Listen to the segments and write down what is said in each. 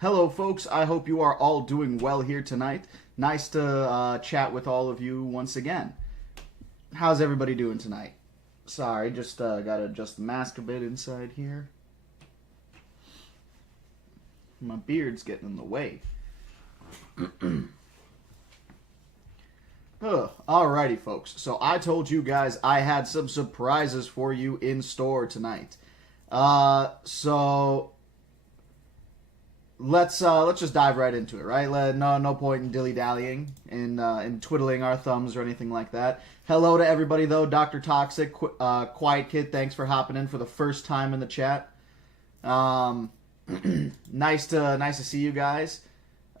Hello, folks. I hope you are all doing well here tonight. Nice to chat with all of you once again. How's everybody doing tonight? Sorry, just gotta adjust the mask a bit inside here. My beard's getting in the way. Alrighty, folks. So I told you guys I had some surprises for you in store tonight. So let's just dive right into it, right? No point in dilly-dallying and twiddling our thumbs or anything like that. Hello to everybody, though. Dr. Toxic, Quiet Kid, thanks for hopping in for the first time in the chat. Nice to see you guys.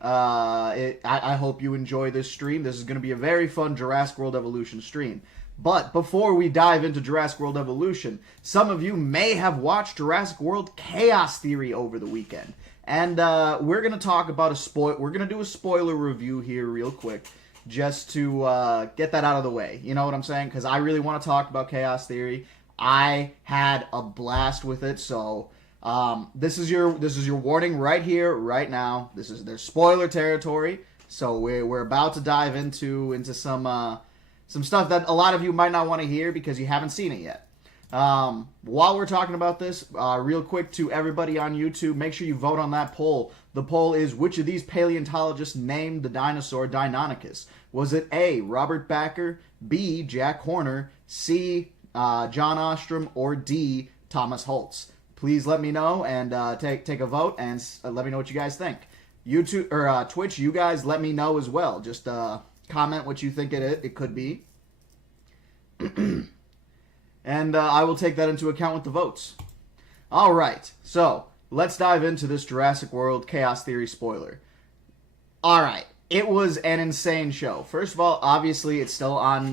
I hope you enjoy this stream. This is going to be a very fun Jurassic World Evolution stream. But before we dive into Jurassic World Evolution, some of you may have watched Jurassic World Chaos Theory over the weekend. And we're going to talk about we're going to do a spoiler review here real quick, just to get that out of the way. You know what I'm saying? Because I really want to talk about Chaos Theory. I had a blast with it, so this is your warning right here, right now. There's spoiler territory, so we're about to dive into some stuff that a lot of you might not want to hear because you haven't seen it yet. While we're talking about this, real quick to everybody on YouTube, make sure you vote on that poll. The poll is, which of these paleontologists named the dinosaur Deinonychus? Was it A, Robert Backer, B, Jack Horner, C, John Ostrom, or D, Thomas Holtz? Please let me know and take a vote and let me know what you guys think. YouTube or Twitch, you guys let me know as well. Just comment what you think it could be. And I will take that into account with the votes. All right, so let's dive into this Jurassic World Chaos Theory spoiler. All right, it was an insane show. First of all, obviously, it's still on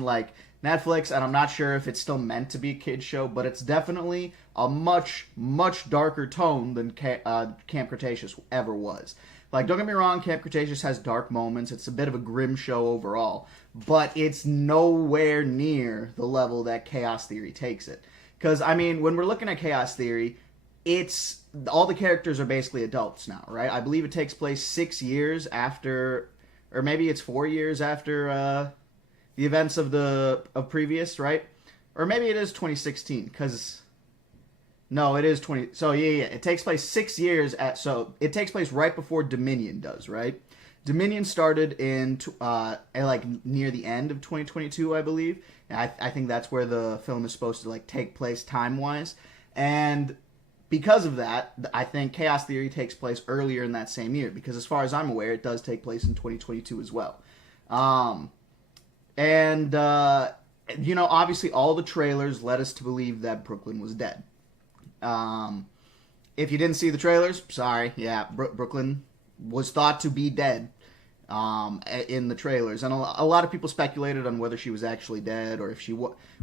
Netflix, and I'm not sure if it's still meant to be a kid's show, but it's definitely a much, much darker tone than Camp Cretaceous ever was. Don't get me wrong, Camp Cretaceous has dark moments. It's a bit of a grim show overall, but it's nowhere near the level that Chaos Theory takes it. Because, when we're looking at Chaos Theory, all the characters are basically adults now, right? I believe it takes place 6 years after, or maybe it's 4 years after the events of previous, right? Or maybe it is 2016, because no, it is 20. So yeah, it takes place 6 years so it takes place right before Dominion does, right? Dominion started in near the end of 2022, I believe. And I think that's where the film is supposed to take place time-wise. And because of that, I think Chaos Theory takes place earlier in that same year, because as far as I'm aware, it does take place in 2022 as well. Obviously all the trailers led us to believe that Brooklyn was dead. If you didn't see the trailers, sorry, yeah, Brooklyn was thought to be dead in the trailers, and a lot of people speculated on whether she was actually dead or if she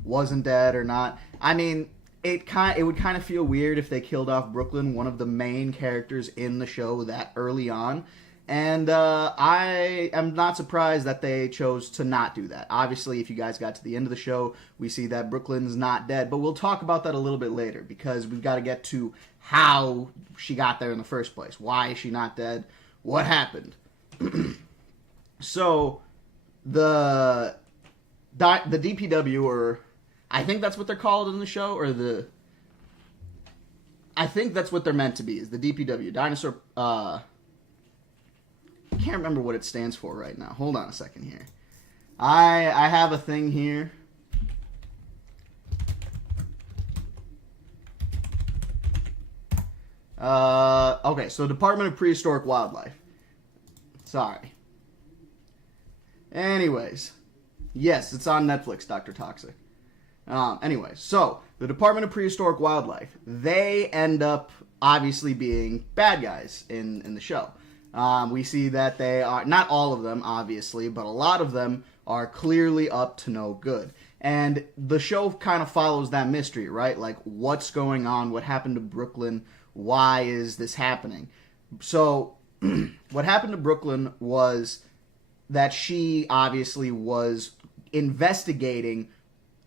wasn't dead or not. It would kind of feel weird if they killed off Brooklyn, one of the main characters in the show, that early on. And I am not surprised that they chose to not do that. Obviously, if you guys got to the end of the show, we see that Brooklyn's not dead. But we'll talk about that a little bit later, because we've got to get to how she got there in the first place. Why is she not dead? What happened? So, the DPW, or I think that's what they're called in the show, or I think that's what they're meant to be, is the DPW. Dinosaur... I can't remember what it stands for right now. Hold on a second here. I have a thing here. Okay, so Department of Prehistoric Wildlife. Sorry. Anyways. Yes, it's on Netflix, Dr. Toxic. Anyways, so the Department of Prehistoric Wildlife, they end up obviously being bad guys in the show. We see that they are, not all of them, obviously, but a lot of them are clearly up to no good. And the show kind of follows that mystery, right? What's going on? What happened to Brooklyn? Why is this happening? So, what happened to Brooklyn was that she obviously was investigating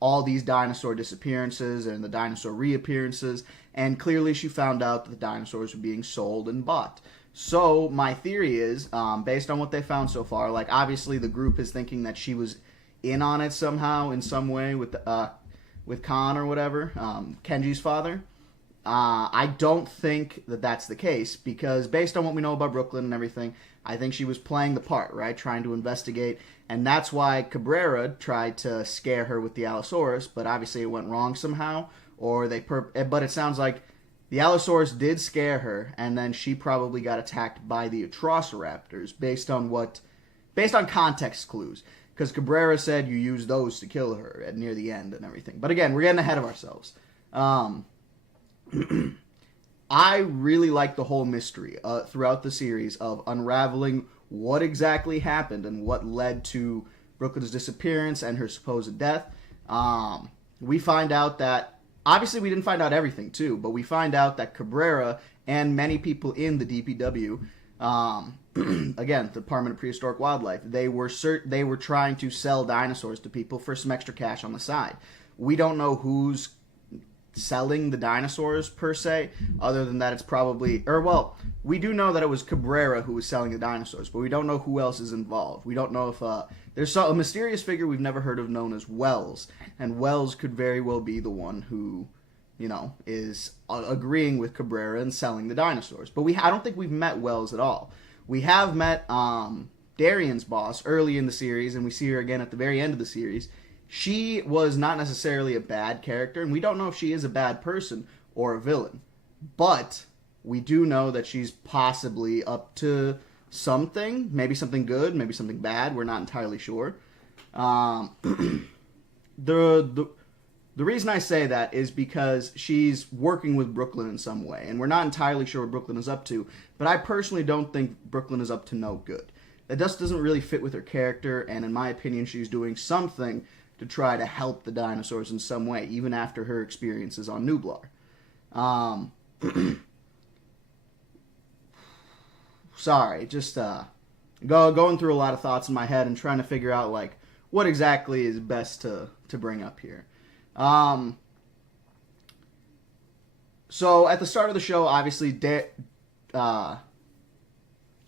all these dinosaur disappearances and the dinosaur reappearances, and clearly she found out that the dinosaurs were being sold and bought. So my theory is, based on what they found so far, like obviously the group is thinking that she was in on it somehow, in some way, with Khan or whatever, Kenji's father. I don't think that that's the case, because based on what we know about Brooklyn and everything, I think she was playing the part, right? Trying to investigate, and that's why Cabrera tried to scare her with the Allosaurus, but obviously it went wrong somehow, but it sounds like the Allosaurus did scare her, and then she probably got attacked by the Atrociraptors based on context clues. Because Cabrera said you use those to kill her near the end and everything. But again, we're getting ahead of ourselves. I really like the whole mystery throughout the series of unraveling what exactly happened and what led to Brooklyn's disappearance and her supposed death. We find out that, obviously we didn't find out everything too, but we find out that Cabrera and many people in the DPW, again, the Department of Prehistoric Wildlife, they were trying to sell dinosaurs to people for some extra cash on the side. We don't know who's selling the dinosaurs per se, other than that it's probably, we do know that it was Cabrera who was selling the dinosaurs, but we don't know who else is involved. We don't know if there's a mysterious figure we've never heard of known as Wells, and Wells could very well be the one who, is agreeing with Cabrera and selling the dinosaurs. But I don't think we've met Wells at all. We have met Darian's boss early in the series, and we see her again at the very end of the series. She was not necessarily a bad character, and we don't know if she is a bad person or a villain. But we do know that she's possibly up to something, maybe something good, maybe something bad. We're not entirely sure. The reason I say that is because she's working with Brooklyn in some way, and we're not entirely sure what Brooklyn is up to, but I personally don't think Brooklyn is up to no good. That just doesn't really fit with her character, and in my opinion, she's doing something to try to help the dinosaurs in some way, even after her experiences on Nublar. Sorry, just going through a lot of thoughts in my head and trying to figure out what exactly is best to bring up here. So at the start of the show, obviously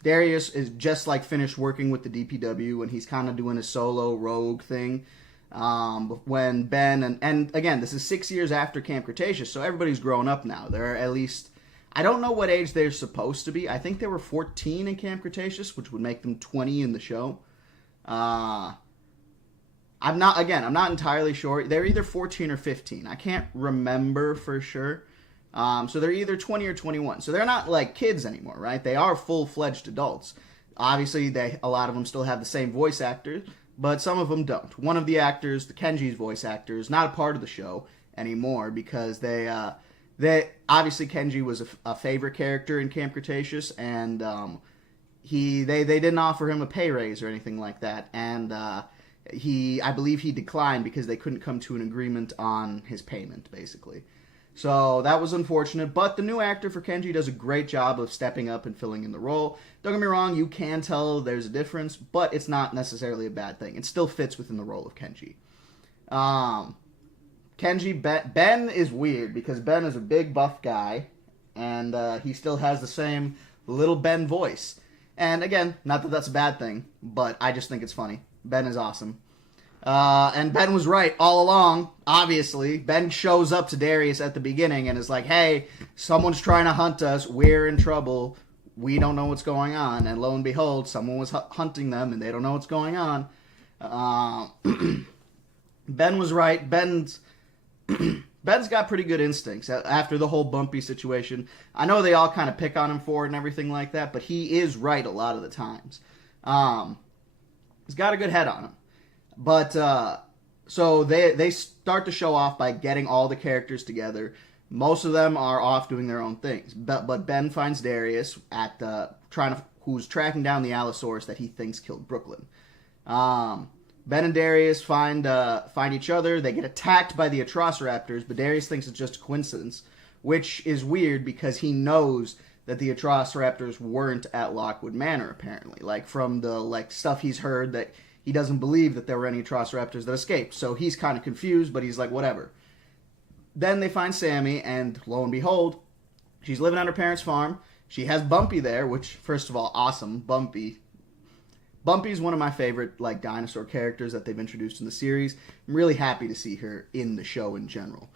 Darius is just finished working with the DPW, and he's kind of doing a solo rogue thing. When Ben and again, this is 6 years after Camp Cretaceous, so everybody's grown up now. They're at least, I don't know what age they're supposed to be. I think they were 14 in Camp Cretaceous, which would make them 20 in the show. I'm not entirely sure. They're either 14 or 15. I can't remember for sure. So they're either 20 or 21. So they're not kids anymore, right? They are full-fledged adults. Obviously, a lot of them still have the same voice actors, but some of them don't. One of the actors, the Kenji's voice actor, is not a part of the show anymore because they obviously Kenji was a favorite character in Camp Cretaceous, and they didn't offer him a pay raise or anything like that, and I believe he declined because they couldn't come to an agreement on his payment, basically. So that was unfortunate, but the new actor for Kenji does a great job of stepping up and filling in the role. Don't get me wrong, you can tell there's a difference, but it's not necessarily a bad thing. It still fits within the role of Kenji. Ben is weird because Ben is a big buff guy, and he still has the same little Ben voice. And again, not that that's a bad thing, but I just think it's funny. Ben is awesome. And Ben was right all along, obviously. Ben shows up to Darius at the beginning and is like, hey, someone's trying to hunt us. We're in trouble. We don't know what's going on. And lo and behold, someone was hunting them and they don't know what's going on. Ben was right. Ben's got pretty good instincts after the whole Bumpy situation. I know they all kind of pick on him for it and everything like that, but he is right a lot of the times. He's got a good head on him. But, so they start to show off by getting all the characters together. Most of them are off doing their own things. But Ben finds Darius who's tracking down the Allosaurus that he thinks killed Brooklyn. Ben and Darius find each other. They get attacked by the Atrociraptors, but Darius thinks it's just a coincidence, which is weird because he knows that the Atrociraptors weren't at Lockwood Manor, apparently. From the stuff he's heard, that he doesn't believe that there were any Atrociraptors that escaped. So he's kind of confused, but he's like, whatever. Then they find Sammy, and lo and behold, she's living on her parents' farm. She has Bumpy there, which, first of all, awesome. Bumpy. Bumpy's one of my favorite like dinosaur characters that they've introduced in the series. I'm really happy to see her in the show in general.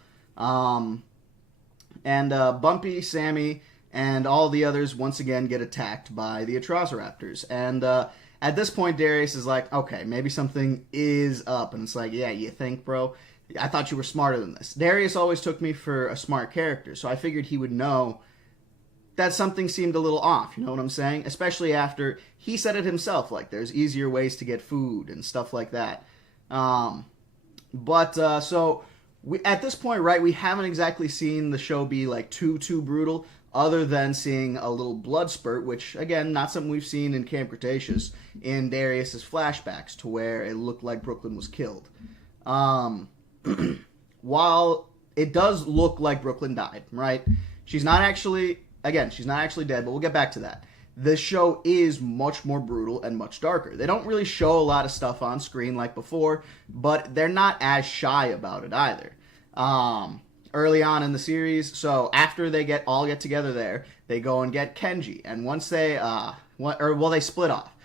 Bumpy, Sammy, and all the others once again get attacked by the Atrociraptors. And at this point, Darius is like, okay, maybe something is up. And it's like, yeah, you think, bro? I thought you were smarter than this. Darius always took me for a smart character, so I figured he would know that something seemed a little off, you know what I'm saying? Especially after he said it himself, like there's easier ways to get food and stuff like that. So at this point, right, we haven't exactly seen the show be like too brutal, other than seeing a little blood spurt, which again, not something we've seen in Camp Cretaceous in Darius's flashbacks to where it looked like Brooklyn was killed. While it does look like Brooklyn died, right? She's not actually dead, but we'll get back to that. This show is much more brutal and much darker. They don't really show a lot of stuff on screen like before, but they're not as shy about it either. Early on in the series, so after they all get together there, they go and get Kenji, and once they they split off.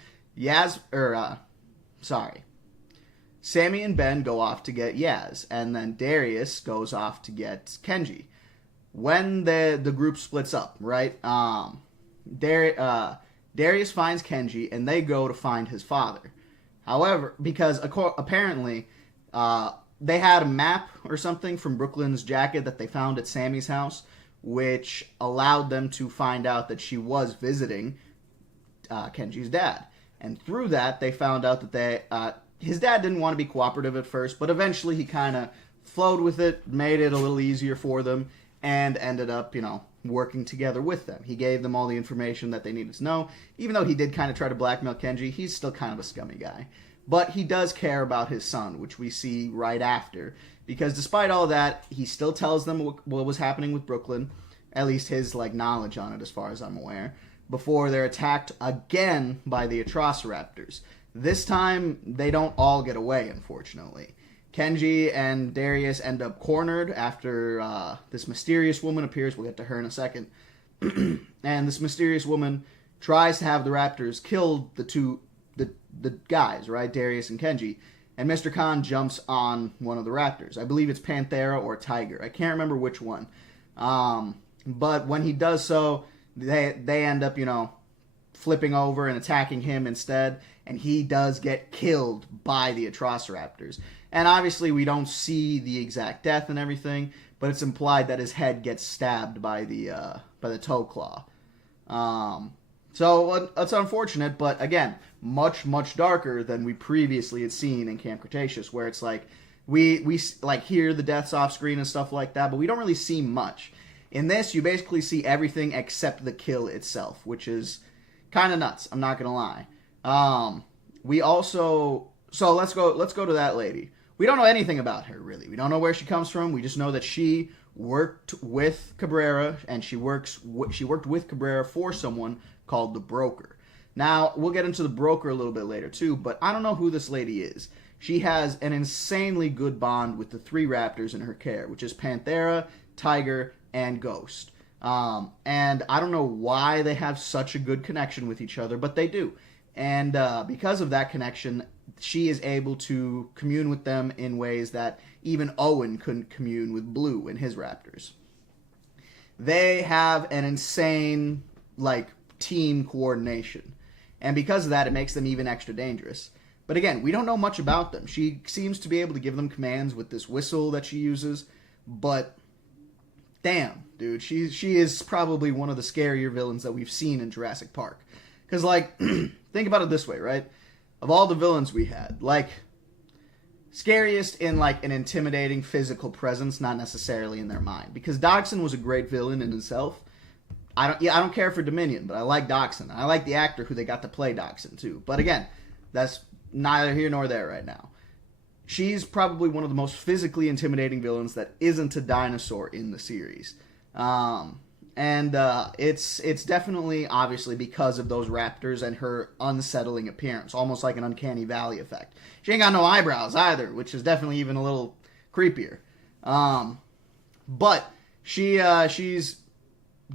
Sammy and Ben go off to get Yaz, and then Darius goes off to get Kenji. When the group splits up, right? Darius finds Kenji, and they go to find his father. However, because apparently they had a map or something from Brooklyn's jacket that they found at Sammy's house, which allowed them to find out that she was visiting Kenji's dad. And through that, they found out that his dad didn't want to be cooperative at first, but eventually he kind of flowed with it, made it a little easier for them, and ended up, working together with them. He gave them all the information that they needed to know. Even though he did kind of try to blackmail Kenji, he's still kind of a scummy guy. But he does care about his son, which we see right after. Because despite all that, he still tells them what was happening with Brooklyn, at least his knowledge on it as far as I'm aware, before they're attacked again by the Atrociraptors. This time, they don't all get away, unfortunately. Kenji and Darius end up cornered after this mysterious woman appears. We'll get to her in a second. And this mysterious woman tries to have the raptors kill the guys, right? Darius and Kenji. And Mr. Khan jumps on one of the raptors. I believe it's Panthera or Tiger. I can't remember which one. But when he does so, they end up, flipping over and attacking him instead. And he does get killed by the Atrociraptors. And obviously we don't see the exact death and everything, but it's implied that his head gets stabbed by the toe claw. So it's unfortunate, but again, much darker than we previously had seen in Camp Cretaceous, where it's like we hear the deaths off screen and stuff like that, but we don't really see much. In this, you basically see everything except the kill itself, which is kind of nuts. I'm not gonna lie. Let's go to that lady. We don't know anything about her, really. We don't know where she comes from. We just know that she worked with Cabrera, and she worked with Cabrera for someone called the Broker. Now, we'll get into the Broker a little bit later, too, but I don't know who this lady is. She has an insanely good bond with the three raptors in her care, which is Panthera, Tiger, and Ghost. And I don't know why they have such a good connection with each other, but they do. And because of that connection, she is able to commune with them in ways that even Owen couldn't commune with Blue and his raptors. They have an insane, team coordination. And because of that, it makes them even extra dangerous. But again, we don't know much about them. She seems to be able to give them commands with this whistle that she uses, but damn, dude, she is probably one of the scarier villains that we've seen in Jurassic Park. Because, think about it this way, right? Of all the villains we had, scariest in, an intimidating physical presence, not necessarily in their mind. Because Dodgson was a great villain in himself. I don't care for Dominion, but I like Dodgson. I like the actor who they got to play Dodgson, too. But again, that's neither here nor there right now. She's probably one of the most physically intimidating villains that isn't a dinosaur in the series. It's definitely, obviously, because of those raptors and her unsettling appearance, almost like an Uncanny Valley effect. She ain't got no eyebrows either, which is definitely even a little creepier. But she's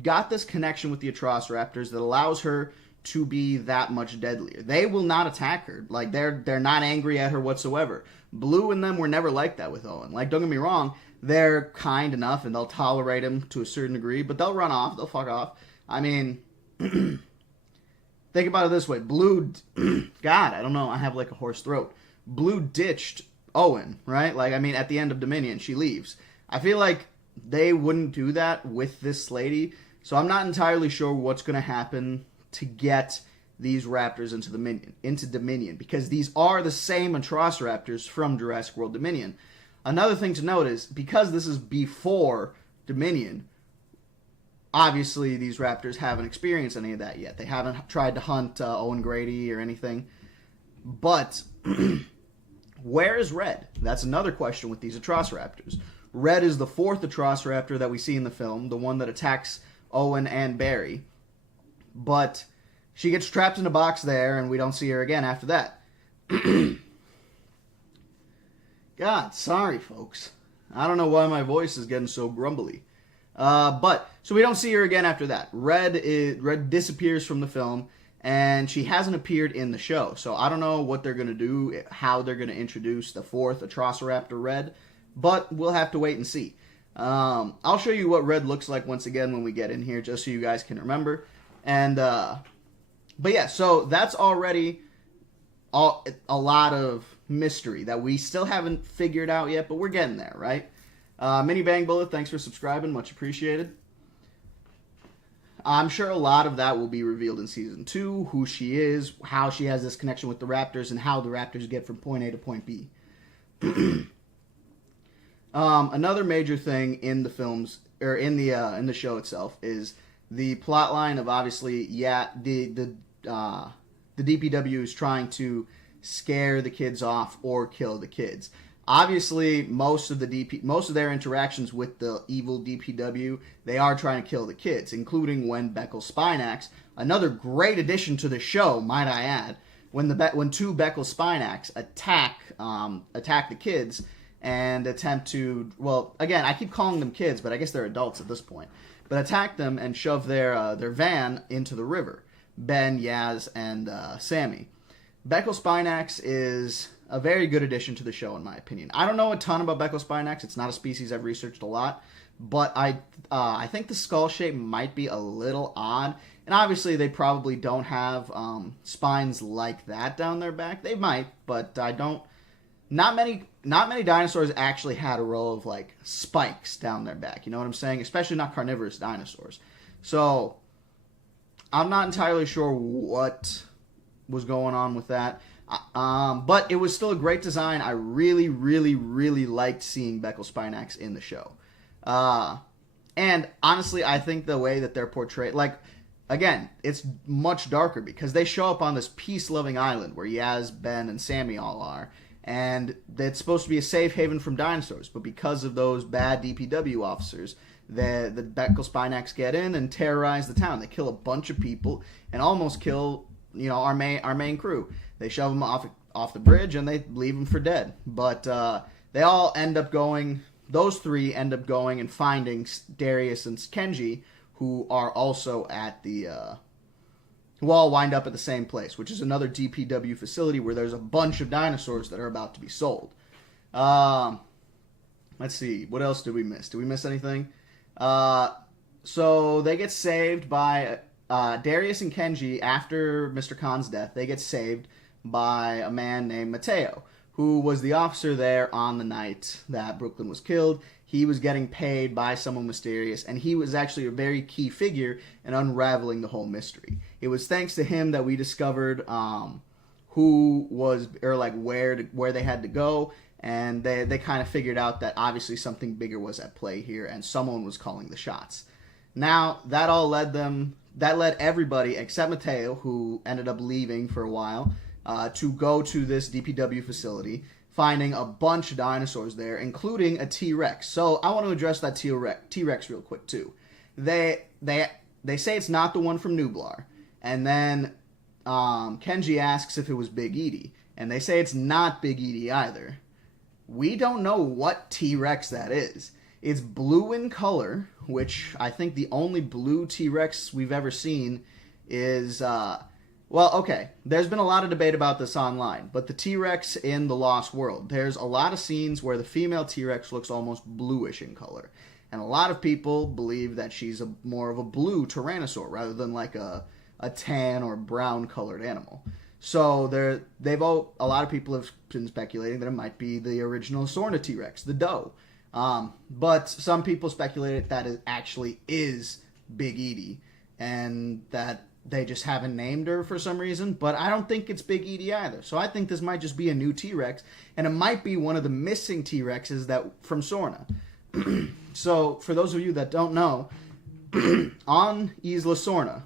got this connection with the Atrociraptors that allows her to be that much deadlier. They will not attack her. Like, they're not angry at her whatsoever. Blue and them were never like that with Owen. Like, don't get me wrong, they're kind enough and they'll tolerate him to a certain degree, but they'll run off, they'll fuck off. I mean, think about it this way. Blue, God, I don't know, I have like a hoarse throat. Blue ditched Owen, right? Like, I mean, at the end of Dominion, she leaves. I feel like they wouldn't do that with this lady, so I'm not entirely sure what's going to happen to get these raptors into Dominion, because these are the same Atrociraptors from Jurassic World Dominion. Another thing to note is, because this is before Dominion, obviously these raptors haven't experienced any of that yet. They haven't tried to hunt Owen Grady or anything. But where is Red? That's another question with these Atrociraptors. Red is the fourth Atrociraptor that we see in the film, the one that attacks Owen and Barry. But she gets trapped in a box there, and we don't see her again after that. God, sorry, folks. I don't know why my voice is getting so grumbly. So we don't see her again after that. Red disappears from the film, and she hasn't appeared in the show. So I don't know what they're going to do, how they're going to introduce the fourth Atrociraptor Red, but we'll have to wait and see. I'll show you what Red looks like once again when we get in here, just so you guys can remember. And, but yeah, so that's already a lot of mystery that we still haven't figured out yet, but we're getting there, right? Mini Bang Bullet, thanks for subscribing, much appreciated. I'm sure a lot of that will be revealed in Season 2, who she is, how she has this connection with the Raptors, and how the Raptors get from point A to point B. Another major thing in the films, or in the show itself, is the plot line of, obviously, the DPW is trying to scare the kids off or kill the kids. Obviously, most of their interactions with the evil DPW, they are trying to kill the kids, including when Beckel Spinax, another great addition to the show, might I add, when two Beckel Spinax attack the kids and attempt to, well, again, I keep calling them kids, but I guess they're adults at this point, but attack them and shove their van into the river. Ben, Yaz, and Sammy. Beckel Spinax is a very good addition to the show, in my opinion. I don't know a ton about Beckel Spinax. It's not a species I've researched a lot, but I think the skull shape might be a little odd, and obviously they probably don't have spines like that down their back. They might, but I don't. Not many dinosaurs actually had a row of like spikes down their back. You know what I'm saying? Especially not carnivorous dinosaurs. So I'm not entirely sure what was going on with that. But it was still a great design. I really, really, really liked seeing Beckel Spinax in the show. And honestly, I think the way that they're portrayed, like, again, it's much darker because they show up on this peace-loving island where Yaz, Ben, and Sammy all are. And it's supposed to be a safe haven from dinosaurs. But because of those bad DPW officers, the Beckel Spinax get in and terrorize the town. They kill a bunch of people and almost kill, our main crew. They shove them off the bridge and they leave them for dead. But they all end up going. Those three end up going and finding Darius and Kenji, who are also at the. Who all wind up at the same place, which is another DPW facility where there's a bunch of dinosaurs that are about to be sold. Let's see, what else did we miss? Did we miss anything? So they get saved by Darius and Kenji after Mr. Khan's death. They get saved by a man named Mateo, who was the officer there on the night that Brooklyn was killed. He was getting paid by someone mysterious, and he was actually a very key figure in unraveling the whole mystery. It was thanks to him that we discovered who was, or like where they had to go, and they kind of figured out that obviously something bigger was at play here, and someone was calling the shots. Now, that led everybody except Mateo, who ended up leaving for a while, to go to this DPW facility, finding a bunch of dinosaurs there, including a T-Rex. So I want to address that T-Rex real quick too. They say it's not the one from Nublar, and then Kenji asks if it was Big Edie, and they say it's not Big Edie either. We don't know what T-Rex that is. It's blue in color, which I think the only blue T-Rex we've ever seen is, well, okay, there's been a lot of debate about this online, but the T-Rex in The Lost World, there's a lot of scenes where the female T-Rex looks almost bluish in color. And a lot of people believe that she's more of a blue tyrannosaur rather than like a tan or brown colored animal. So a lot of people have been speculating that it might be the original Sorna T-Rex, the doe. But some people speculated that it actually is Big Edie and that they just haven't named her for some reason. But I don't think it's Big Edie either. So I think this might just be a new T-Rex, and it might be one of the missing T-Rexes from Sorna. So, for those of you that don't know, on Isla Sorna,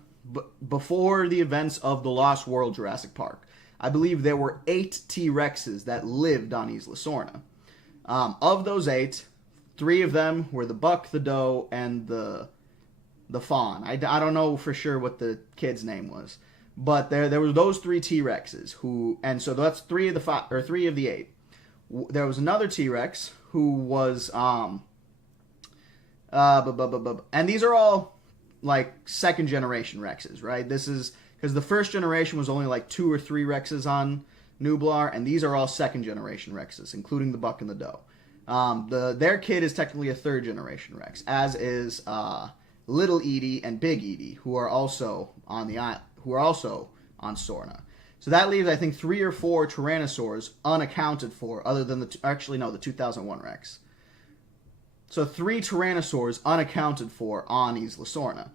before the events of the Lost World Jurassic Park, I believe there were 8 T-Rexes that lived on Isla Sorna. Of those 8, 3 of them were the buck, the doe, and the fawn. I don't know for sure what the kid's name was, but there were those 3 T-Rexes and so that's 3 of the 8. There was another T-Rex who was and these are all like second generation Rexes, right? This is because the first generation was only like 2 or 3 Rexes on Nublar, and these are all second generation Rexes, including the buck and the doe. Their kid is technically a third generation Rex, as is Little Edie and Big Edie, who are also on Sorna. So that leaves, I think, 3 or 4 Tyrannosaurs unaccounted for, other than the 2001 Rex. So 3 Tyrannosaurs unaccounted for on Isla Sorna.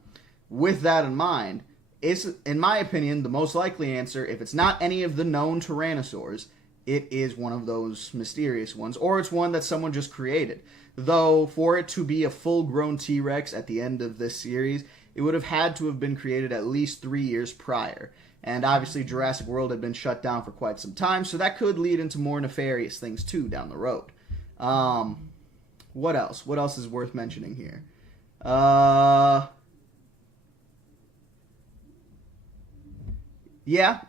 With that in mind, it's, in my opinion, the most likely answer, if it's not any of the known Tyrannosaurs, it is one of those mysterious ones, or it's one that someone just created. Though, for it to be a full-grown T-Rex at the end of this series, it would have had to have been created at least 3 years prior. And obviously Jurassic World had been shut down for quite some time, so that could lead into more nefarious things too down the road. What else? What else is worth mentioning here? Yeah,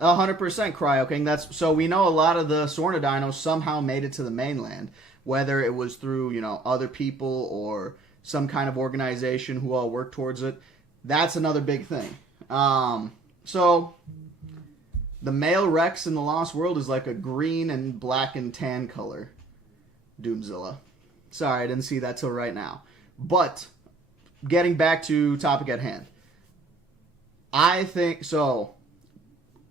100% Cryo King. So we know a lot of the Sorna dinos somehow made it to the mainland, whether it was through, other people or some kind of organization who all worked towards it. That's another big thing. So the male Rex in the Lost World is like a green and black and tan color. Doomzilla. Sorry, I didn't see that till right now. But getting back to topic at hand. I think so.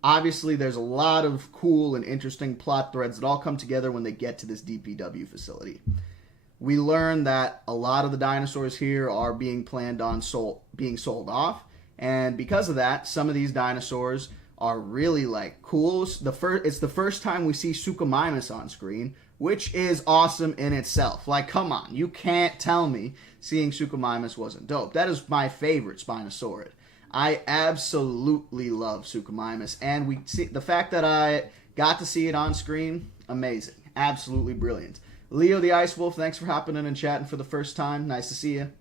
Obviously, there's a lot of cool and interesting plot threads that all come together when they get to this DPW facility. We learn that a lot of the dinosaurs here are being planned on being sold off, and because of that, some of these dinosaurs are really cool. It's the first time we see Suchomimus on screen, which is awesome in itself. Come on, you can't tell me seeing Suchomimus wasn't dope. That is my favorite Spinosaurid. I absolutely love Suchomimus, and the fact that I got to see it on screen, amazing. Absolutely brilliant. Leo the Ice Wolf, thanks for hopping in and chatting for the first time. Nice to see you.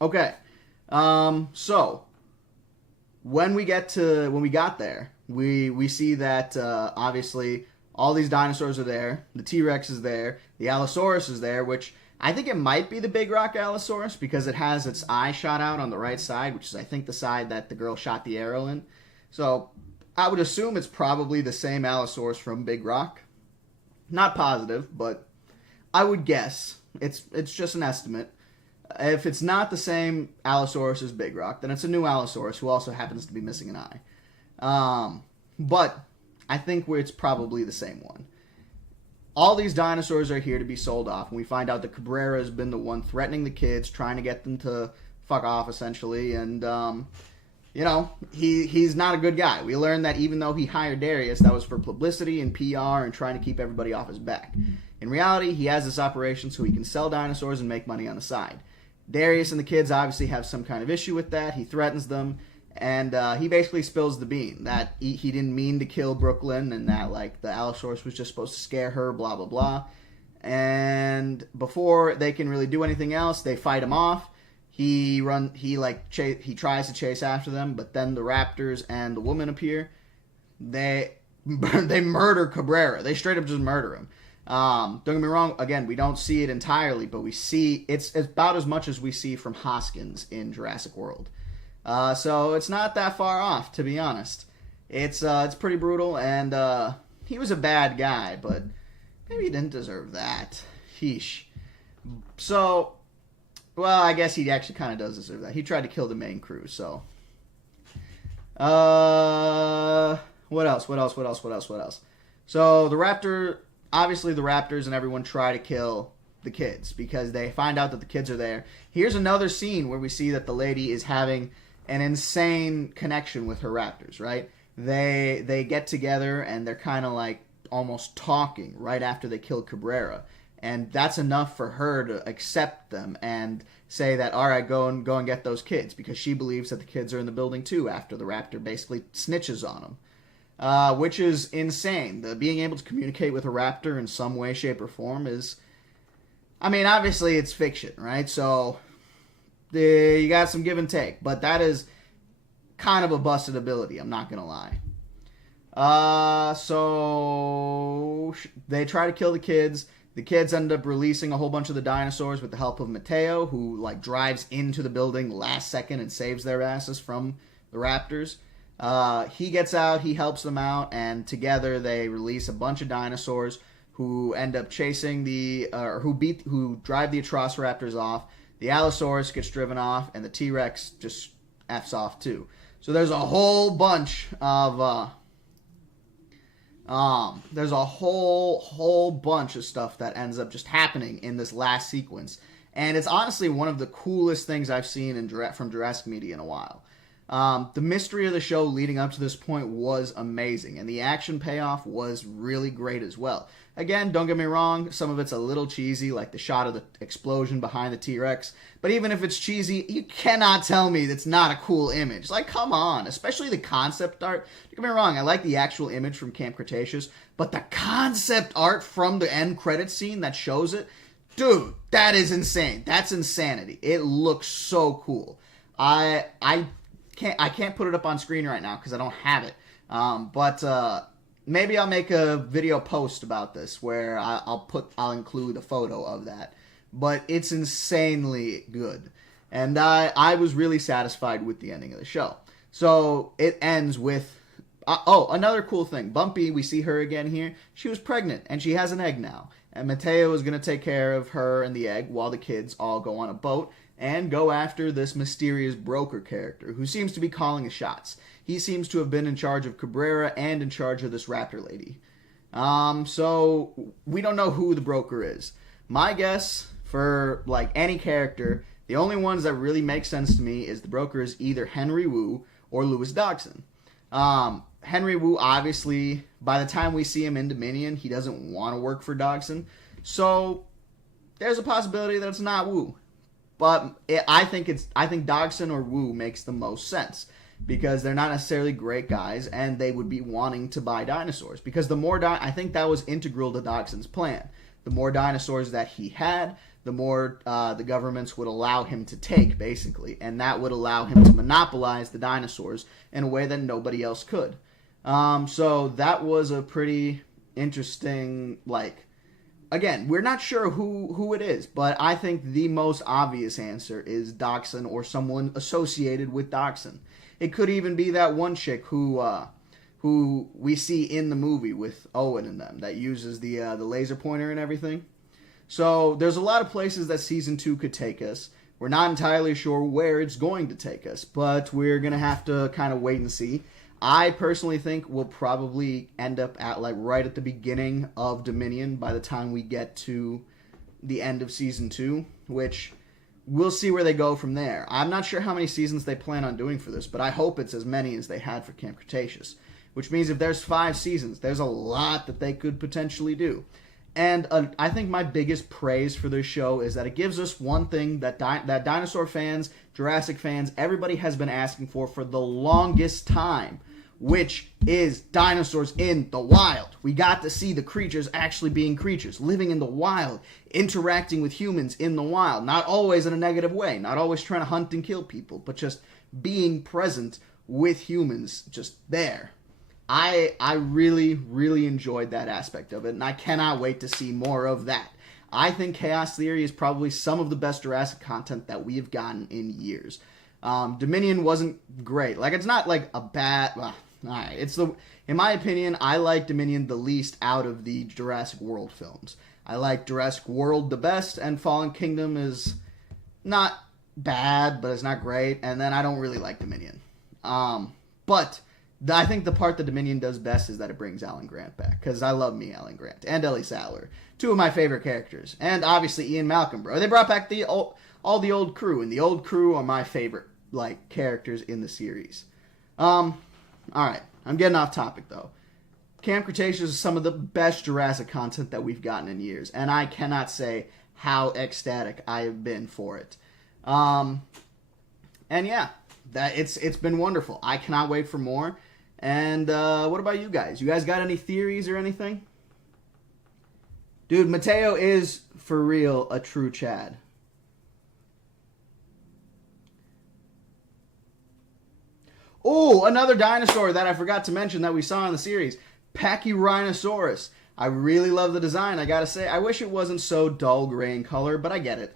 Okay. So when we got there, we see that obviously all these dinosaurs are there. The T-Rex is there. The Allosaurus is there, which I think it might be the Big Rock Allosaurus because it has its eye shot out on the right side, which is, I think, the side that the girl shot the arrow in. So I would assume it's probably the same Allosaurus from Big Rock. Not positive, but I would guess. It's just an estimate. If it's not the same Allosaurus as Big Rock, then it's a new Allosaurus who also happens to be missing an eye. But I think it's probably the same one. All these dinosaurs are here to be sold off, and we find out that Cabrera has been the one threatening the kids, trying to get them to fuck off, essentially, and, he's not a good guy. We learned that even though he hired Darius, that was for publicity and PR and trying to keep everybody off his back. In reality, he has this operation so he can sell dinosaurs and make money on the side. Darius and the kids obviously have some kind of issue with that. He threatens them, and he basically spills the bean that he didn't mean to kill Brooklyn and that the Allosaurus was just supposed to scare her, blah blah blah. And before they can really do anything else, they fight him off. He tries to chase after them, but then the raptors and the woman appear. They murder Cabrera. They straight up just murder him. Don't get me wrong, again, we don't see it entirely, but we see it's about as much as we see from Hoskins in Jurassic World. So it's not that far off, to be honest. It's pretty brutal, and he was a bad guy, but maybe he didn't deserve that. Sheesh. So, well, I guess he actually kind of does deserve that. He tried to kill the main crew, so. What else? So obviously the raptors and everyone try to kill the kids because they find out that the kids are there. Here's another scene where we see that the lady is having an insane connection with her raptors, right? They get together and they're kind of like almost talking right after they kill Cabrera. And that's enough for her to accept them and say that, all right, go and get those kids, because she believes that the kids are in the building too after the raptor basically snitches on them, which is insane. Being able to communicate with a raptor in some way, shape, or form is, I mean, obviously it's fiction, right? So you got some give and take, but that is kind of a busted ability, I'm not going to lie. So they try to kill the kids. The kids end up releasing a whole bunch of the dinosaurs with the help of Mateo, who like drives into the building last second and saves their asses from the raptors. He gets out, he helps them out, and together they release a bunch of dinosaurs who end up chasing who drive the Atrociraptors off. The Allosaurus gets driven off, and the T-Rex just F's off too. So there's a whole bunch of there's a whole bunch of stuff that ends up just happening in this last sequence. And it's honestly one of the coolest things I've seen from Jurassic media in a while. The mystery of the show leading up to this point was amazing, and the action payoff was really great as well. Again, don't get me wrong, some of it's a little cheesy, like the shot of the explosion behind the T-Rex. But even if it's cheesy, you cannot tell me that's not a cool image. Like, come on, especially the concept art. Don't get me wrong, I like the actual image from Camp Cretaceous, but the concept art from the end credits scene that shows it, dude, that is insane. That's insanity. It looks so cool. I can't put it up on screen right now because I don't have it. But maybe I'll make a video post about this where I'll include a photo of that. But it's insanely good. And I was really satisfied with the ending of the show. So it ends with, another cool thing. Bumpy, we see her again here. She was pregnant and she has an egg now. And Mateo is going to take care of her and the egg while the kids all go on a boat and go after this mysterious broker character who seems to be calling the shots. He seems to have been in charge of Cabrera and in charge of this raptor lady. So we don't know who the broker is. My guess for like any character, the only ones that really make sense to me is the broker is either Henry Wu or Louis Dodgson. Henry Wu, obviously, by the time we see him in Dominion, he doesn't want to work for Dodgson. So there's a possibility that it's not Wu. But I think Dodgson or Wu makes the most sense because they're not necessarily great guys and they would be wanting to buy dinosaurs. Because the more I think that was integral to Dodgson's plan. The more dinosaurs that he had, the more the governments would allow him to take, basically. And that would allow him to monopolize the dinosaurs in a way that nobody else could. So that was a pretty interesting, again, we're not sure who it is, but I think the most obvious answer is Dodgson or someone associated with Dodgson. It could even be that one chick who we see in the movie with Owen and them that uses the laser pointer and everything. So there's a lot of places that Season 2 could take us. We're not entirely sure where it's going to take us, but we're going to have to kind of wait and see. I personally think we'll probably end up at right at the beginning of Dominion by the time we get to the end of Season 2, which we'll see where they go from there. I'm not sure how many seasons they plan on doing for this, but I hope it's as many as they had for Camp Cretaceous, which means if there's 5 seasons, there's a lot that they could potentially do. And I think my biggest praise for this show is that it gives us one thing that dinosaur fans, Jurassic fans, everybody has been asking for the longest time, which is dinosaurs in the wild. We got to see the creatures actually being creatures, living in the wild, interacting with humans in the wild, not always in a negative way, not always trying to hunt and kill people, but just being present with humans, just there. I really, really enjoyed that aspect of it, and I cannot wait to see more of that. I think Chaos Theory is probably some of the best Jurassic content that we have gotten in years. Dominion wasn't great. Like, it's not like a bad. All right, in my opinion, I like Dominion the least out of the Jurassic World films. I like Jurassic World the best, and Fallen Kingdom is not bad, but it's not great. And then I don't really like Dominion. But I think the part that Dominion does best is that it brings Alan Grant back, because I love me Alan Grant and Ellie Sattler, two of my favorite characters, and obviously Ian Malcolm, bro. They brought back all the old crew, and the old crew are my favorite characters in the series. All right, I'm getting off topic though. Camp Cretaceous is some of the best Jurassic content that we've gotten in years, and I cannot say how ecstatic I have been for it. And yeah, it's been wonderful. I cannot wait for more. And what about you guys? You guys got any theories or anything? Dude, Mateo is, for real, a true Chad. Oh, another dinosaur that I forgot to mention that we saw in the series. Pachyrhinosaurus. I really love the design, I gotta say. I wish it wasn't so dull gray in color, but I get it.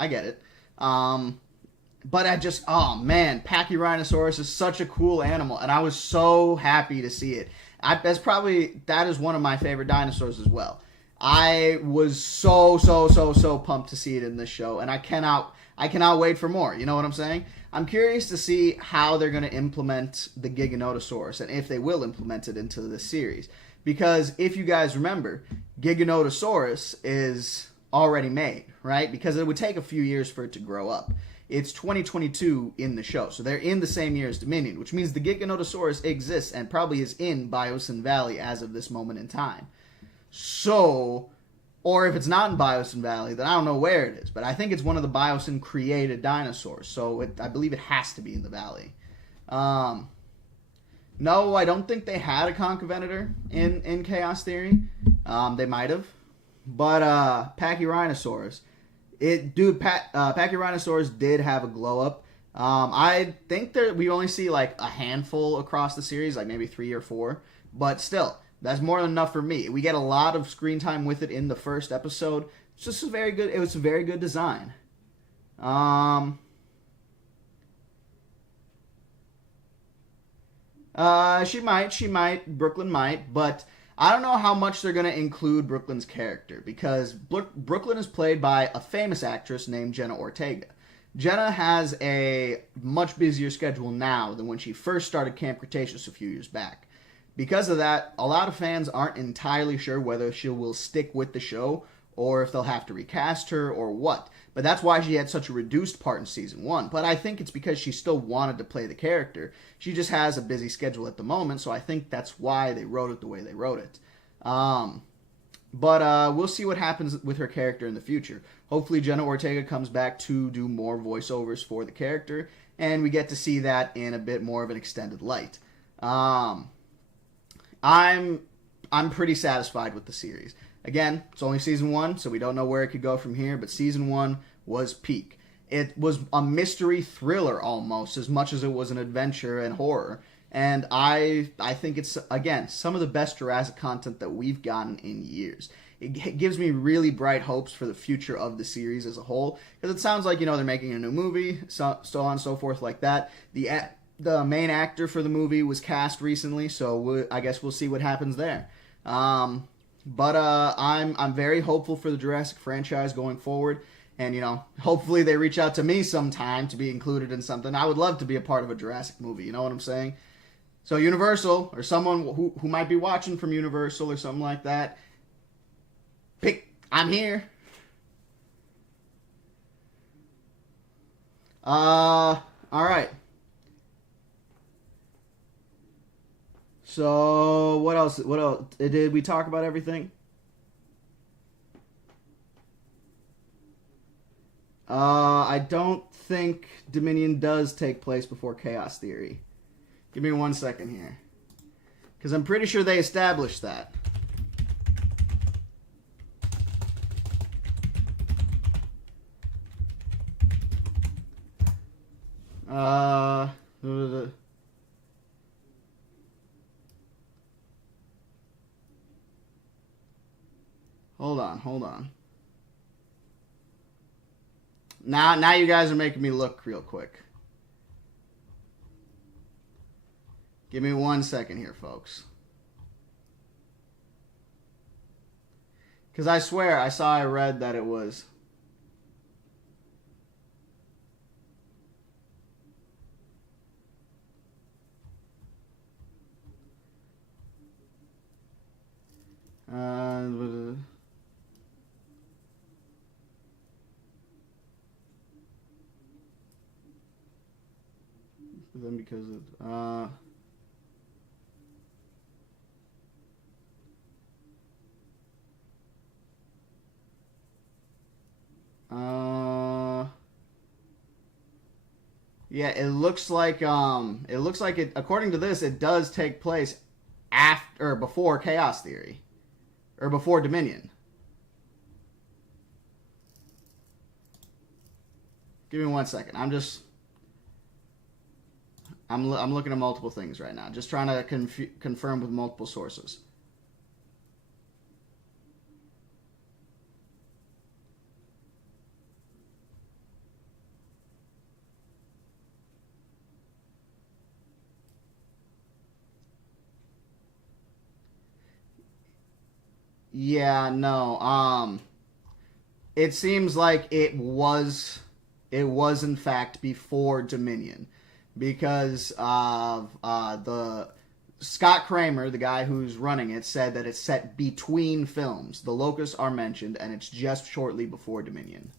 But oh man, Pachyrhinosaurus is such a cool animal, and I was so happy to see it. That is one of my favorite dinosaurs as well. I was so pumped to see it in this show, and I cannot wait for more. You know what I'm saying? I'm curious to see how they're going to implement the Giganotosaurus, and if they will implement it into this series. Because if you guys remember, Giganotosaurus is already made, right? Because it would take a few years for it to grow up. It's 2022 in the show, so they're in the same year as Dominion, which means the Giganotosaurus exists and probably is in Biosyn Valley as of this moment in time. So, or if it's not in Biosyn Valley, then I don't know where it is, but I think it's one of the Biosyn created dinosaurs, so I believe it has to be in the valley. No, I don't think they had a Concavenator in Chaos Theory. They might have, but Pachyrhinosaurus. Pachyrhinosaurus did have a glow up. I think that we only see like a handful across the series, like maybe 3 or 4, but still, that's more than enough for me. We get a lot of screen time with it in the first episode. It's just very good. It was a very good design. She might, Brooklyn might, but I don't know how much they're going to include Brooklyn's character, because Brooklyn is played by a famous actress named Jenna Ortega. Jenna has a much busier schedule now than when she first started Camp Cretaceous a few years back. Because of that, a lot of fans aren't entirely sure whether she will stick with the show or if they'll have to recast her or what. But that's why she had such a reduced part in Season 1. But I think it's because she still wanted to play the character. She just has a busy schedule at the moment, so I think that's why they wrote it the way they wrote it. But we'll see what happens with her character in the future. Hopefully Jenna Ortega comes back to do more voiceovers for the character, and we get to see that in a bit more of an extended light. I'm pretty satisfied with the series. Again, it's only Season 1, so we don't know where it could go from here, but Season 1 was peak. It was a mystery thriller almost, as much as it was an adventure and horror. And I think it's, again, some of the best Jurassic content that we've gotten in years. It gives me really bright hopes for the future of the series as a whole, because it sounds like, they're making a new movie, so on and so forth like that. The main actor for the movie was cast recently, so I guess we'll see what happens there. But I'm very hopeful for the Jurassic franchise going forward, and hopefully they reach out to me sometime to be included in something. I would love to be a part of a Jurassic movie. You know what I'm saying? So Universal, or someone who might be watching from Universal or something like that, I'm here. All right. So, what else? Did we talk about everything? I don't think Dominion does take place before Chaos Theory. Give me 1 second here. Because I'm pretty sure they established that. hold on. Now you guys are making me look real quick. Give me 1 second here, folks. Because I swear I read that it was... then because of... yeah, it looks like it, according to this, it does take place after or before Chaos Theory or before Dominion. Give me 1 second. I'm looking at multiple things right now, just trying to confirm with multiple sources. Yeah, no. It seems like it was in fact before Dominion, because of the Scott Kramer, the guy who's running it, said that it's set between films. The locusts are mentioned, and it's just shortly before Dominion.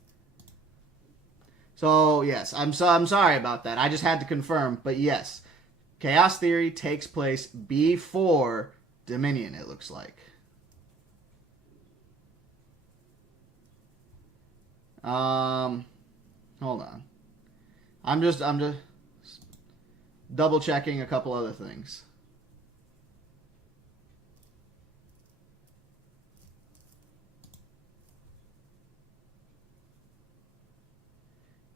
So yes, I'm sorry about that. I just had to confirm, but yes, Chaos Theory takes place before Dominion. It looks like. Hold on. I'm just double checking a couple other things.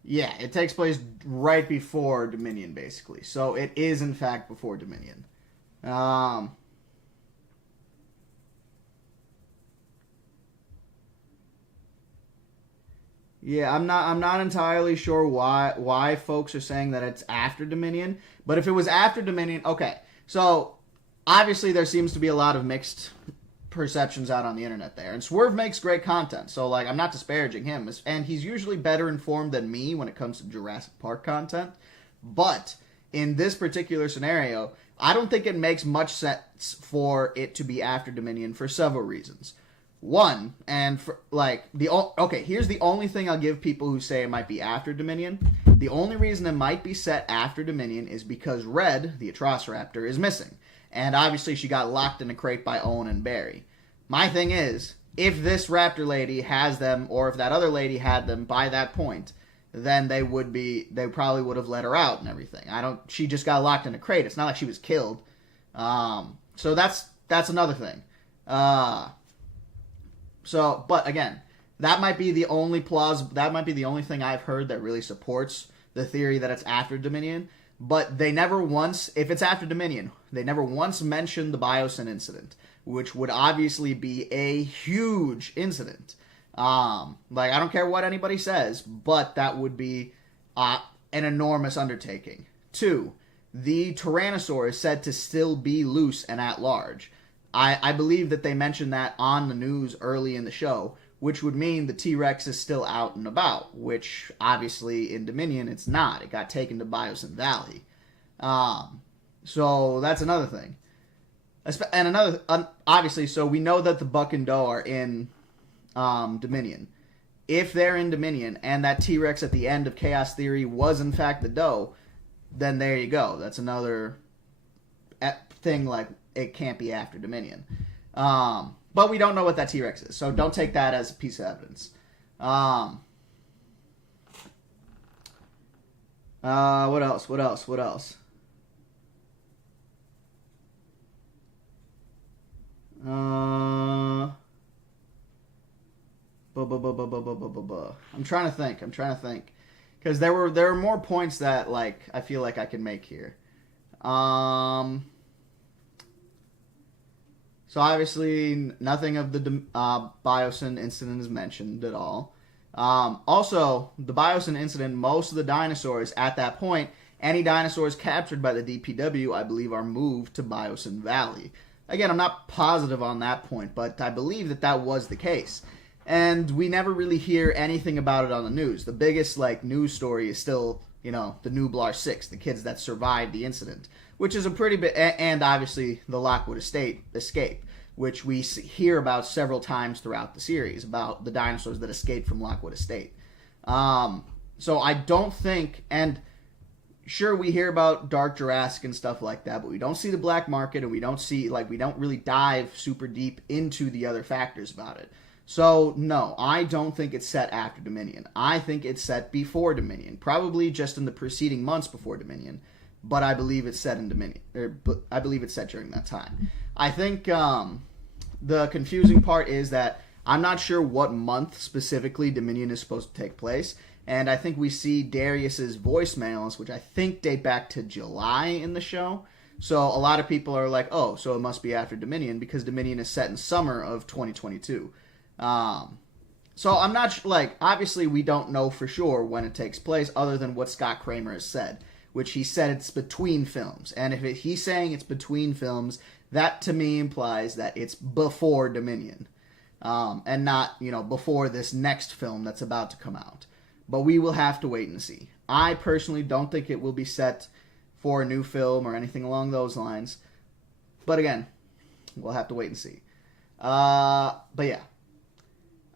Yeah, it takes place right before Dominion, basically. So it is, in fact, before Dominion. Yeah, I'm not entirely sure why folks are saying that it's after Dominion. But if it was after Dominion, okay. So obviously there seems to be a lot of mixed perceptions out on the internet there. And Swerve makes great content, so like I'm not disparaging him. And he's usually better informed than me when it comes to Jurassic Park content. But in this particular scenario, I don't think it makes much sense for it to be after Dominion for several reasons. One, and for, like, here's the only thing I'll give people who say it might be after Dominion. The only reason it might be set after Dominion is because Red, the Atrociraptor, is missing. And obviously she got locked in a crate by Owen and Barry. My thing is, if this raptor lady has them, or if that other lady had them by that point, then they probably would have let her out and everything. She just got locked in a crate. It's not like she was killed. So that's another thing. But again, that might be the only thing I've heard that really supports the theory that it's after Dominion. But they never once, if it's after Dominion, they never once mentioned the Biosyn incident, which would obviously be a huge incident. I don't care what anybody says, but that would be an enormous undertaking. 2, the Tyrannosaur is said to still be loose and at large. I believe that they mentioned that on the news early in the show, which would mean the T-Rex is still out and about, which obviously in Dominion it's not. It got taken to Biosyn Valley. So that's another thing. And obviously, so we know that the buck and doe are in Dominion. If they're in Dominion and that T-Rex at the end of Chaos Theory was in fact the doe, then there you go. That's another thing, like, it can't be after Dominion. But we don't know what that T-Rex is, so don't take that as a piece of evidence. What else? I'm trying to think. Because there were more points that, like, I feel like I can make here. So obviously nothing of the Biosyn incident is mentioned at all. Also, the Biosyn incident, most of the dinosaurs at that point, any dinosaurs captured by the DPW, I believe, are moved to Biosyn Valley. Again, I'm not positive on that point, but I believe that that was the case. And we never really hear anything about it on the news. The biggest, news story is still, the Nublar 6, the kids that survived the incident, which is a pretty big, and obviously the Lockwood escape, which we hear about several times throughout the series, about the dinosaurs that escaped from Lockwood Estate. So I don't think, and sure, we hear about Dark Jurassic and stuff like that, but we don't see the black market, and we don't see, we don't really dive super deep into the other factors about it. So, no, I don't think it's set after Dominion. I think it's set before Dominion, probably just in the preceding months before Dominion, but I believe it's set in Dominion, I believe it's set during that time. I think the confusing part is that I'm not sure what month specifically Dominion is supposed to take place. And I think we see Darius's voicemails, which I think date back to July in the show. So a lot of people are like, oh, so it must be after Dominion because Dominion is set in summer of 2022. So I'm not obviously we don't know for sure when it takes place other than what Scott Kramer has said, which he said it's between films. And if he's saying it's between films, that to me implies that it's before Dominion. And not, before this next film that's about to come out. But we will have to wait and see. I personally don't think it will be set for a new film or anything along those lines. But again, we'll have to wait and see. But yeah.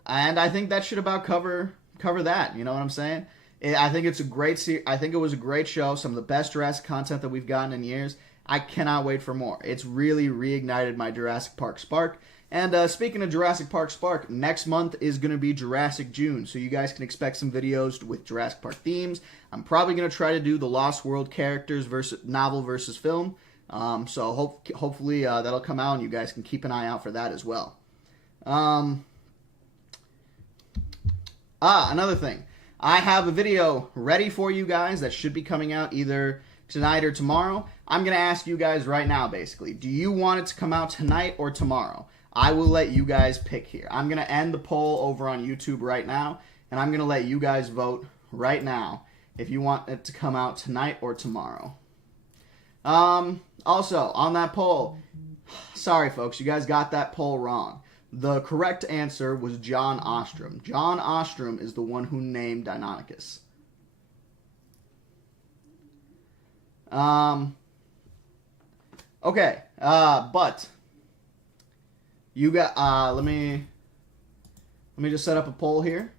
And I think that should about cover that. You know what I'm saying? I think it's a great I think it was a great show. Some of the best Jurassic content that we've gotten in years. I cannot wait for more. It's really reignited my Jurassic Park spark. And speaking of Jurassic Park Spark, next month is going to be Jurassic June, so you guys can expect some videos with Jurassic Park themes. I'm probably going to try to do the Lost World characters novel versus film, so hopefully that'll come out, and you guys can keep an eye out for that as well. Another thing. I have a video ready for you guys that should be coming out either tonight or tomorrow. I'm going to ask you guys right now, basically, do you want it to come out tonight or tomorrow? I will let you guys pick here. I'm going to end the poll over on YouTube right now, and I'm going to let you guys vote right now if you want it to come out tonight or tomorrow. Also, on that poll, sorry folks, you guys got that poll wrong. The correct answer was John Ostrom. John Ostrom is the one who named Deinonychus. Okay, but you got, let me just set up a poll here.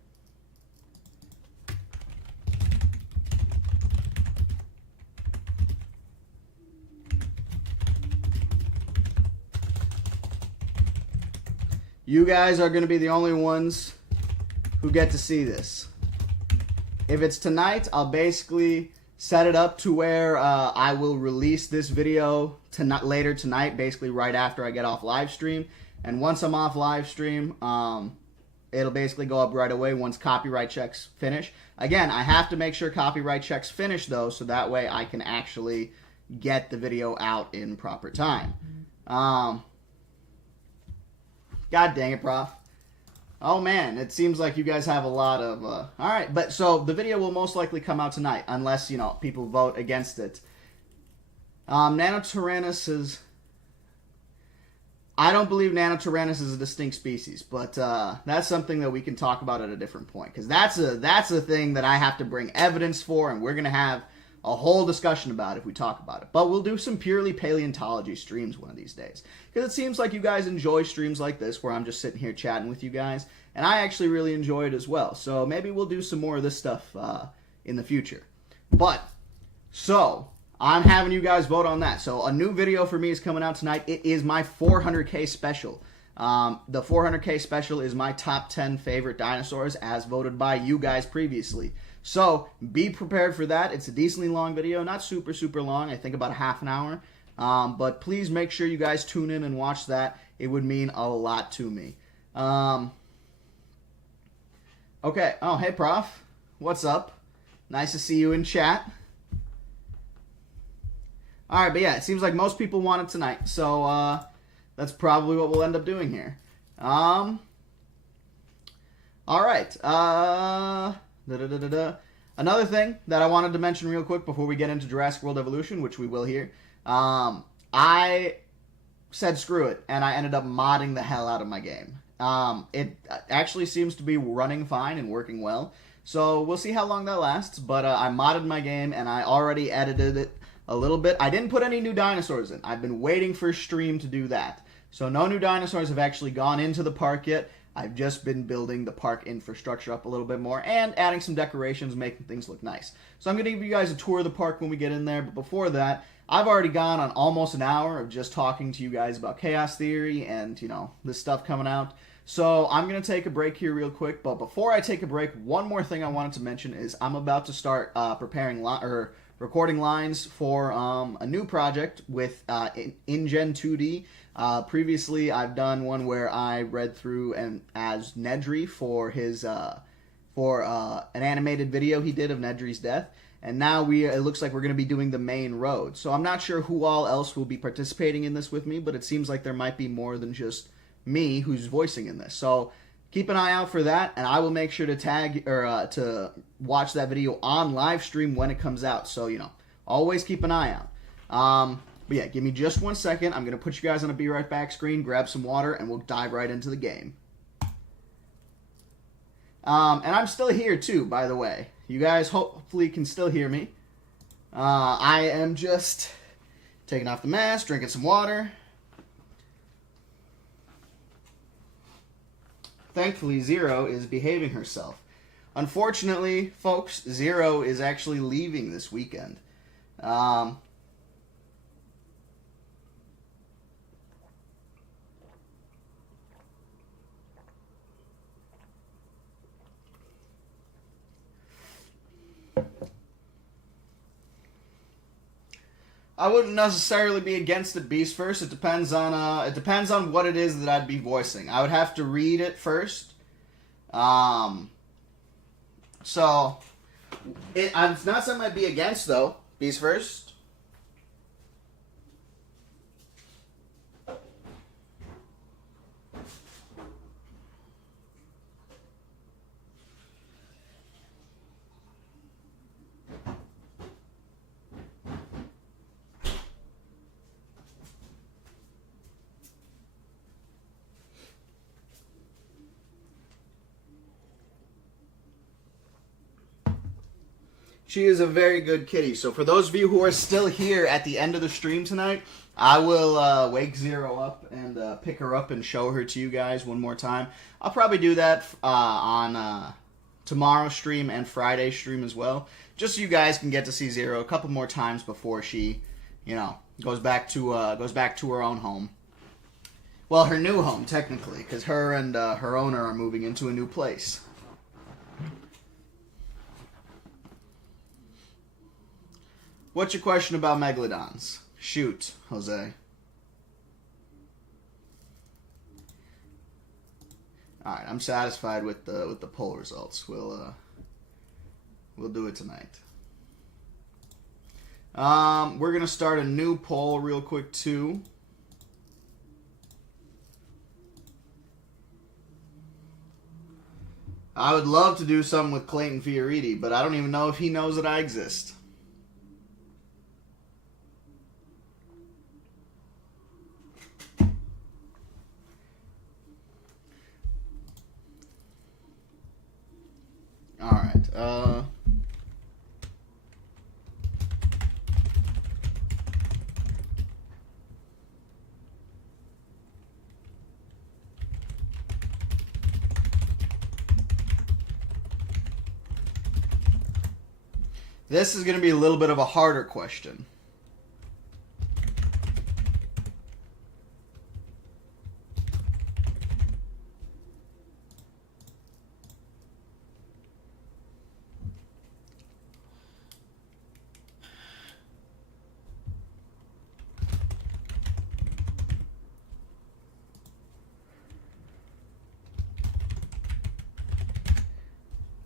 You guys are going to be the only ones who get to see this. If it's tonight, I'll basically set it up to where I will release this video later tonight, basically right after I get off live stream. And once I'm off live stream, it'll basically go up right away once copyright checks finish. Again, I have to make sure copyright checks finish, though, so that way I can actually get the video out in proper time. God dang it, Prof. Oh, man, it seems like you guys have a lot of... All right, but so the video will most likely come out tonight, unless, people vote against it. Nanotyrannus is... I don't believe Nanotyrannus is a distinct species, but that's something that we can talk about at a different point, because that's a thing that I have to bring evidence for, and we're going to have a whole discussion about if we talk about it. But we'll do some purely paleontology streams one of these days, because it seems like you guys enjoy streams like this where I'm just sitting here chatting with you guys, and I actually really enjoy it as well. So maybe we'll do some more of this stuff in the future. But, so, I'm having you guys vote on that. So a new video for me is coming out tonight. It is my 400K special. The 400K special is my top 10 favorite dinosaurs as voted by you guys previously. So be prepared for that. It's a decently long video, not super, super long. I think about a half an hour. But please make sure you guys tune in and watch that. It would mean a lot to me. Okay. Oh, hey, Prof. What's up? Nice to see you in chat. All right, but yeah, it seems like most people want it tonight. So That's probably what we'll end up doing here. All right. Another thing that I wanted to mention real quick before we get into Jurassic World Evolution, which we will here. I said screw it, and I ended up modding the hell out of my game. It actually seems to be running fine and working well. So we'll see how long that lasts, but I modded my game, and I already edited it a little bit. I didn't put any new dinosaurs in. I've been waiting for stream to do that. So no new dinosaurs have actually gone into the park yet. I've just been building the park infrastructure up a little bit more and adding some decorations, making things look nice. So I'm going to give you guys a tour of the park when we get in there, but before that, I've already gone on almost an hour of just talking to you guys about chaos theory and, you know, this stuff coming out. So I'm going to take a break here real quick, but before I take a break, one more thing I wanted to mention is I'm about to start recording lines for a new project with InGen 2D. Previously, I've done one where I read through as Nedry for his an animated video he did of Nedry's death, and now it looks like we're going to be doing the main road. So I'm not sure who all else will be participating in this with me, but it seems like there might be more than just me who's voicing in this. So keep an eye out for that, and I will make sure to tag or to watch that video on live stream when it comes out. So, you know, always keep an eye out. But yeah, give me just 1 second. I'm going to put you guys on a Be Right Back screen, grab some water, and we'll dive right into the game. And I'm still here too, by the way. You guys hopefully can still hear me. I am just taking off the mask, drinking some water. Thankfully, Zero is behaving herself. Unfortunately, folks, Zero is actually leaving this weekend. I wouldn't necessarily be against it, Beast First. It depends on what it is that I'd be voicing. I would have to read it first. So it's not something I'd be against, though. Beast First. She is a very good kitty. So for those of you who are still here at the end of the stream tonight, I will wake Zero up and pick her up and show her to you guys one more time. I'll probably do that on tomorrow's stream and Friday's stream as well, just so you guys can get to see Zero a couple more times before she, you know, goes back to her own home. Well, her new home technically, because her and her owner are moving into a new place. What's your question about megalodons? Shoot, Jose. All right, I'm satisfied with the poll results. We'll do it tonight. We're gonna start a new poll real quick too. I would love to do something with Clayton Fioriti, but I don't even know if he knows that I exist. Alright, this is going to be a little bit of a harder question.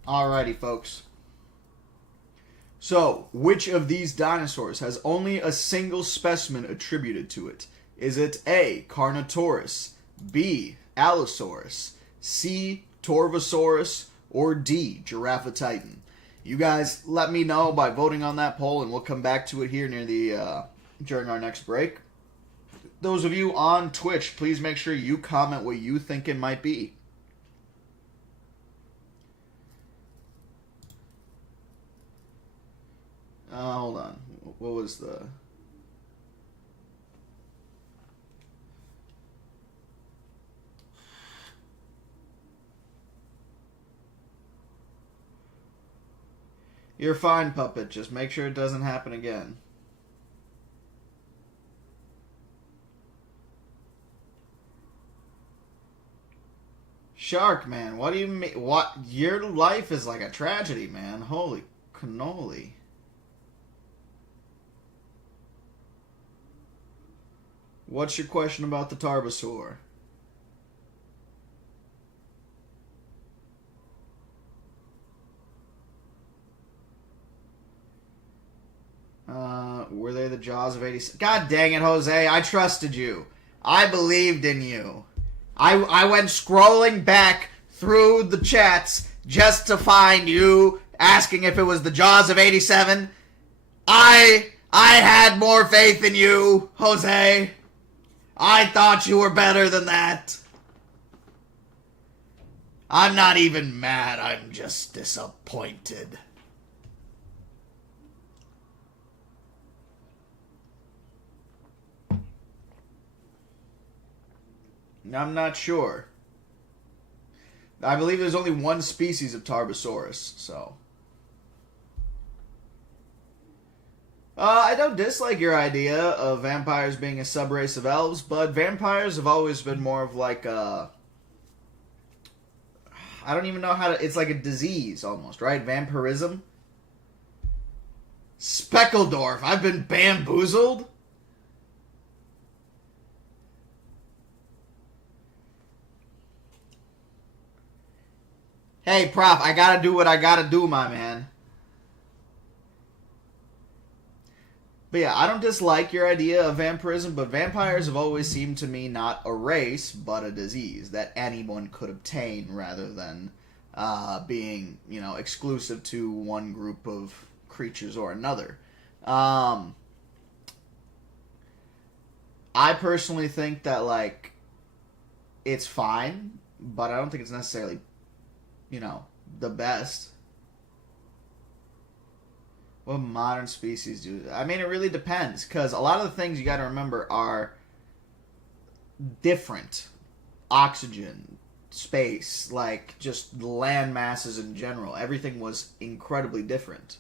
Alrighty, folks. So, which of these dinosaurs has only a single specimen attributed to it? Is it A, Carnotaurus, B, Allosaurus, C, Torvosaurus, or D, Giraffatitan? You guys let me know by voting on that poll, and we'll come back to it here near the during our next break. Those of you on Twitch, please make sure you comment what you think it might be. Hold on. What was the... You're fine, Puppet. Just make sure it doesn't happen again. Shark, man. What do you mean? What? Your life is like a tragedy, man. Holy cannoli. What's your question about the Tarbosaur? Were they the Jaws of 86? God dang it, Jose. I trusted you. I believed in you. I went scrolling back through the chats just to find you asking if it was the Jaws of 87. I had more faith in you, Jose. I thought you were better than that. I'm not even mad. I'm just disappointed. I'm not sure. I believe there's only one species of Tarbosaurus, so... I don't dislike your idea of vampires being a subrace of elves, but vampires have always been more of like a... I don't even know how to... It's like a disease, almost, right? Vampirism? Speckledorf, I've been bamboozled? Hey, Prof, I gotta do what I gotta do, my man. But yeah, I don't dislike your idea of vampirism, but vampires have always seemed to me not a race, but a disease that anyone could obtain rather than being, you know, exclusive to one group of creatures or another. I personally think that, like, it's fine, but I don't think it's necessarily, you know, the best. What modern species do? I mean, it really depends, because a lot of the things you got to remember are different. Oxygen, space, like just land masses in general. Everything was incredibly different.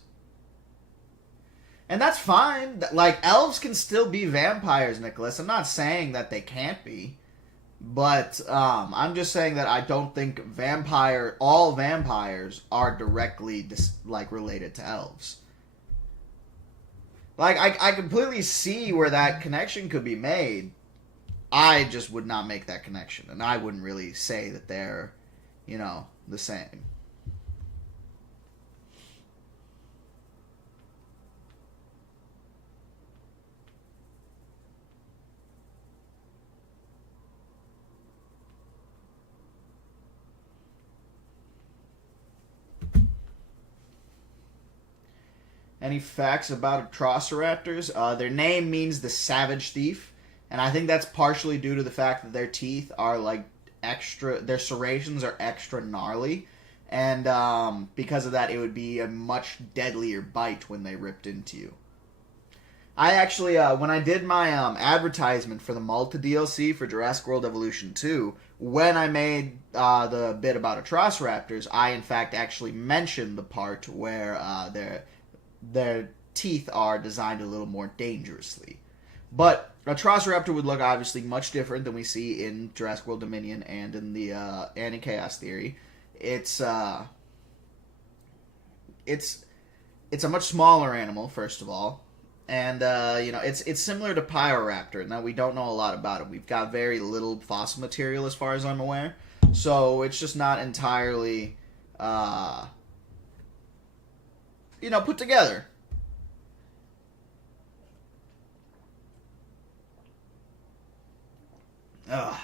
And that's fine. Like, elves can still be vampires, Nicholas. I'm not saying that they can't be. But I'm just saying that I don't think all vampires are directly related to elves. Like, I completely see where that connection could be made. I just would not make that connection. And I wouldn't really say that they're, you know, the same. Any facts about Atrociraptors? Their name means the savage thief, and I think that's partially due to the fact that their teeth are like their serrations are extra gnarly, and because of that, it would be a much deadlier bite when they ripped into you. I actually, when I did my advertisement for the Malta DLC for Jurassic World Evolution 2, when I made the bit about Atrociraptors, I in fact actually mentioned the part where their teeth are designed a little more dangerously. But Atrociraptor would look obviously much different than we see in Jurassic World Dominion and in the Anti-Chaos Theory. It's a much smaller animal, first of all. And, you know, it's similar to Pyroraptor in that we don't know a lot about it. We've got very little fossil material as far as I'm aware. So it's just not entirely... you know, put together. Ugh.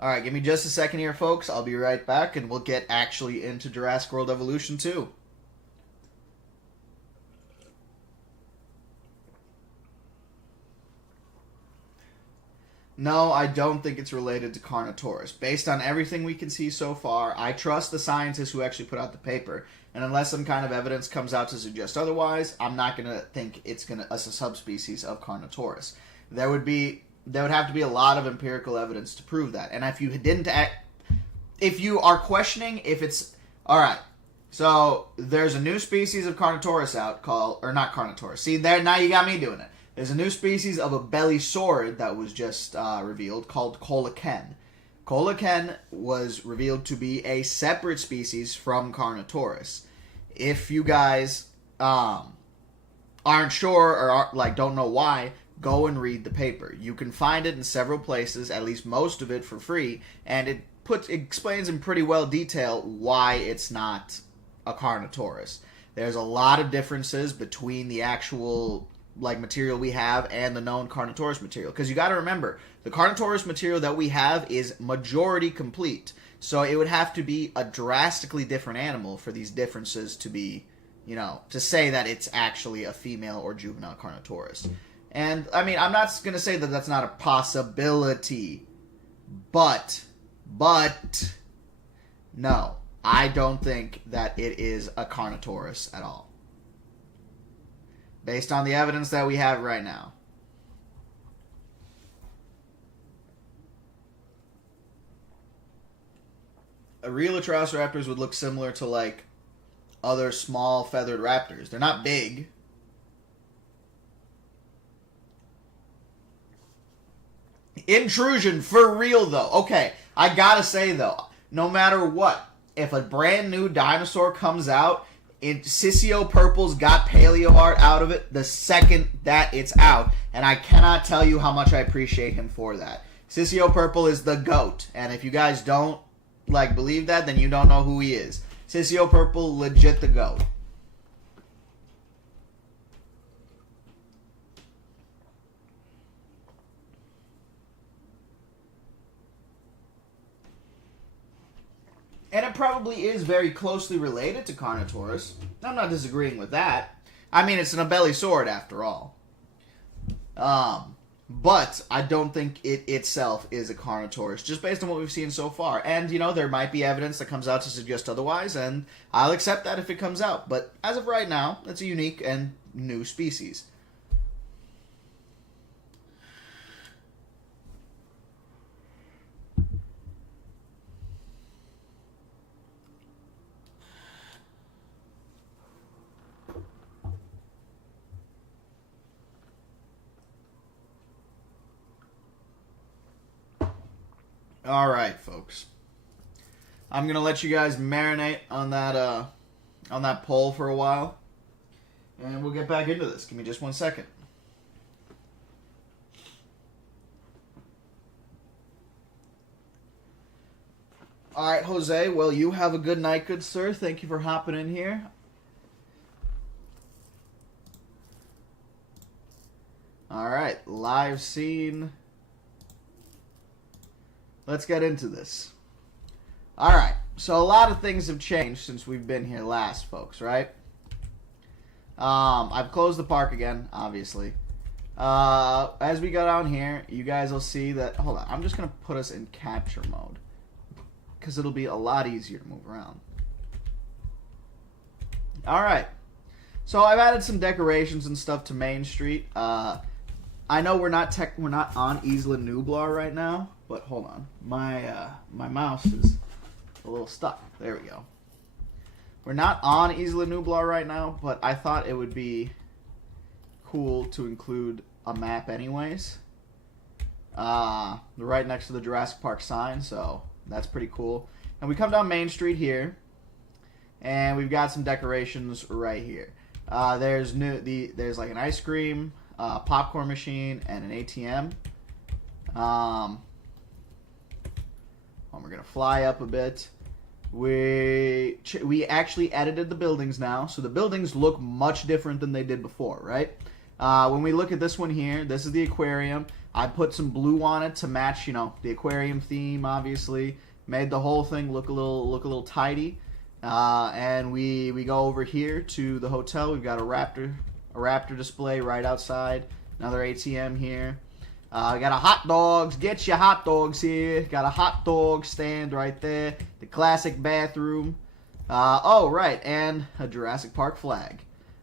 Alright, give me just a second here, folks. I'll be right back, and we'll get actually into Jurassic World Evolution 2. No, I don't think it's related to Carnotaurus. Based on everything we can see so far, I trust the scientists who actually put out the paper. And unless some kind of evidence comes out to suggest otherwise, I'm not going to think it's a subspecies of Carnotaurus. There would have to be a lot of empirical evidence to prove that. And if you are questioning if it's... Alright, so there's a new species of Carnotaurus out called... Or not Carnotaurus. See, now you got me doing it. There's a new species of a belisaurid that was just revealed called Coelacanth. Coelacanth was revealed to be a separate species from Carnotaurus. If you guys aren't sure or don't know why, go and read the paper. You can find it in several places, at least most of it for free, and it explains in pretty well detail why it's not a Carnotaurus. There's a lot of differences between the actual material we have and the known Carnotaurus material. Because you got to remember, the Carnotaurus material that we have is majority complete. So it would have to be a drastically different animal for these differences to be, to say that it's actually a female or juvenile Carnotaurus. And, I mean, I'm not going to say that that's not a possibility. But, no. I don't think that it is a Carnotaurus at all. Based on the evidence that we have right now. A real Atrociraptors would look similar to, other small feathered raptors. They're not big. Intrusion, for real, though. Okay, I gotta say, though, no matter what, if a brand new dinosaur comes out, Sissio Purple's got paleo art out of it the second that it's out, and I cannot tell you how much I appreciate him for that. Sissio Purple is the GOAT, and if you guys don't believe that, then you don't know who he is. Sissio Purple, legit the GOAT. And it probably is very closely related to Carnotaurus. I'm not disagreeing with that. I mean, it's an belisaurid after all. But I don't think it itself is a Carnotaurus, just based on what we've seen so far. And, there might be evidence that comes out to suggest otherwise, and I'll accept that if it comes out. But as of right now, it's a unique and new species. Alright, folks. I'm going to let you guys marinate on that poll for a while. And we'll get back into this. Give me just 1 second. Alright, Jose. Well, you have a good night, good sir. Thank you for hopping in here. Alright, live scene. Let's get into this. Alright, so a lot of things have changed since we've been here last, folks, right? I've closed the park again, obviously. As we go down here, you guys will see that... Hold on, I'm just going to put us in capture mode. Because it'll be a lot easier to move around. Alright. So I've added some decorations and stuff to Main Street. I know we're not on Isla Nublar right now, but hold on. My mouse is a little stuck. There we go. We're not on Isla Nublar right now, but I thought it would be cool to include a map anyways. Right next to the Jurassic Park sign, so that's pretty cool. And we come down Main Street here, and we've got some decorations right here. There's like an ice cream, popcorn machine, and an ATM. We're gonna fly up a bit. We actually edited the buildings now, so the buildings look much different than they did before, right? When we look at this one here, this is the aquarium. I put some blue on it to match, you know, the aquarium theme. Obviously, made the whole thing look a little tidy. And we go over here to the hotel. We've got a raptor display right outside. Another ATM here. Got a hot dogs. Get your hot dogs here. Got a hot dog stand right there. The classic bathroom. Oh, right, and a Jurassic Park flag.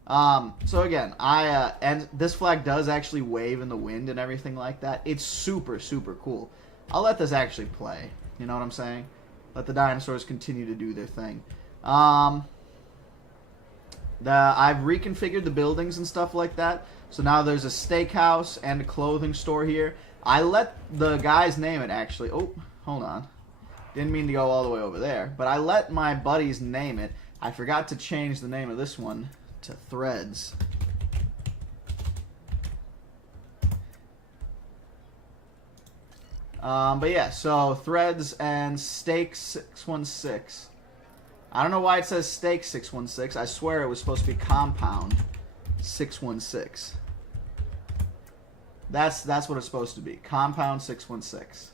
So again, and this flag does actually wave in the wind and everything like that. It's super, super cool. I'll let this actually play. You know what I'm saying? Let the dinosaurs continue to do their thing. I've reconfigured the buildings and stuff like that. So now there's a steakhouse and a clothing store here. I let the guys name it, actually. Oh, hold on. Didn't mean to go all the way over there. But I let my buddies name it. I forgot to change the name of this one to Threads. But yeah, so Threads and Steak 616. I don't know why it says Steak 616. I swear it was supposed to be Compound 616. That's what it's supposed to be. Compound 616.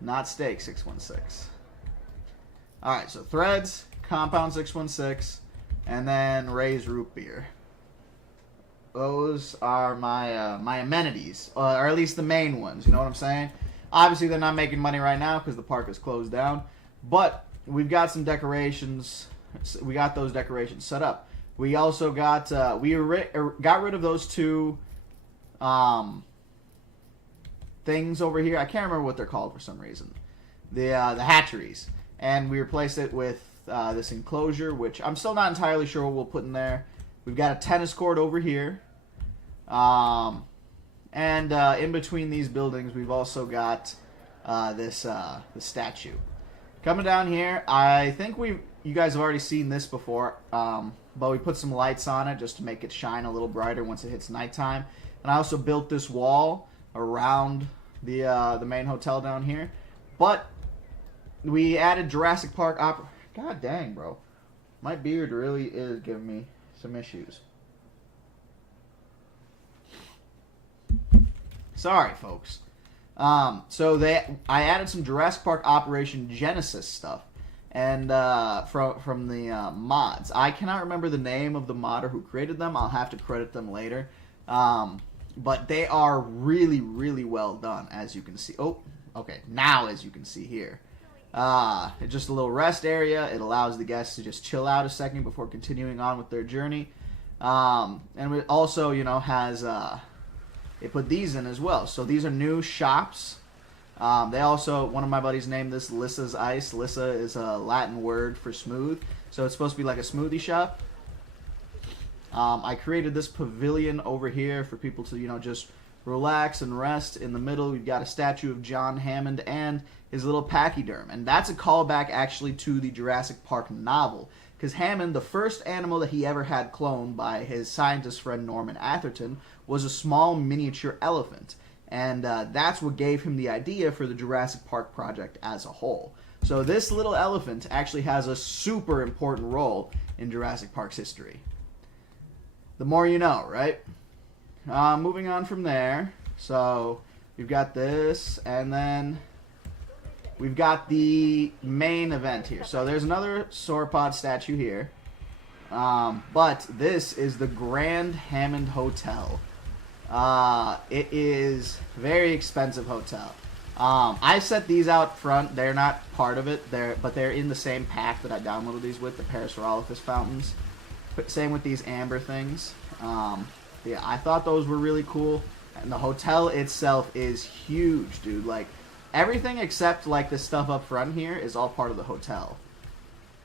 Not Steak 616. Alright, so Threads, Compound 616, and then Ray's Root Beer. Those are my my amenities, or at least the main ones, you know what I'm saying? Obviously, they're not making money right now because the park is closed down, but we've got some decorations. We got those decorations set up. We also got, got rid of those two things over here. I can't remember what they're called for some reason. The hatcheries. And we replaced it with this enclosure, which I'm still not entirely sure what we'll put in there. We've got a tennis court over here. And in between these buildings, we've also got this the statue. Coming down here, I think you guys have already seen this before, but we put some lights on it just to make it shine a little brighter once it hits nighttime. And I also built this wall around the main hotel down here. But we added Jurassic Park God dang, bro. My beard really is giving me some issues. Sorry, folks. So I added some Jurassic Park Operation Genesis stuff, and from the mods. I cannot remember the name of the modder who created them. I'll have to credit them later. But they are really, really well done, as you can see. Oh, okay. Now, as you can see here, it's just a little rest area. It allows the guests to just chill out a second before continuing on with their journey. And it also, you know, has it put these in as well. So these are new shops. They also, one of my buddies named this Lissa's Ice. Lissa is a Latin word for smooth. So it's supposed to be like a smoothie shop. I created this pavilion over here for people to, you know, just relax and rest. In the middle, we've got a statue of John Hammond and his little pachyderm. And that's a callback, actually, to the Jurassic Park novel. Because Hammond, the first animal that he ever had cloned by his scientist friend Norman Atherton, was a small miniature elephant. And that's what gave him the idea for the Jurassic Park project as a whole. So this little elephant actually has a super important role in Jurassic Park's history. The more you know, right? Moving on from there. So we've got this, and then we've got the main event here. So there's another sauropod statue here. But this is the Grand Hammond Hotel. It is a very expensive hotel. I set these out front. They're not part of it. But they're in the same pack that I downloaded these with, the Parasaurolophus fountains. But same with these amber things. Yeah, I thought those were really cool. And the hotel itself is huge, dude. Like, everything except, like, the stuff up front here is all part of the hotel.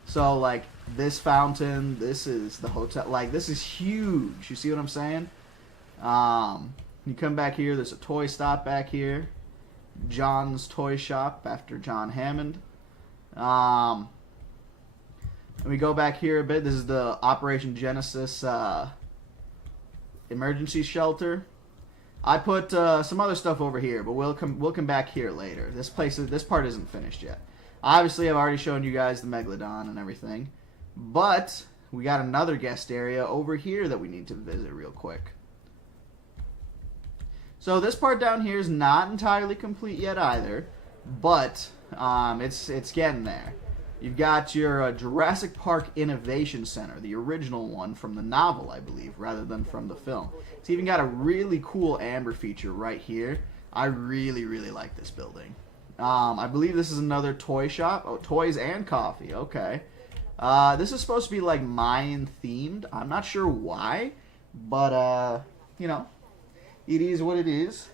So, like, this fountain, this is the hotel. Like, this is huge. You see what I'm saying? You come back here, there's a toy stop back here. John's Toy Shop after John Hammond. And we go back here a bit. This is the Operation Genesis emergency shelter. I put some other stuff over here, but we'll come back here later. This part isn't finished yet. Obviously, I've already shown you guys the Megalodon and everything, but we got another guest area over here that we need to visit real quick. So this part down here is not entirely complete yet either, but it's getting there. You've got your Jurassic Park Innovation Center, the original one from the novel, I believe, rather than from the film. It's even got a really cool amber feature right here. I really, really like this building. I believe this is another toy shop. Oh, toys and coffee. Okay. This is supposed to be like Mayan themed. I'm not sure why, but you know, it is what it is.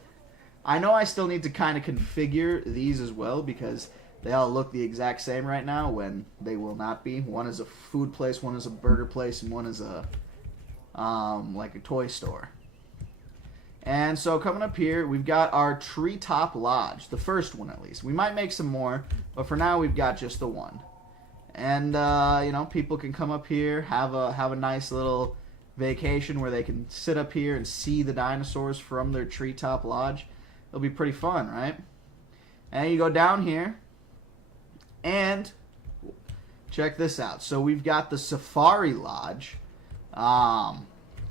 I know I still need to kind of configure these as well because they all look the exact same right now when they will not be. One is a food place, one is a burger place, and one is a like a toy store. And so coming up here, we've got our Treetop Lodge, the first one at least. We might make some more, but for now we've got just the one. And you know, people can come up here, have a nice little vacation where they can sit up here and see the dinosaurs from their Treetop Lodge. It'll be pretty fun, right? And you go down here, and check this out. So we've got the Safari Lodge,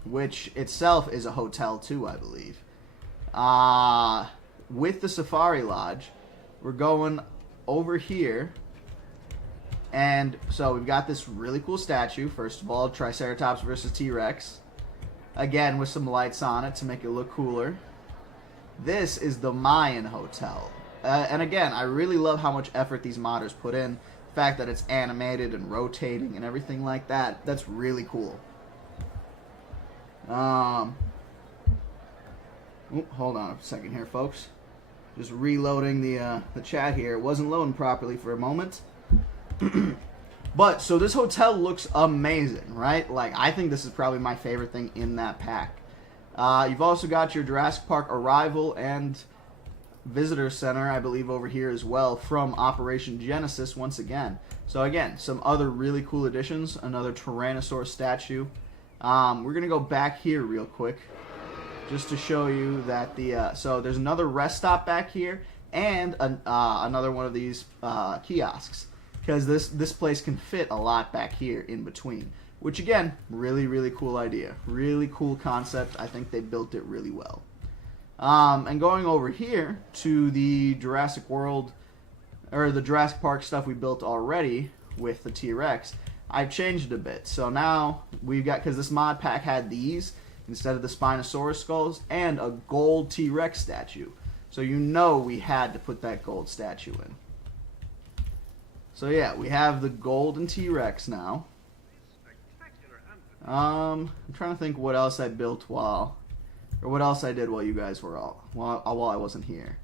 which itself is a hotel too, I believe. With the Safari Lodge, we're going over here, and so we've got this really cool statue. First of all, Triceratops versus T-Rex, again with some lights on it to make it look cooler. This is the Mayan Hotel, and again, I really love how much effort these modders put in. The fact that it's animated and rotating and everything like that, that's really cool. Hold on a second here, folks. Just reloading the chat here. It wasn't loading properly for a moment. But, so this hotel looks amazing, right? Like, I think this is probably my favorite thing in that pack. You've also got your Jurassic Park Arrival and Visitor Center, I believe, over here as well from Operation Genesis once again. So again, some other really cool additions. Another Tyrannosaurus statue. We're going to go back here real quick just to show you that the... so there's another rest stop back here and another one of these kiosks. Because this place can fit a lot back here in between. Which again, really, really cool idea. Really cool concept. I think they built it really well. And going over here to the Jurassic World, or the Jurassic Park stuff we built already with the T-Rex, I've changed it a bit. So now we've got, because this mod pack had these instead of the Spinosaurus skulls, and a gold T-Rex statue. So you know we had to put that gold statue in. So yeah, we have the golden T-Rex now. I'm trying to think what else I built or what else I did while you guys were while I wasn't here.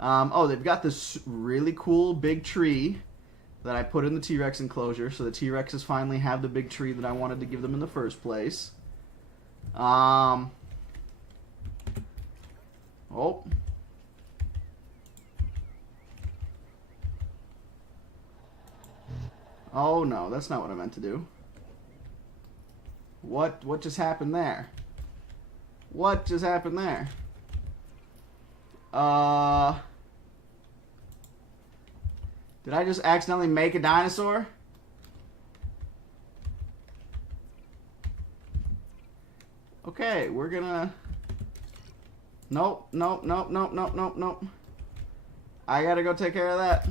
Oh, they've got this really cool big tree that I put in the T-Rex enclosure, so the T-Rexes finally have the big tree that I wanted to give them in the first place. Oh. Oh no, that's not what I meant to do. What just happened there? What just happened there? Did I just accidentally make a dinosaur? Okay, we're gonna... Nope, nope, nope, nope, nope, nope, nope. I gotta go take care of that.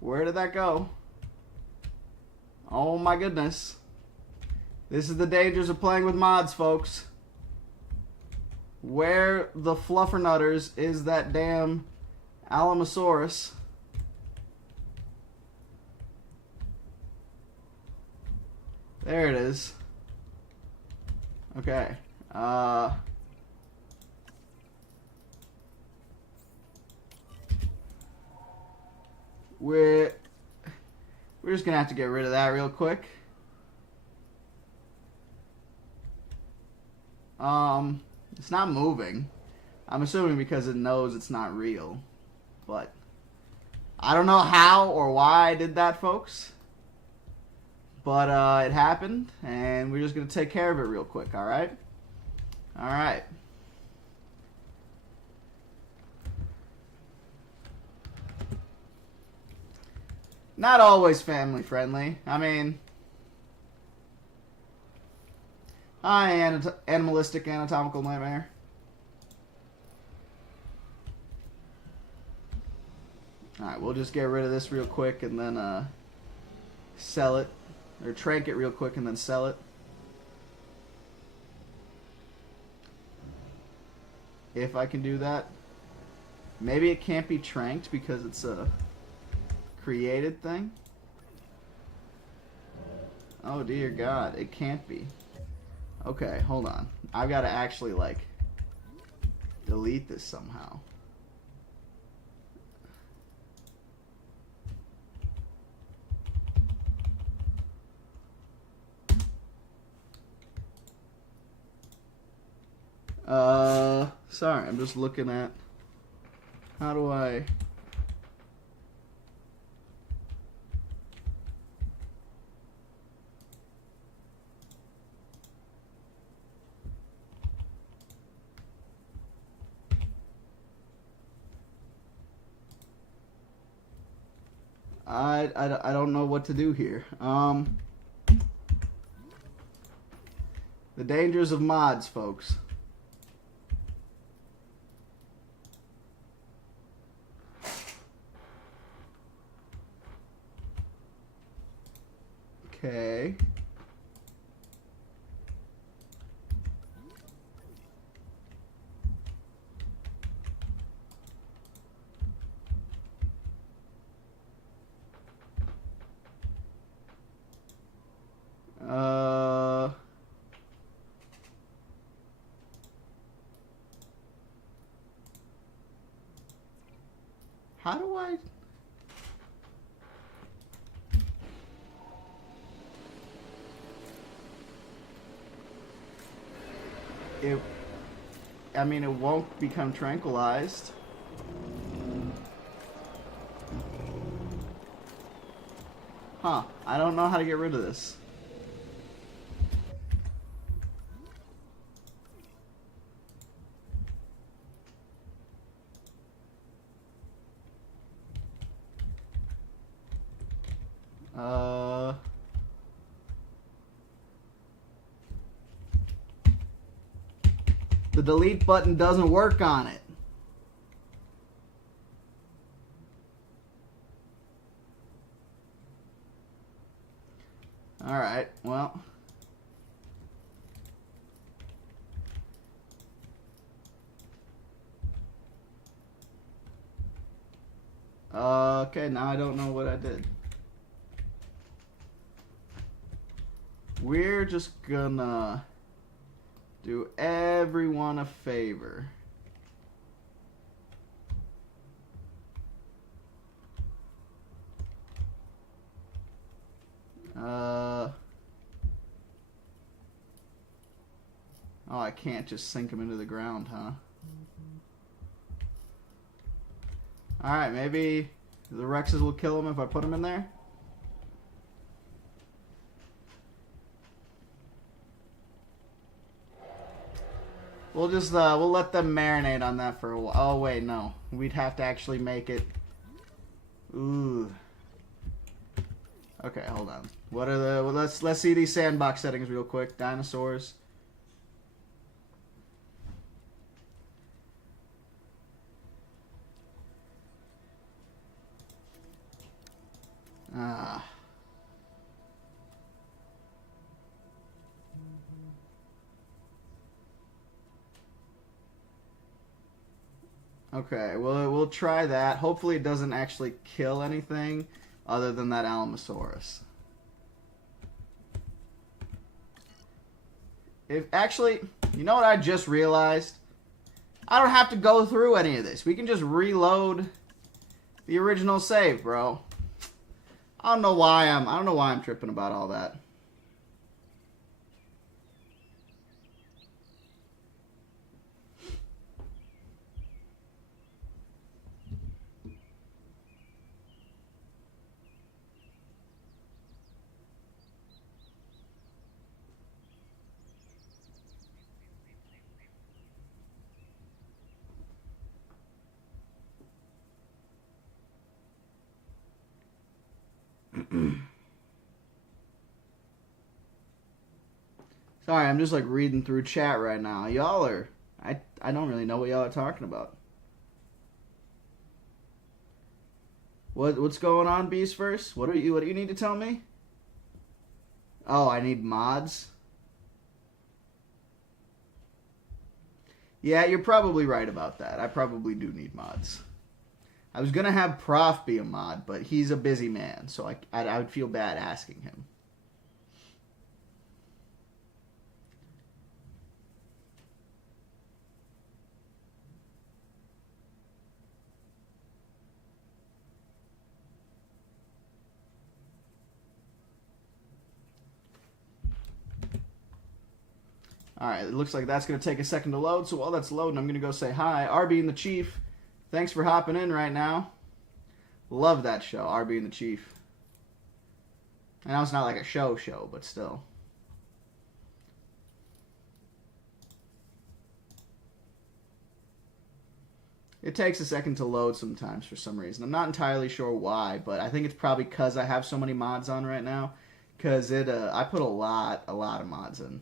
Where did that go? Oh my goodness. This is the dangers of playing with mods, folks. Where the fluffernutters is that damn Alamosaurus? There it is. Okay. We're just gonna have to get rid of that real quick. It's not moving. I'm assuming because it knows it's not real. But I don't know how or why I did that, folks. But it happened, and we're just gonna take care of it real quick, alright? Alright. Not always family friendly. I mean, hi, animalistic anatomical nightmare. Alright, we'll just get rid of this real quick and then sell it. Or trank it real quick and then sell it. If I can do that. Maybe it can't be tranked because it's a created thing. Oh dear God, it can't be. Okay, hold on. I've got to actually, like, delete this somehow. Sorry, I'm just looking at how do I I don't know what to do here. The dangers of mods, folks. Okay. How do I... I mean, it won't become tranquilized. Huh. I don't know how to get rid of this. The delete button doesn't work on it. Alright, well. Okay, now I don't know what I did. We're just gonna do everyone a favor. Oh, I can't just sink them into the ground, huh? Alright, maybe the Rexes will kill them if I put them in there? We'll just, we'll let them marinate on that for a while. Oh, wait, no. We'd have to actually make it... Ooh. Okay, hold on. What are the... Well, let's see these sandbox settings real quick. Dinosaurs. Ah. Okay, well, we'll try that. Hopefully it doesn't actually kill anything other than that Alamosaurus. If actually, you know what I just realized? I don't have to go through any of this. We can just reload the original save, bro. I don't know why I'm tripping about all that. Sorry, I'm just like reading through chat right now. Y'all are... I don't really know what y'all are talking about. What's going on, Beast First? What do you need to tell me? Oh, I need mods. Yeah, you're probably right about that. I probably do need mods. I was gonna have Prof be a mod, but he's a busy man, so I would feel bad asking him. Alright, it looks like that's going to take a second to load, so while that's loading, I'm going to go say hi. RB and the Chief, thanks for hopping in right now. Love that show, RB and the Chief. I know it's not like a show, but still. It takes a second to load sometimes for some reason. I'm not entirely sure why, but I think it's probably because I have so many mods on right now. Because I put a lot of mods in.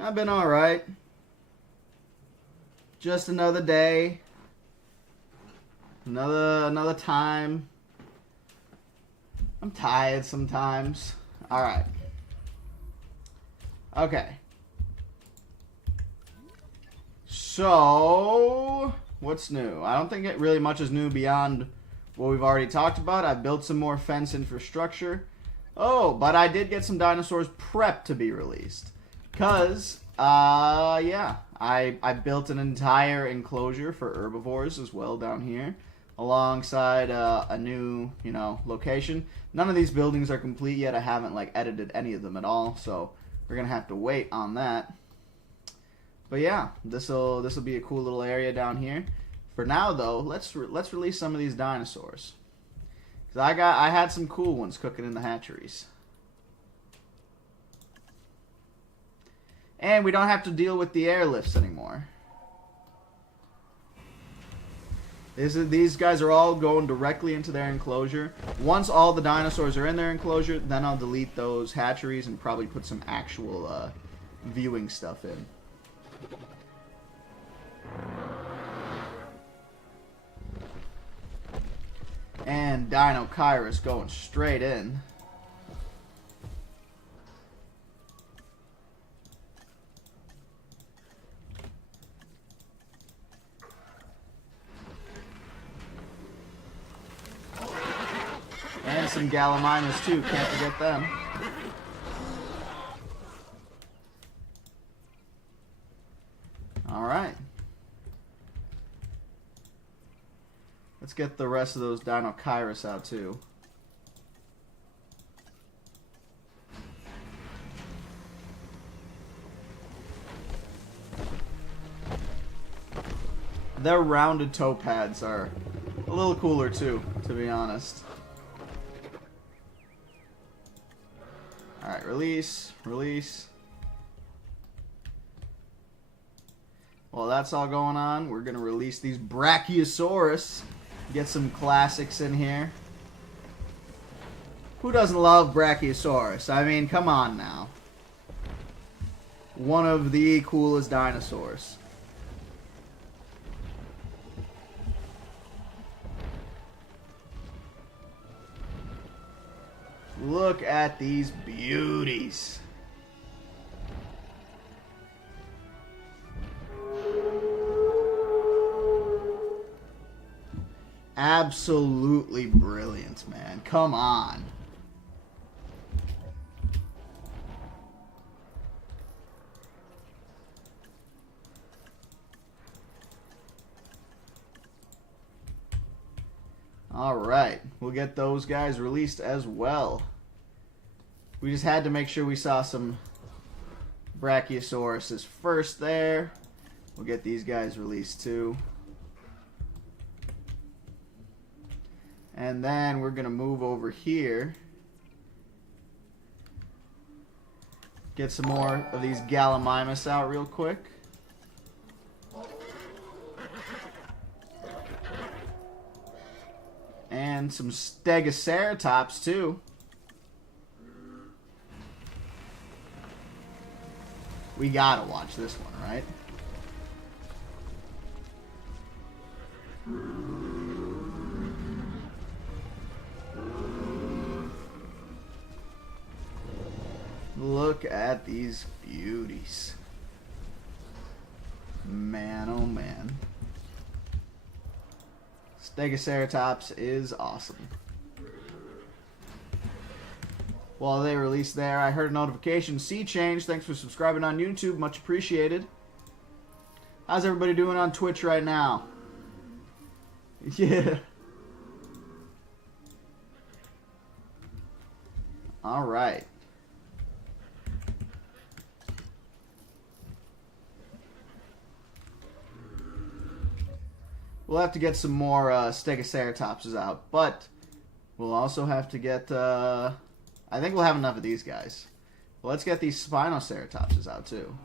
I've been alright. Just another day. Another time. I'm tired sometimes. Alright. Okay. So, what's new? I don't think it really much is new beyond what we've already talked about. I built some more fence infrastructure. Oh, but I did get some dinosaurs prepped to be released. Because, yeah, I built an entire enclosure for herbivores as well down here. Alongside a new, location. None of these buildings are complete yet. I haven't, edited any of them at all. So, we're going to have to wait on that. But yeah, this'll be a cool little area down here. For now, though, let's release some of these dinosaurs. Cause I had some cool ones cooking in the hatcheries. And we don't have to deal with the airlifts anymore. These guys are all going directly into their enclosure. Once all the dinosaurs are in their enclosure, then I'll delete those hatcheries and probably put some actual viewing stuff in. And DinoKairos going straight in. And some Gallimimus too, can't forget them. Alright. Let's get the rest of those DinoKairos out too. Their rounded toe pads are a little cooler too, to be honest. Alright, release, release. While that's all going on, we're going to release these Brachiosaurus. Get some classics in here. Who doesn't love Brachiosaurus? I mean, come on now. One of the coolest dinosaurs. Look at these beauties. Absolutely brilliant, man. Come on. Alright, we'll get those guys released as well. We just had to make sure we saw some Brachiosauruses first there. We'll get these guys released too. And then we're going to move over here. Get some more of these Gallimimus out real quick. And some Stegoceratops too. We gotta watch this one, right? Look at these beauties. Man, oh man. Stegoceratops is awesome. While they released there, I heard a notification. Sea change. Thanks for subscribing on YouTube. Much appreciated. How's everybody doing on Twitch right now? Yeah. All right. We'll have to get some more Stegoceratopses out, but we'll also have to get... I think we'll have enough of these guys. Well, let's get these Spinoceratopses out, too.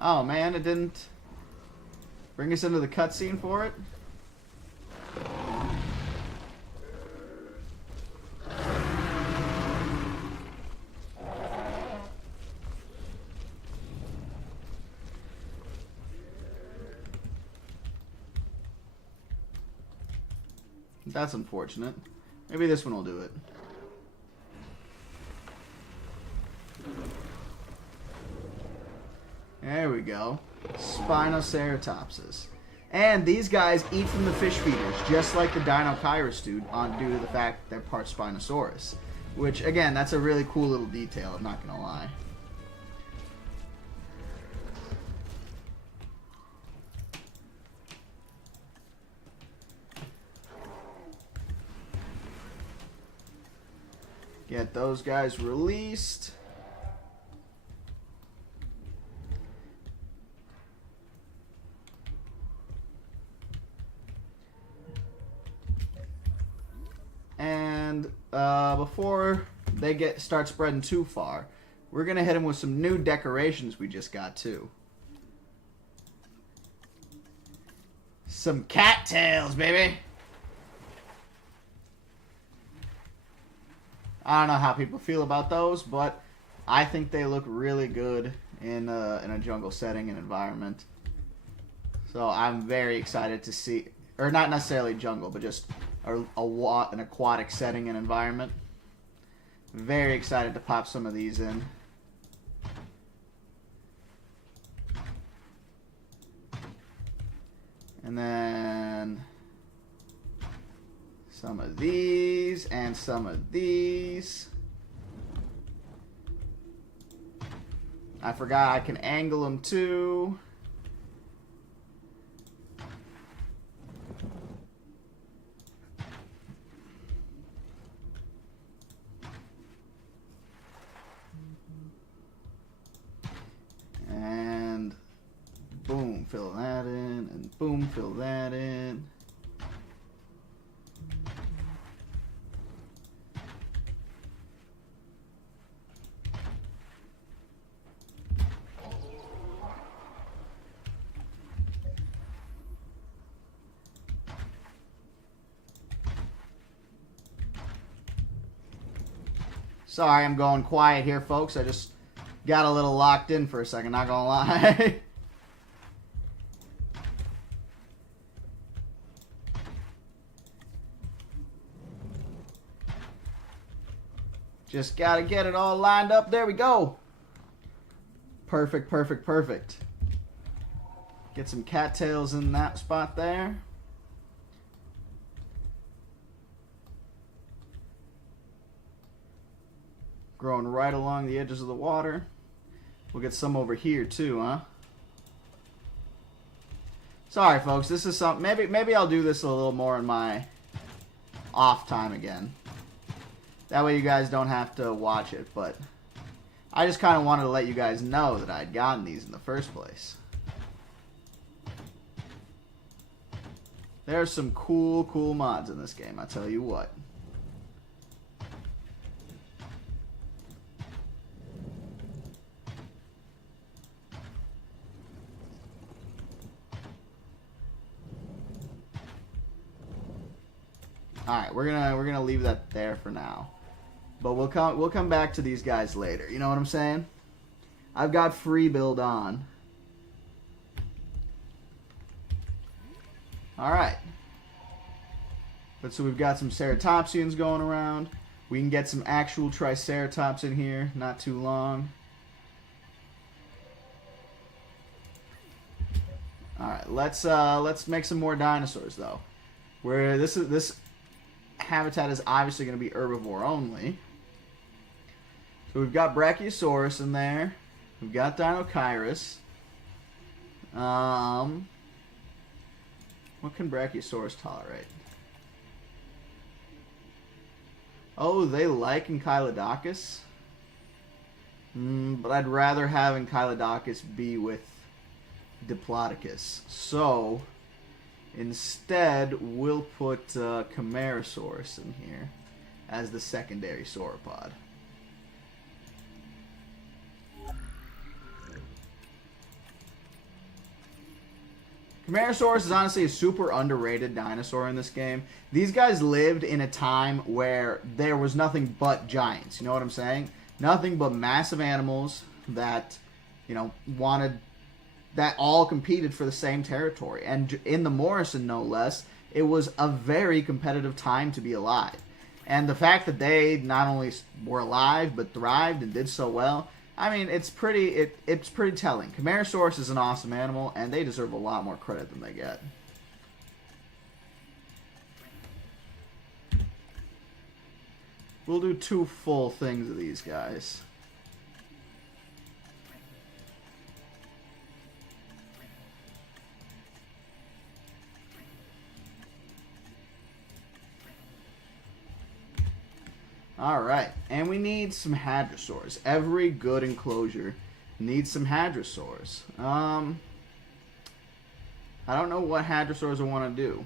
Oh, man, it didn't bring us into the cutscene for it? That's unfortunate. Maybe this one will do it. There we go. Spinoceratopses. And these guys eat from the fish feeders, just like the Dinochirus do, due to the fact that they're part Spinosaurus. Which, again, that's a really cool little detail, I'm not going to lie. Get those guys released. And before they start spreading too far, we're going to hit them with some new decorations we just got too. Some cattails, baby! I don't know how people feel about those, but I think they look really good in a jungle setting and environment. So I'm very excited to see, or not necessarily jungle, but just an aquatic setting and environment. Very excited to pop some of these in. And then some of these, and some of these. I forgot I can angle them too. And boom, fill that in, and boom, fill that in. Sorry, I'm going quiet here, folks. I just got a little locked in for a second, not gonna lie. Just gotta get it all lined up. There we go. Perfect, perfect, perfect. Get some cattails in that spot there. Growing right along the edges of the water. We'll get some over here too, huh? Sorry, folks. This is something. Maybe I'll do this a little more in my off time again. That way you guys don't have to watch it. But I just kind of wanted to let you guys know that I'd gotten these in the first place. There's some cool mods in this game, I tell you what. Alright, we're gonna leave that there for now. But we'll come back to these guys later. You know what I'm saying? I've got free build on. Alright. But so we've got some ceratopsians going around. We can get some actual triceratops in here, not too long. Alright, let's make some more dinosaurs though. Where this habitat is obviously going to be herbivore only. So we've got Brachiosaurus in there. We've got Dinochirus. What can Brachiosaurus tolerate? Oh, they like Enchilodocus. But I'd rather have Enchilodocus be with Diplodocus. So instead, we'll put Camarasaurus in here as the secondary sauropod. Camarasaurus is honestly a super underrated dinosaur in this game. These guys lived in a time where there was nothing but giants. You know what I'm saying? Nothing but massive animals that, you know, that all competed for the same territory. And in the Morrison, no less, it was a very competitive time to be alive. And the fact that they not only were alive, but thrived and did so well, I mean, it's pretty telling. Camarasaurus is an awesome animal, and they deserve a lot more credit than they get. We'll do 2 full things of these guys. Alright, and we need some hadrosaurs. Every good enclosure needs some hadrosaurs. I don't know what hadrosaurs I want to do.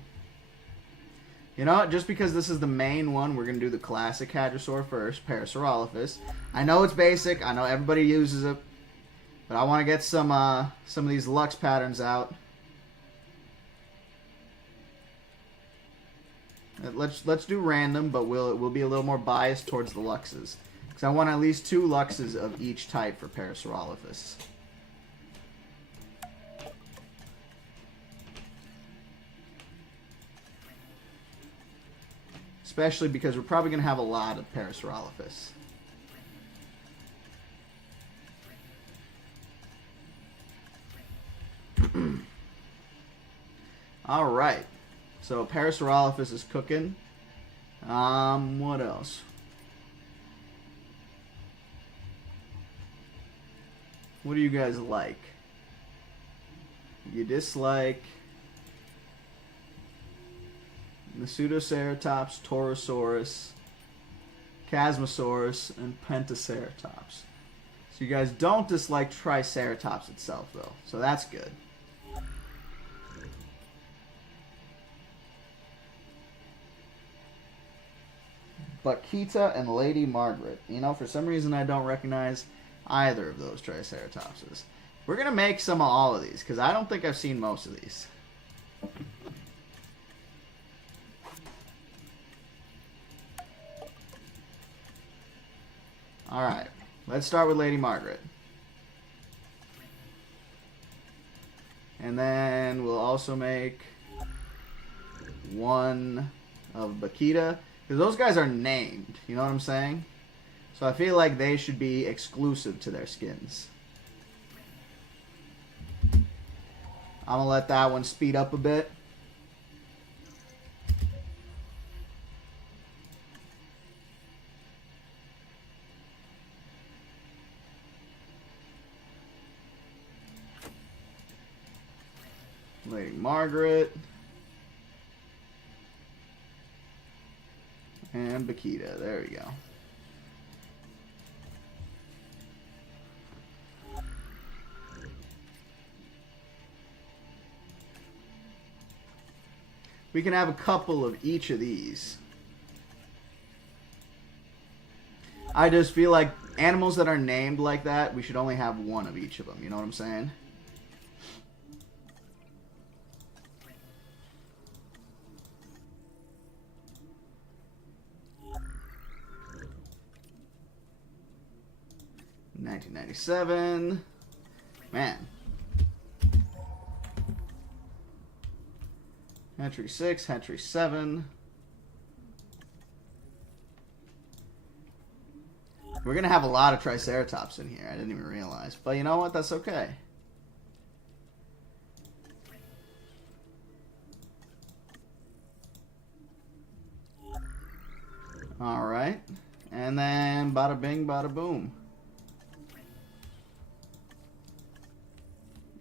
You know what? Just because this is the main one, we're going to do the classic hadrosaur first, Parasaurolophus. I know it's basic. I know everybody uses it. But I want to get some of these Lux patterns out. Let's do random, but we'll be a little more biased towards the Luxes. Because I want at least 2 Luxes of each type for Parasaurolophus. Especially because we're probably going to have a lot of Parasaurolophus. Alright. So Parasaurolophus is cooking. What else? What do you guys like? You dislike the Pseudoceratops, Torosaurus, Chasmosaurus, and Pentaceratops. So you guys don't dislike Triceratops itself, though. So that's good. But Kita and Lady Margaret. You know, for some reason I don't recognize either of those Triceratopses. We're going to make some of all of these, because I don't think I've seen most of these. Alright, let's start with Lady Margaret. And then we'll also make one of Bakita. Because those guys are named, you know what I'm saying? So I feel like they should be exclusive to their skins. I'm going to let that one speed up a bit. Lady Margaret. And Bakita. There we go. We can have a couple of each of these. I just feel like animals that are named like that, we should only have one of each of them. You know what I'm saying? 1997. Man. Hatchery 6, Hatchery 7. We're going to have a lot of Triceratops in here. I didn't even realize. But you know what? That's okay. Alright. And then bada bing, bada boom.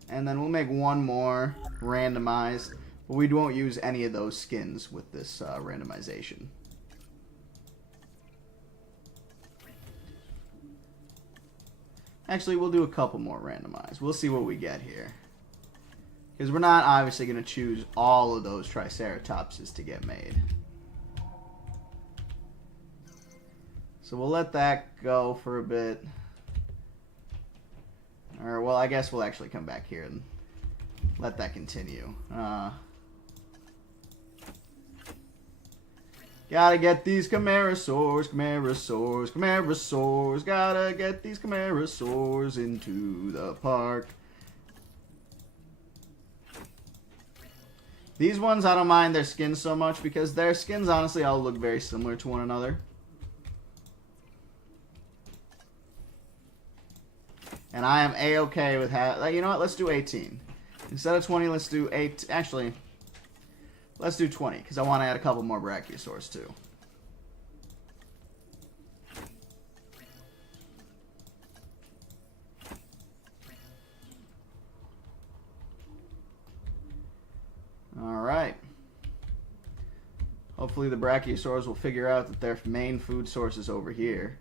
And then we'll make one more randomized. But we won't use any of those skins with this randomization. Actually, we'll do a couple more randomized. We'll see what we get here. Because we're not obviously going to choose all of those Triceratopses to get made. So we'll let that go for a bit. Or, well, I guess we'll actually come back here and let that continue. Gotta get these Camarasaurs, Camarasaurs, Camarasaurs. Gotta get these Camarasaurs into the park. These ones, I don't mind their skins so much because their skins, honestly, all look very similar to one another. And I am A-okay with you know what, let's do 18. Instead of 20, let's do 8. Actually, let's do 20, because I want to add a couple more Brachiosaurs, too. Alright. Hopefully the Brachiosaurs will figure out that their main food source is over here.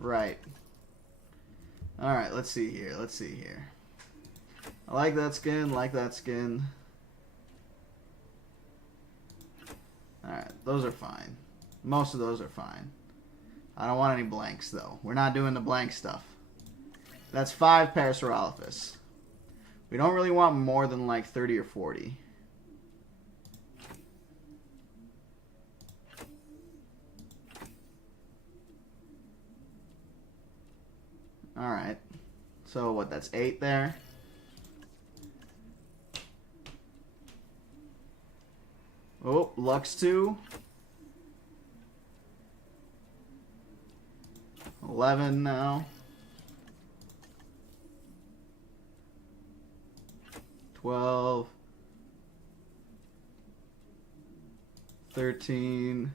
Right. Alright, let's see here. Let's see here. I like that skin, like that skin. Alright, those are fine. Most of those are fine. I don't want any blanks, though. We're not doing the blank stuff. That's 5 Parasaurolophus. We don't really want more than like 30 or 40. Alright. So what, that's 8 there. Oh, Lux 2. 11 now. 12. 13.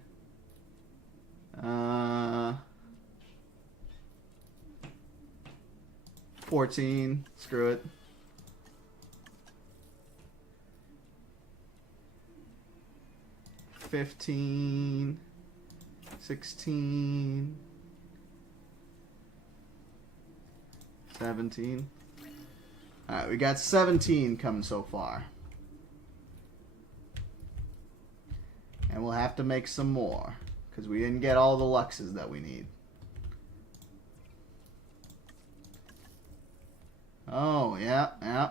14. Screw it. 15. 16. 17. Alright, we got 17 coming so far. And we'll have to make some more, because we didn't get all the Luxes that we need. Oh, yeah, yeah.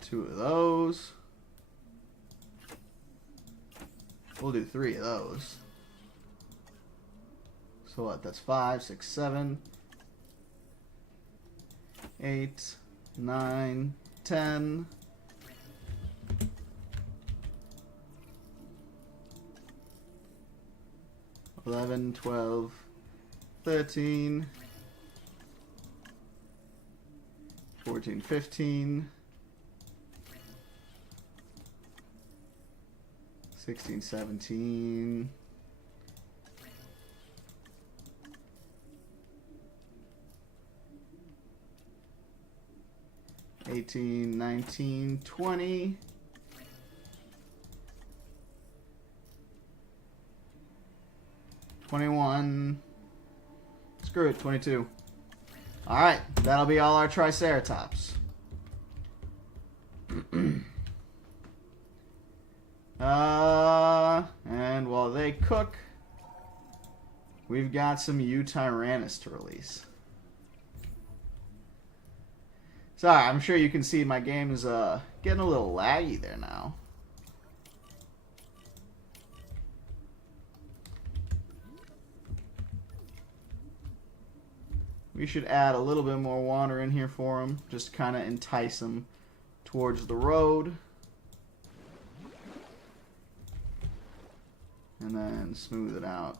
Two of those. We'll do 3 of those. So what? That's 5, 6, 7, 8, 9, 10. 11, 12, 13, 14, 15, 16, 17, 18, 19, 20. 21. Screw it, 22. Alright, that'll be all our Triceratops. And while they cook, we've got some Eutyrannus to release. Sorry, I'm sure you can see my game is getting a little laggy there now. We should add a little bit more water in here for him, just kind of entice him towards the road. And then smooth it out,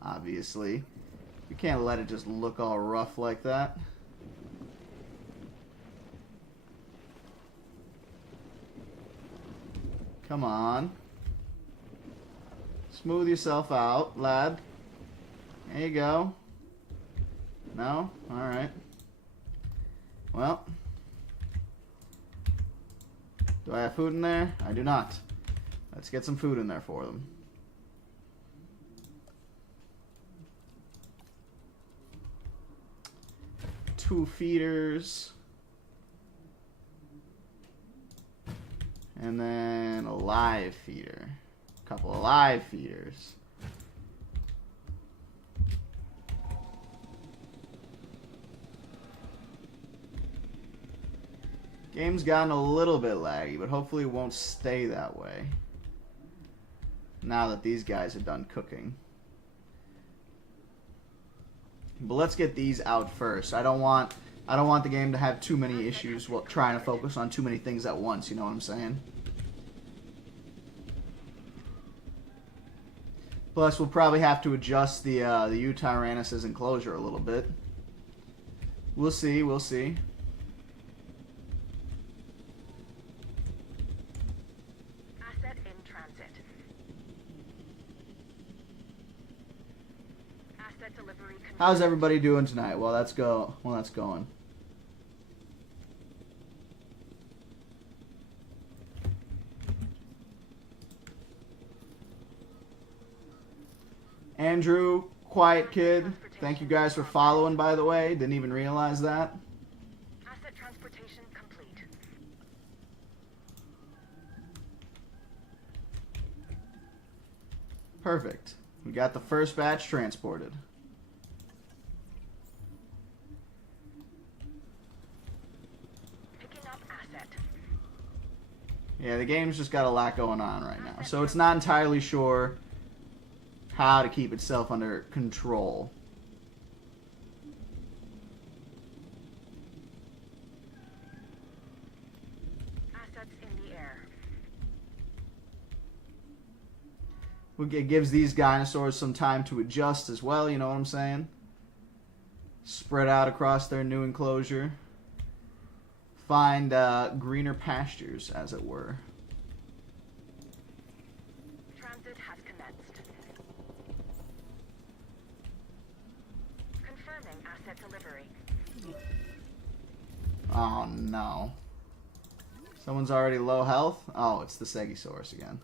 obviously. You can't let it just look all rough like that. Come on. Smooth yourself out, lad. There you go. No? Alright. Well. Do I have food in there? I do not. Let's get some food in there for them. Two feeders. And then a live feeder. A couple of live feeders. Game's gotten a little bit laggy, but hopefully it won't stay that way. Now that these guys are done cooking. But let's get these out first. I don't want the game to have too many issues while trying to focus on too many things at once, you know what I'm saying? Plus, we'll probably have to adjust the Tyrannosaurus enclosure a little bit. We'll see, we'll see. Asset in transit. Asset delivery. How's everybody doing tonight? Well, that's going. Andrew, quiet kid. Thank you guys for following, by the way. Didn't even realize that. Asset transportation complete. Perfect. We got the first batch transported. Picking up asset. Yeah, the game's just got a lot going on right now, so it's not entirely sure how to keep itself under control. Assets in the air. It gives these dinosaurs some time to adjust as well, you know what I'm saying? Spread out across their new enclosure. Find greener pastures, as it were. Transit has commenced. Confirming asset delivery. Oh no. Someone's already low health? Oh, it's the Stegosaurus again.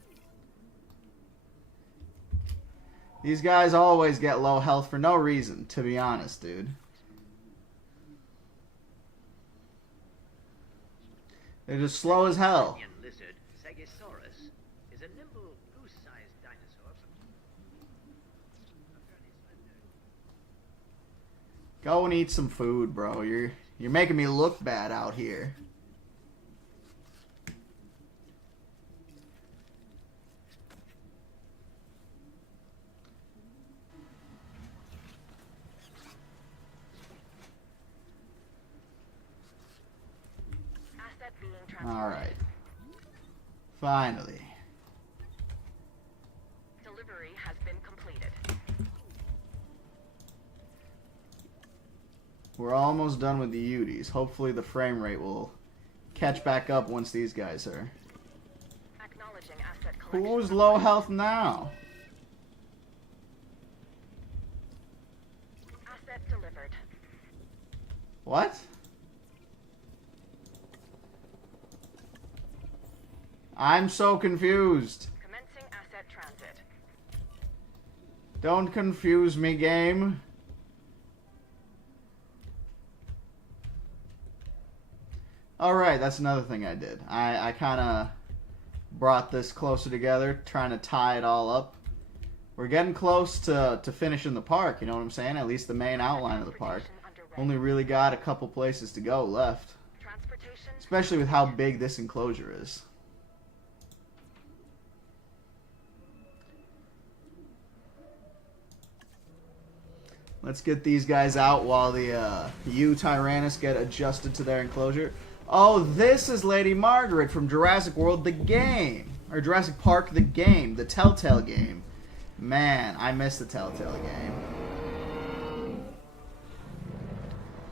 These guys always get low health for no reason, to be honest, dude. They're just slow as hell. Lizard, Stegosaurus, is a nimble, goose-sized dinosaur. Go and eat some food, bro. You're making me look bad out here. Asset being transported. All right. Finally. Delivery has been completed. We're almost done with the Uties. Hopefully the frame rate will catch back up once these guys are. Acknowledging asset collection. Who's low health now? Asset delivered. What? I'm so confused. Commencing asset transit. Don't confuse me, game. Alright, that's another thing I did. I kind of brought this closer together, trying to tie it all up. We're getting close to finishing the park, you know what I'm saying? At least the main outline of the park. Only really got a couple places to go left. Transportation. Especially with how big this enclosure is. Let's get these guys out while the Tyrannus get adjusted to their enclosure. Oh, this is Lady Margaret from Jurassic World, the game. Or Jurassic Park, the game. The Telltale game. Man, I miss the Telltale game.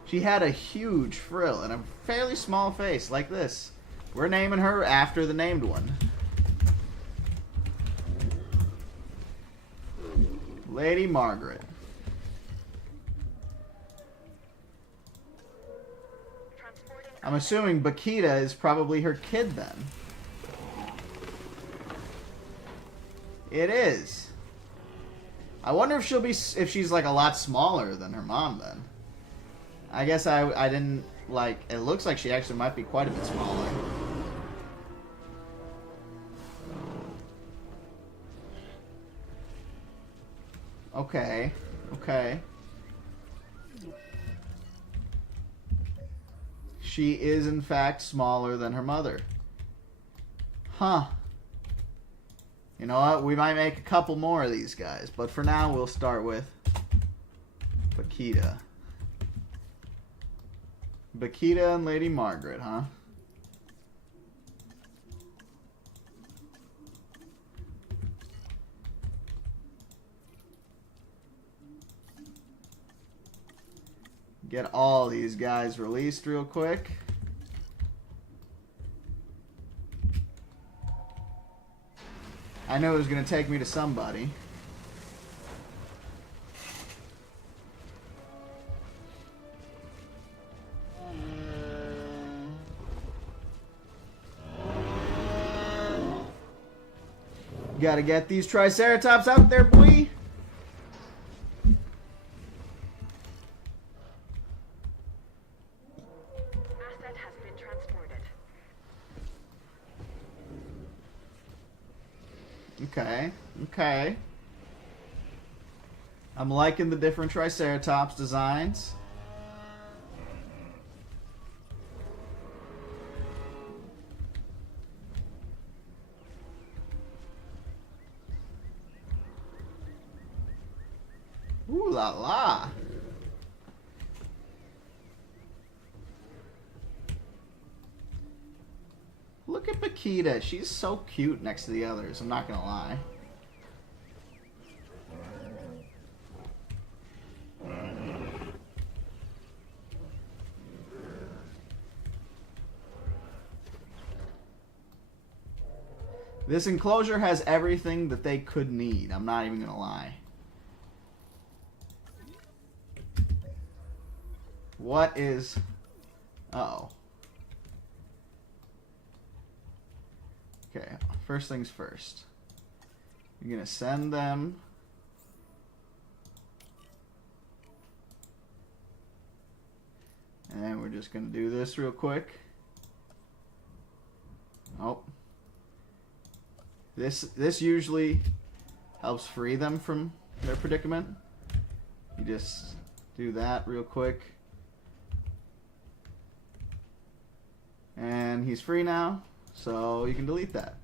She had a huge frill and a fairly small face, like this. We're naming her after the named one. Lady Margaret. I'm assuming Bakita is probably her kid then. It is. I wonder if she's like a lot smaller than her mom then. I guess I didn't like. It looks like she actually might be quite a bit smaller. Okay. Okay. She is, in fact, smaller than her mother. Huh. You know what? We might make a couple more of these guys. But for now, we'll start with Bakita. Bakita and Lady Margaret, huh? Get all these guys released real quick. I know it was going to take me to somebody. Gotta get these Triceratops out there, boy. Okay, okay. I'm liking the different Triceratops designs. Ooh la la. Look at Bakita. She's so cute next to the others. I'm not gonna lie. This enclosure has everything that they could need. I'm not even gonna lie. What is... Uh-oh. Okay, first things first. You're gonna send them. And we're just gonna do this real quick. Oh. This usually helps free them from their predicament. You just do that real quick. And he's free now. So you can delete that.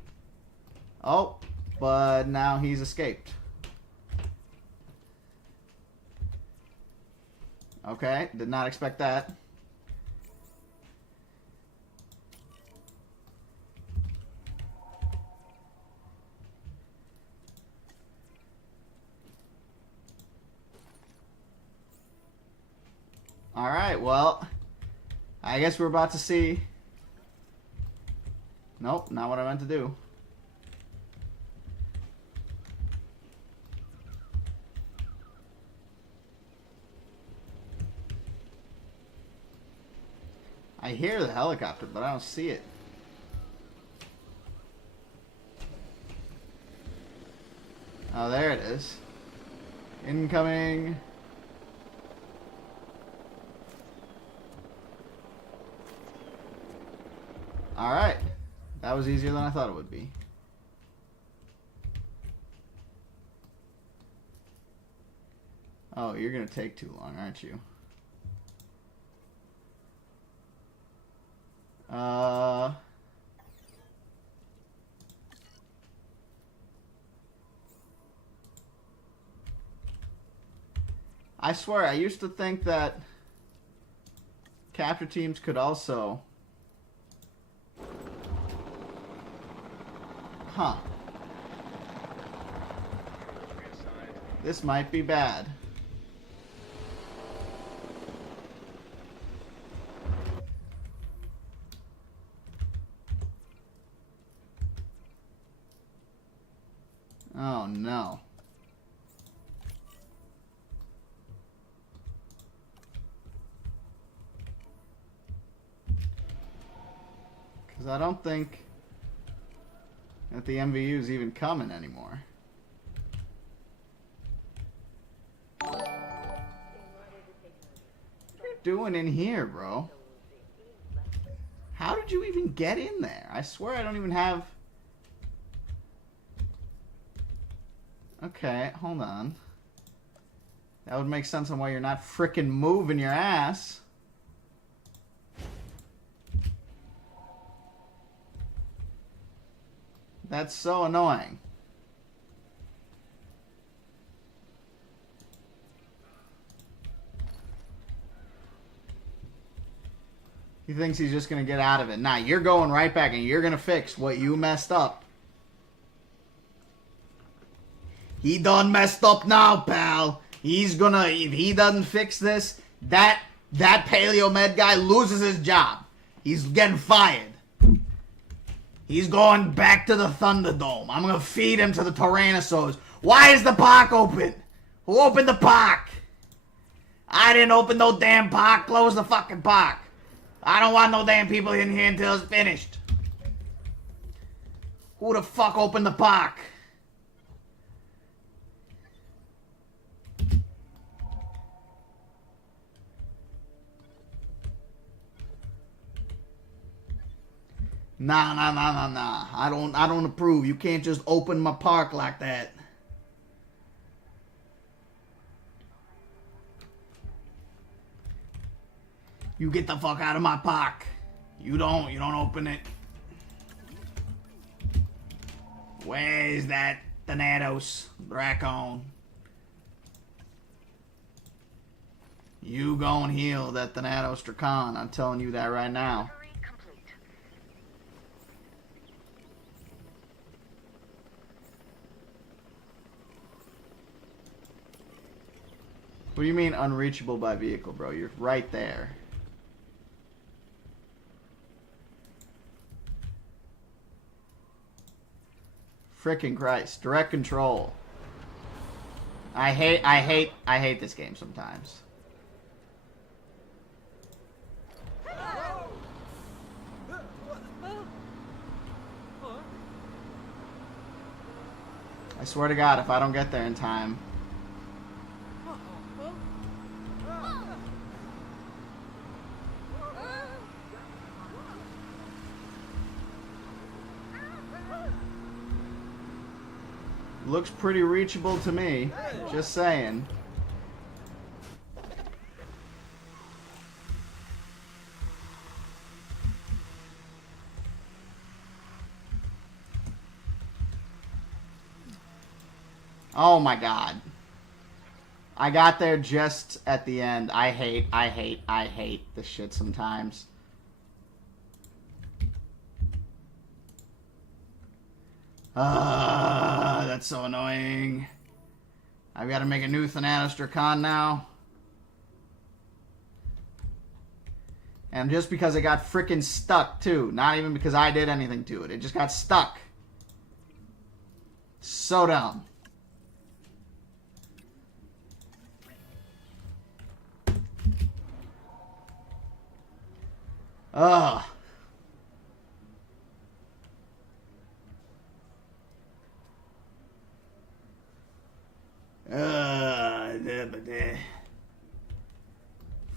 Oh, but now he's escaped. Okay, did not expect that. Alright, well, I guess we're about to see. Nope, not what I meant to do. I hear the helicopter, but I don't see it. Oh, there it is. Incoming. Alright. That was easier than I thought it would be. Oh, you're going to take too long, aren't you? Uh... I swear, I used to think that capture teams could also... Huh. This might be bad. Oh no. Because I don't think that the MVU is even coming anymore. What are you doing in here, bro? How did you even get in there? I swear I don't even have... Okay, hold on. That would make sense on why you're not frickin' moving your ass. That's so annoying. He thinks he's just gonna get out of it. Nah, you're going right back and you're gonna fix what you messed up. He done messed up now, pal. He's gonna, if he doesn't fix this, that Paleo Med guy loses his job. He's getting fired. He's going back to the Thunderdome. I'm gonna feed him to the Tyrannosaurs. Why is the park open? Who opened the park? I didn't open no damn park. Close the fucking park. I don't want no damn people in here until it's finished. Who the fuck opened the park? Nah. I don't approve. You can't just open my park like that. You get the fuck out of my park. You don't open it. Where's that Thanatos Dracon? You gon' heal that Thanatos Dracon. I'm telling you that right now. What do you mean unreachable by vehicle, bro? You're right there. Frickin' Christ. Direct control. I hate this game sometimes. I swear to God, if I don't get there in time. Looks pretty reachable to me. Just saying. Oh my God. I got there just at the end. I hate this shit sometimes. That's so annoying. I've got to make a new Thanatos Dracon now. And just because it got freaking stuck, too. Not even because I did anything to it. It just got stuck. So dumb. Ugh.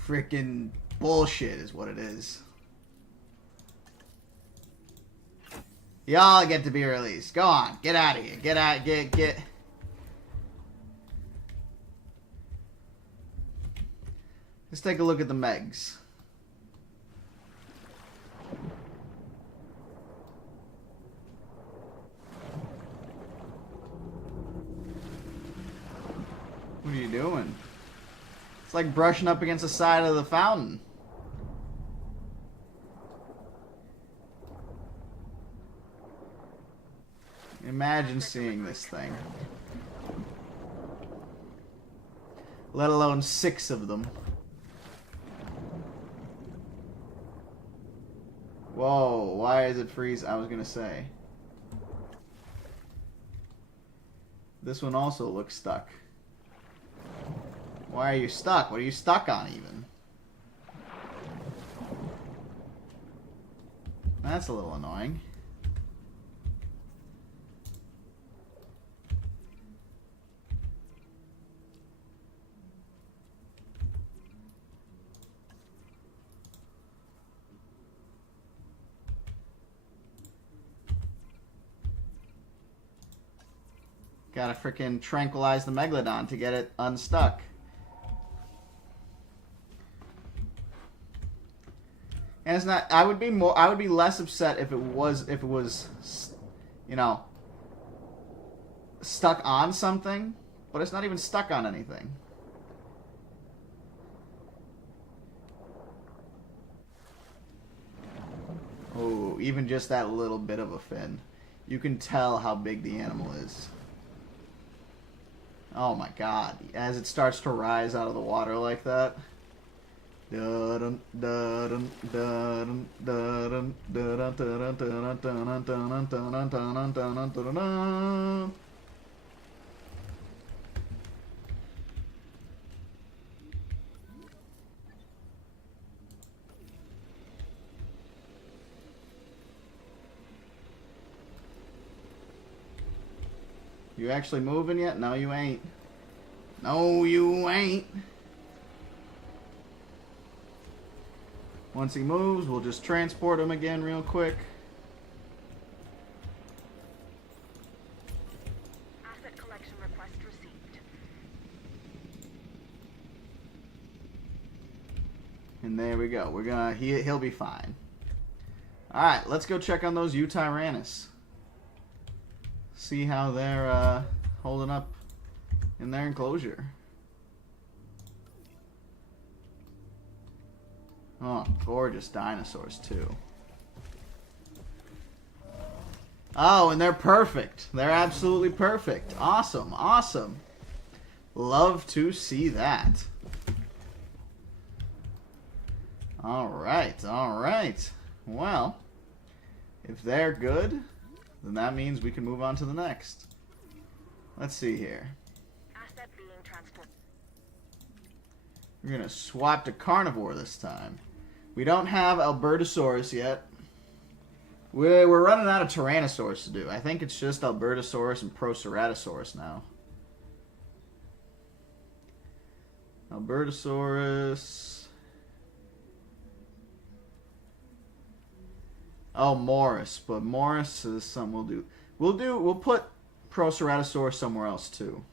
Freaking bullshit is what it is. Y'all get to be released. Go on. Get out of here. Get out. Get. Let's take a look at the Megs. It's like brushing up against the side of the fountain. Imagine seeing this thing. Let alone 6 of them. Whoa, why is it freeze? I was gonna say. This one also looks stuck. Why are you stuck? What are you stuck on even? That's a little annoying. Gotta frickin' tranquilize the Megalodon to get it unstuck. And it's not. I would be less upset if it was, you know, stuck on something, but it's not even stuck on anything. Oh, even just that little bit of a fin. You can tell how big the animal is. Oh my god. As it starts to rise out of the water like that. You actually moving yet? No, you ain't. No, you ain't. Once he moves, we'll just transport him again real quick. Asset collection request received. And there we go. We're gonna he'll be fine. All right, let's go check on those Utyrannus. See how they're holding up in their enclosure. Oh, gorgeous dinosaurs too. Oh, and they're perfect. They're absolutely perfect. Awesome, awesome. Love to see that. All right, all right. Well, if they're good, then that means we can move on to the next. Let's see here. Asset being transported. We're going to swap to carnivore this time. We don't have Albertosaurus yet. We're running out of Tyrannosaurus to do. I think it's just Albertosaurus and Proceratosaurus now. Albertosaurus. Oh, Morris. But Morris is something we'll do. We'll put Proceratosaurus somewhere else too.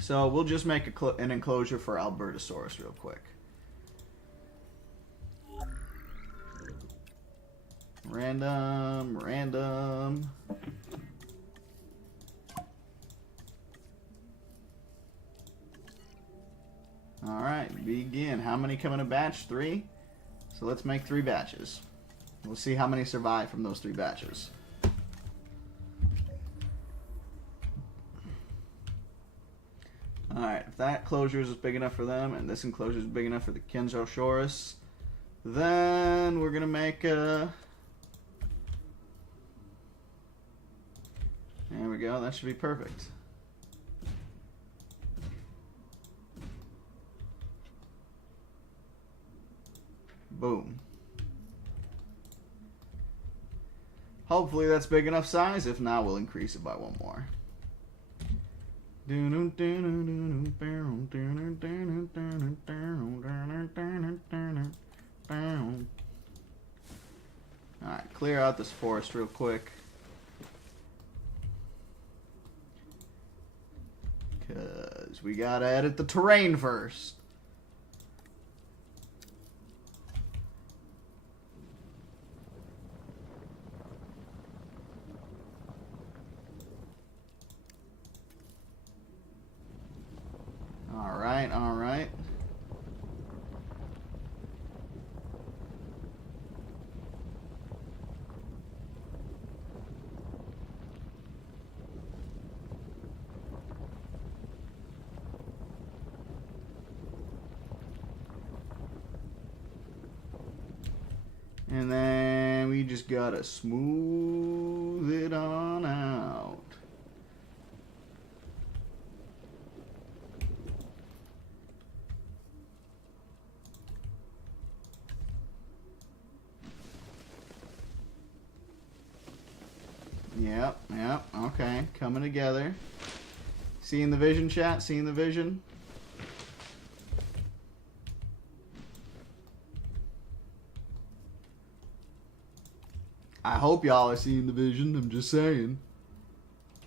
So we'll just make an enclosure for Albertosaurus real quick. Random. Alright, begin. How many come in a batch? 3? So let's make 3 batches. We'll see how many survive from those 3 batches. Alright, if that enclosure is big enough for them, and this enclosure is big enough for the Kenjosaurus, then we're going to make a... There we go, that should be perfect. Boom. Hopefully that's big enough size. If not, we'll increase it by 1 more. Alright, clear out this forest real quick. Because we gotta edit the terrain first. just gotta smooth it on out. Yep, okay, coming together. Seeing the vision, chat? Seeing the vision? I hope y'all are seeing the vision, I'm just saying.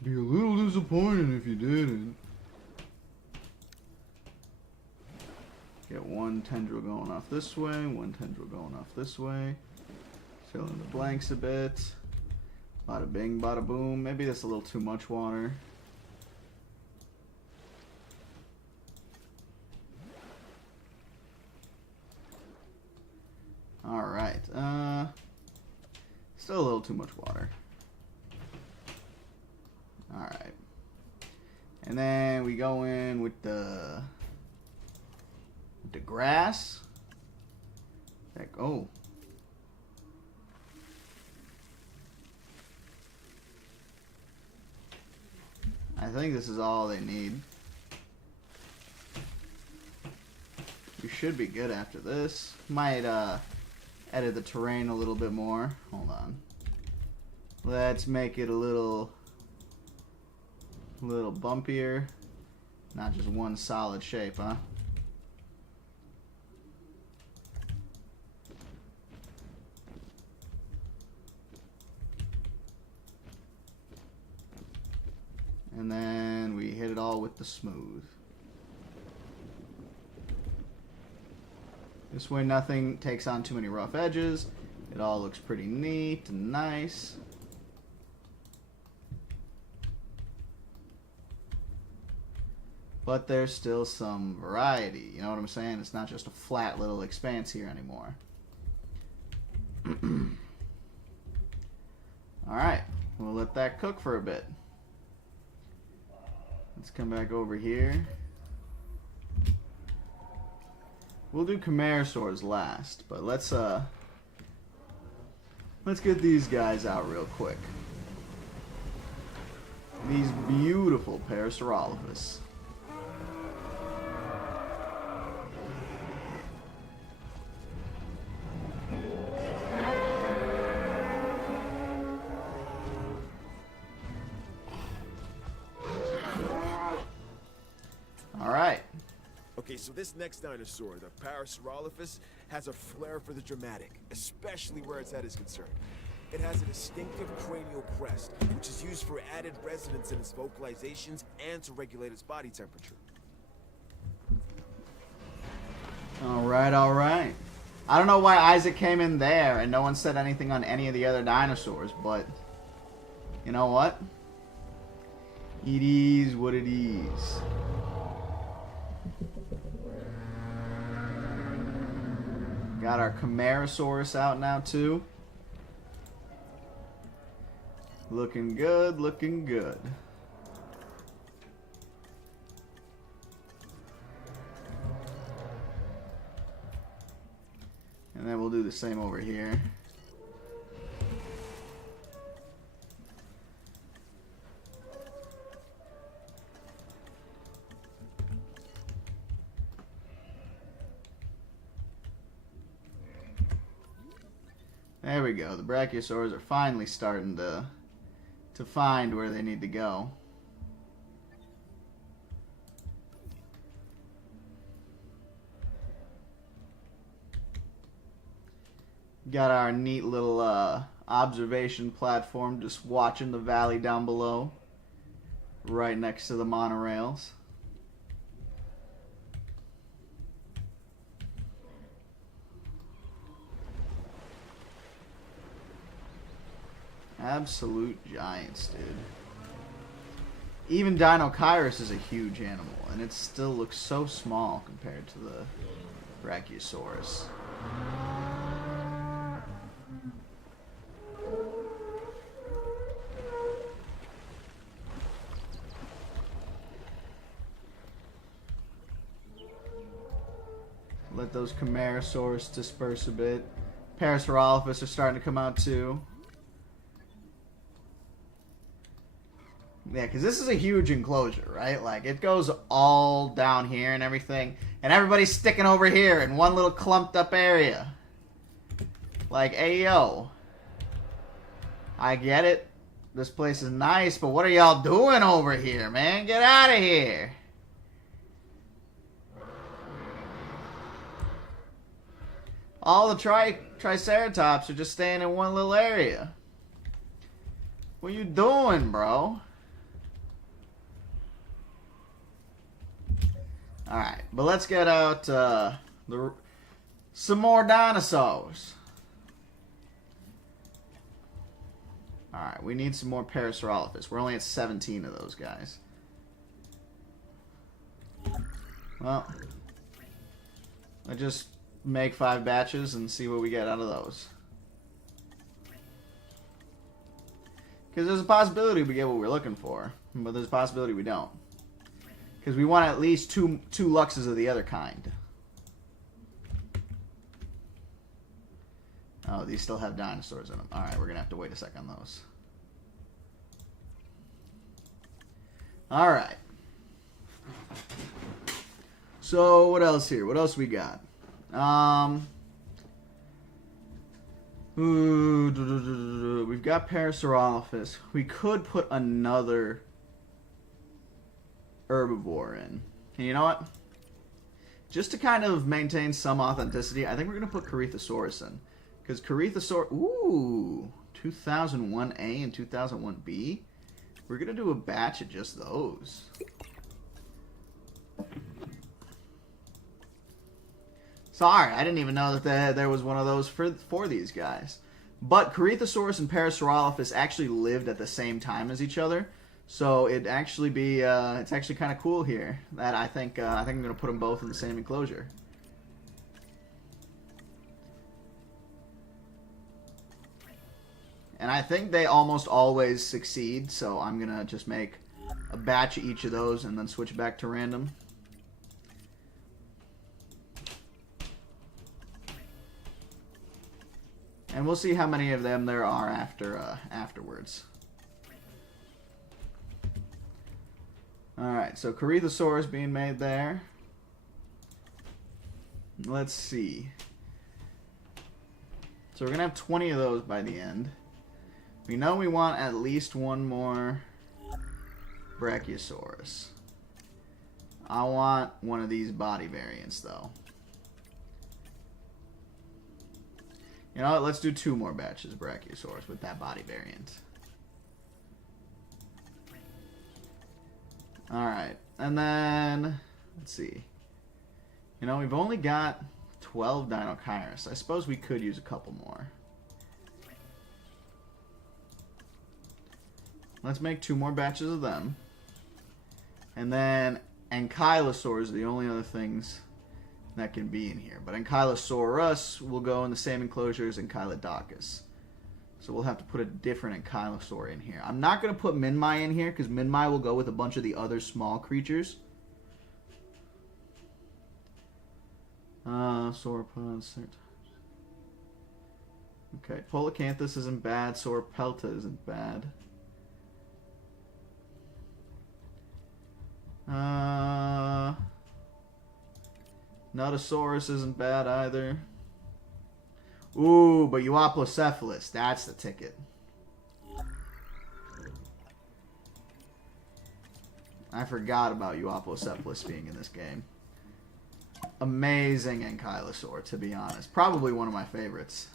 Be a little disappointed if you didn't. Get one tendril going off this way, one tendril going off this way. Fill in the blanks a bit. Bada bing, bada boom. Maybe that's a little too much water. Alright, still a little too much water. Alright. And then we go in with the grass. Heck, oh. I think this is all they need. We should be good after this. Might edit the terrain a little bit more. Hold on. Let's make it a little bumpier. Not just one solid shape, huh? And then we hit it all with the smooth. This way nothing takes on too many rough edges. It all looks pretty neat and nice. But there's still some variety, you know what I'm saying? It's not just a flat little expanse here anymore. Alright, we'll let that cook for a bit. Let's come back over here. We'll do Chimerosaurs last, but let's get these guys out real quick. These beautiful Parasaurolophus. Okay, so this next dinosaur, the Parasaurolophus, has a flair for the dramatic, especially where its head is concerned. It has a distinctive cranial crest, which is used for added resonance in its vocalizations and to regulate its body temperature. Alright, alright. I don't know why Isaac came in there and no one said anything on any of the other dinosaurs, but you know what? It is what it is. Got our Chimerosaurus out now too. Looking good, looking good. And then we'll do the same over here. There we go. The Brachiosaurs are finally starting to find where they need to go. Got our neat little observation platform just watching the valley down below, right next to the monorails. Absolute giants, dude. Even Dinochirus is a huge animal, and it still looks so small compared to the Brachiosaurus. Let those Chimerosaurs disperse a bit. Parasaurolophus are starting to come out too. Yeah, because this is a huge enclosure, right? Like, it goes all down here and everything. And everybody's sticking over here in one little clumped up area. Like, ayo. I get it. This place is nice, but what are y'all doing over here, man? Get out of here. All the Triceratops are just staying in one little area. What you doing, bro? Alright, but let's get out some more dinosaurs. Alright, we need some more Parasaurolophus. We're only at 17 of those guys. Well, I just make 5 batches and see what we get out of those. Because there's a possibility we get what we're looking for, but there's a possibility we don't. Because we want at least two Luxes of the other kind. Oh, these still have dinosaurs in them. Alright, we're going to have to wait a sec on those. Alright. So, what else here? What else we got? We've got Parasaurolophus. We could put another herbivore in. And you know what? Just to kind of maintain some authenticity, I think we're going to put Corythosaurus in. Because Corythosaurus... Ooh! 2001A and 2001B? We're going to do a batch of just those. Sorry, I didn't even know that there was one of those for these guys. But Corythosaurus and Parasaurolophus actually lived at the same time as each other. So it'd actually be, it's actually kind of cool here that I think I'm going to put them both in the same enclosure. And I think they almost always succeed, so I'm going to just make a batch of each of those and then switch back to random. And we'll see how many of them there are afterwards. Alright, so Corythosaurus being made there. Let's see. So we're going to have 20 of those by the end. We know we want at least one more Brachiosaurus. I want one of these body variants, though. You know what? Let's do 2 more batches of Brachiosaurus with that body variant. Alright, and then, let's see. You know, we've only got 12 Dinochiris. I suppose we could use a couple more. Let's make 2 more batches of them. And then Ankylosaurs are the only other things that can be in here. But Ankylosaurus will go in the same enclosure as Ankylodocus. So we'll have to put a different Ankylosaur in here. I'm not going to put Minmi in here because Minmi will go with a bunch of the other small creatures. Sauropods. Okay, Polacanthus isn't bad. Sauropelta isn't bad. Notosaurus isn't bad either. Ooh, but Euoplocephalus, that's the ticket. I forgot about Euoplocephalus being in this game. Amazing Ankylosaur, to be honest. Probably one of my favorites.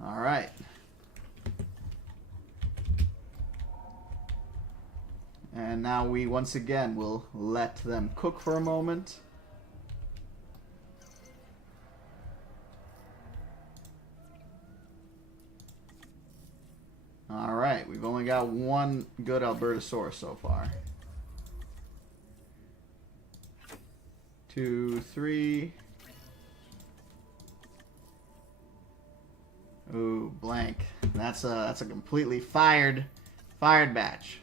Alright. And now we, once again, will let them cook for a moment. Alright, we've only got one good Albertosaurus so far. 2, 3. Ooh, blank. That's a completely fired batch.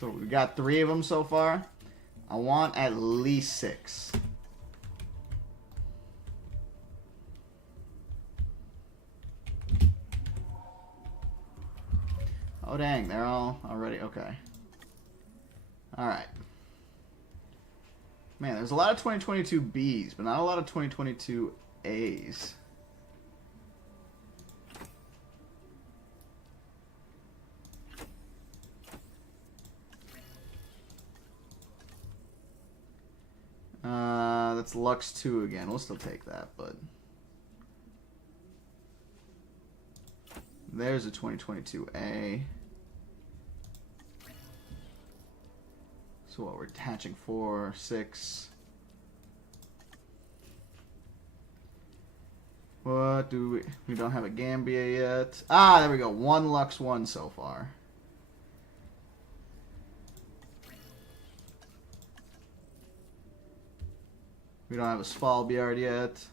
So we got 3 of them so far. I want at least 6. Oh dang, they're all already okay. Alright. Man, there's a lot of 2022 Bs, but not a lot of 2022 As. That's Lux 2 again. We'll still take that, but... There's a 2022A. So what, we're attaching 4, 6. What do we don't have a Gambia yet. Ah, there we go. 1 Lux 1 so far. We don't have a Svalbard yet.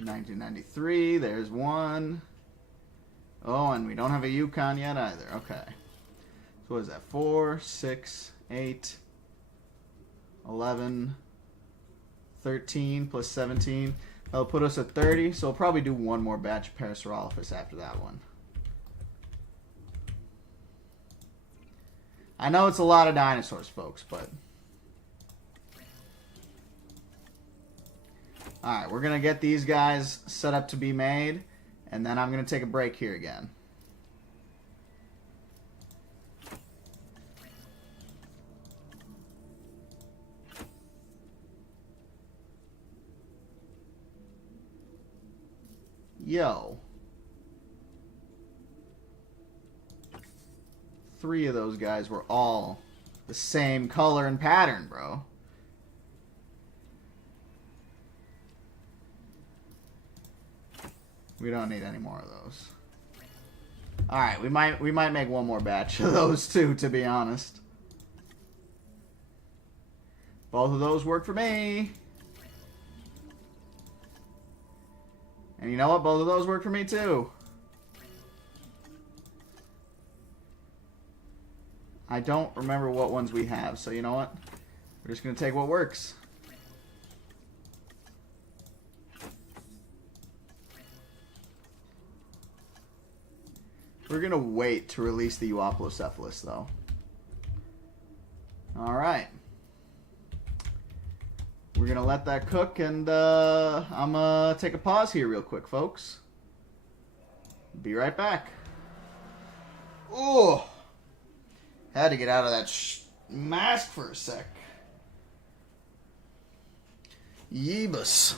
$1993, there's 1. Oh, and we don't have a Yukon yet either. Okay. So what is that? 4, 6, 8, 11, 13 plus 17. That'll put us at 30, so we'll probably do 1 more batch of Parasaurolophus after that one. I know it's a lot of dinosaurs, folks, but... Alright, we're going to get these guys set up to be made, and then I'm going to take a break here again. Yo. 3 of those guys were all the same color and pattern, bro. We don't need any more of those. Alright, we might make 1 more batch of those too, to be honest. Both of those work for me. And you know what? Both of those work for me too. I don't remember what ones we have, so you know what? We're just going to take what works. We're going to wait to release the Euoplocephalus, though. Alright. We're going to let that cook, and I'm going to take a pause here real quick, folks. Be right back. Ooh. Had to get out of that mask for a sec. Yeebus.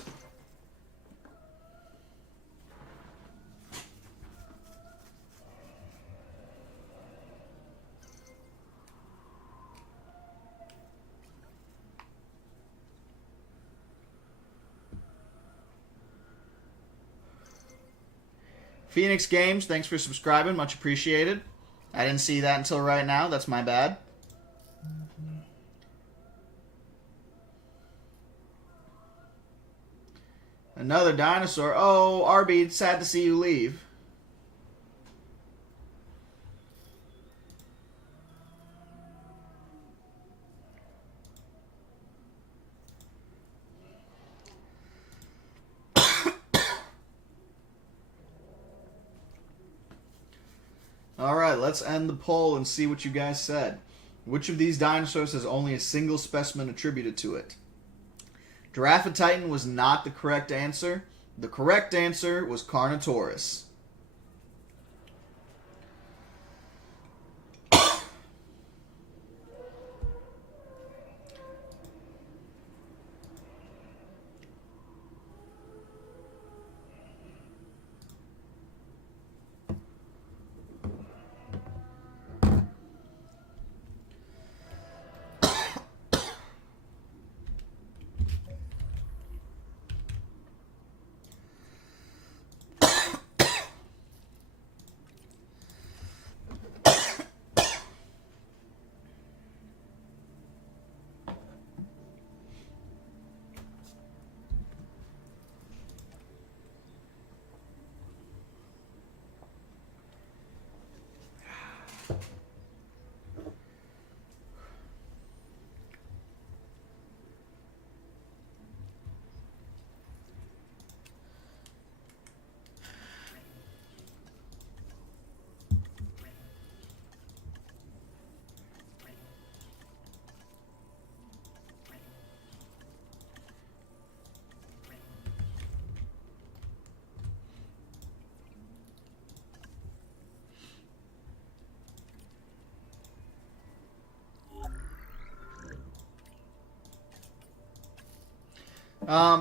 Phoenix Games, thanks for subscribing. Much appreciated. I didn't see that until right now. That's my bad. Another dinosaur. Oh, Arby, it's sad to see you leave. Alright, let's end the poll and see what you guys said. Which of these dinosaurs has only a single specimen attributed to it? Giraffatitan was not the correct answer. The correct answer was Carnotaurus.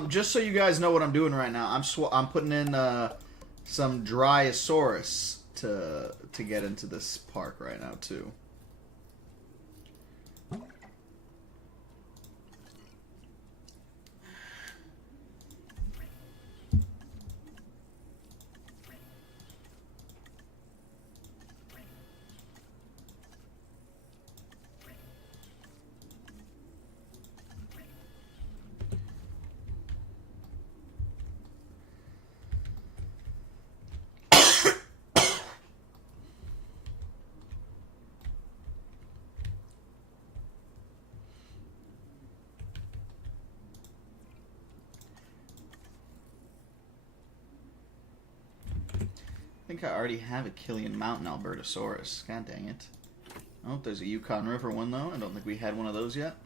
Just so you guys know what I'm doing right now, I'm putting in some Dryosaurus to get into this park right now too. I think I already have a Killian Mountain Albertosaurus. God dang it. Oh, there's a Yukon River one, though. I don't think we had one of those yet.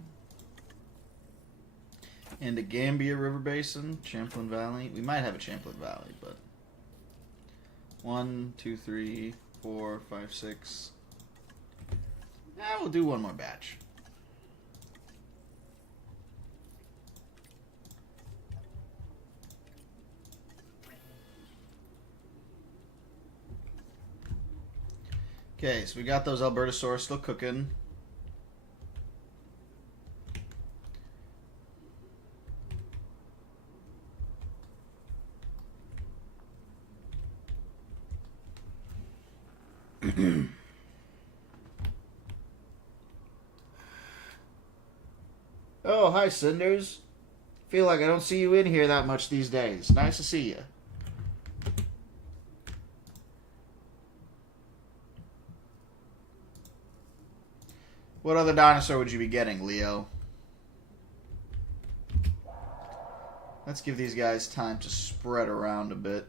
And a Gambia River Basin, Champlain Valley. We might have a Champlain Valley, but... 1, 2, 3, 4, 5, 6. Yeah, we'll do one more batch. Okay, so we got those Albertosaurus still cooking. Oh, hi, Cinders. Feel like I don't see you in here that much these days. Nice to see you. What other dinosaur would you be getting, Leo? Let's give these guys time to spread around a bit.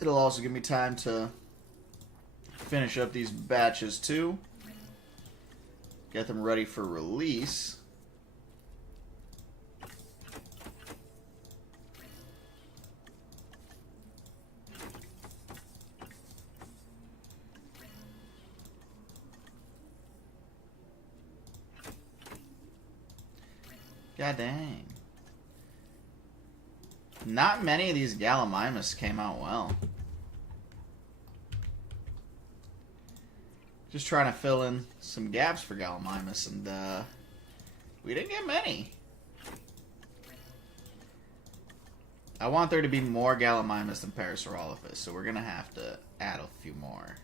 It'll also give me time to finish up these batches too. Get them ready for release. God dang. Not many of these Gallimimus came out well. Just trying to fill in some gaps for Gallimimus, and we didn't get many. I want there to be more Gallimimus than Parasaurolophus, so we're going to have to add a few more.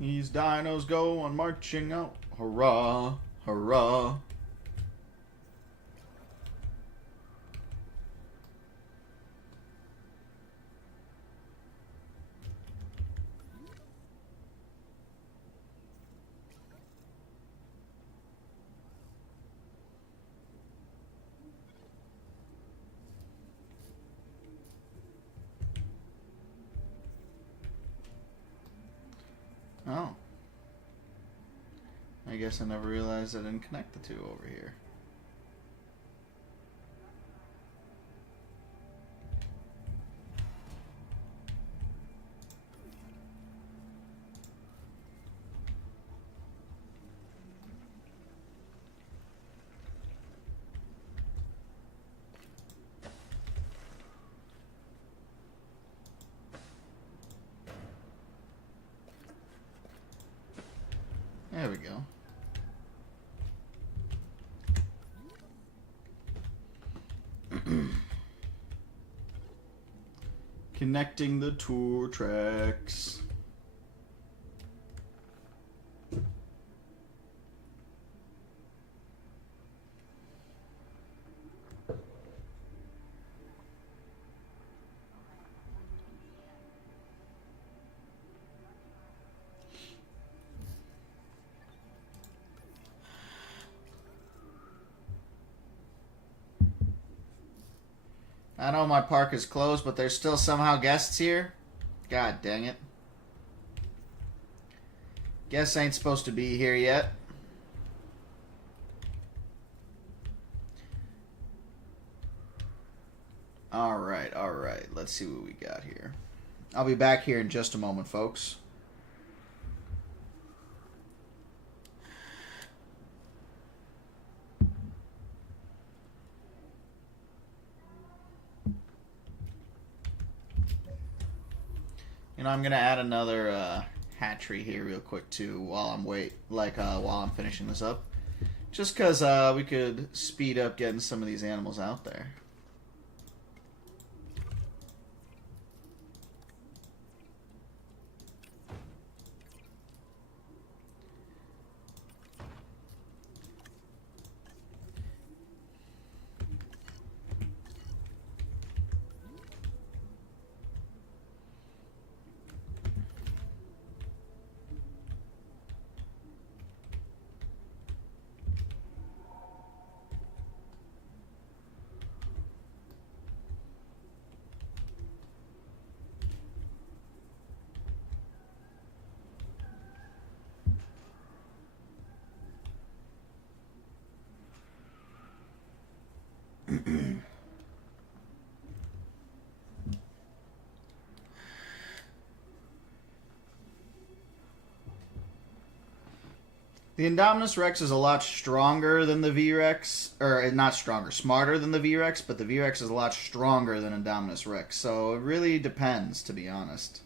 These dinos go on marching out. Hurrah, hurrah. Oh. I guess I never realized I didn't connect the two over here. There we go. Connecting the tour tracks. I know my park is closed, but there's still somehow guests here. God dang it. Guests ain't supposed to be here yet. Alright, alright. Let's see what we got here. I'll be back here in just a moment, folks. You know, I'm gonna add another hatchery here real quick too while I'm while I'm finishing this up, just because we could speed up getting some of these animals out there. The Indominus Rex is a lot stronger than the V-Rex, or not stronger, smarter than the V-Rex, but the V-Rex is a lot stronger than Indominus Rex, so it really depends, to be honest.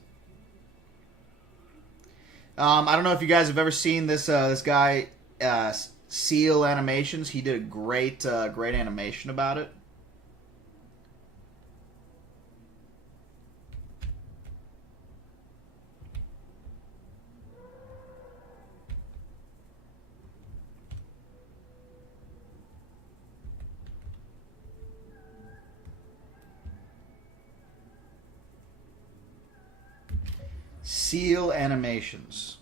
I don't know if you guys have ever seen this this guy, Seal Animations. He did a great animation about it. Seal Animations.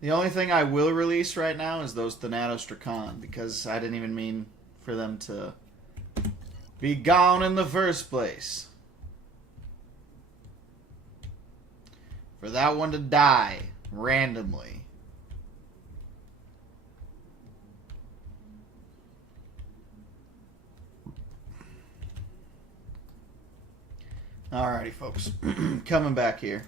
The only thing I will release right now is those Thanatos Dracon, because I didn't even mean for them to be gone in the first place. For that one to die randomly. Alrighty, folks. Coming back here.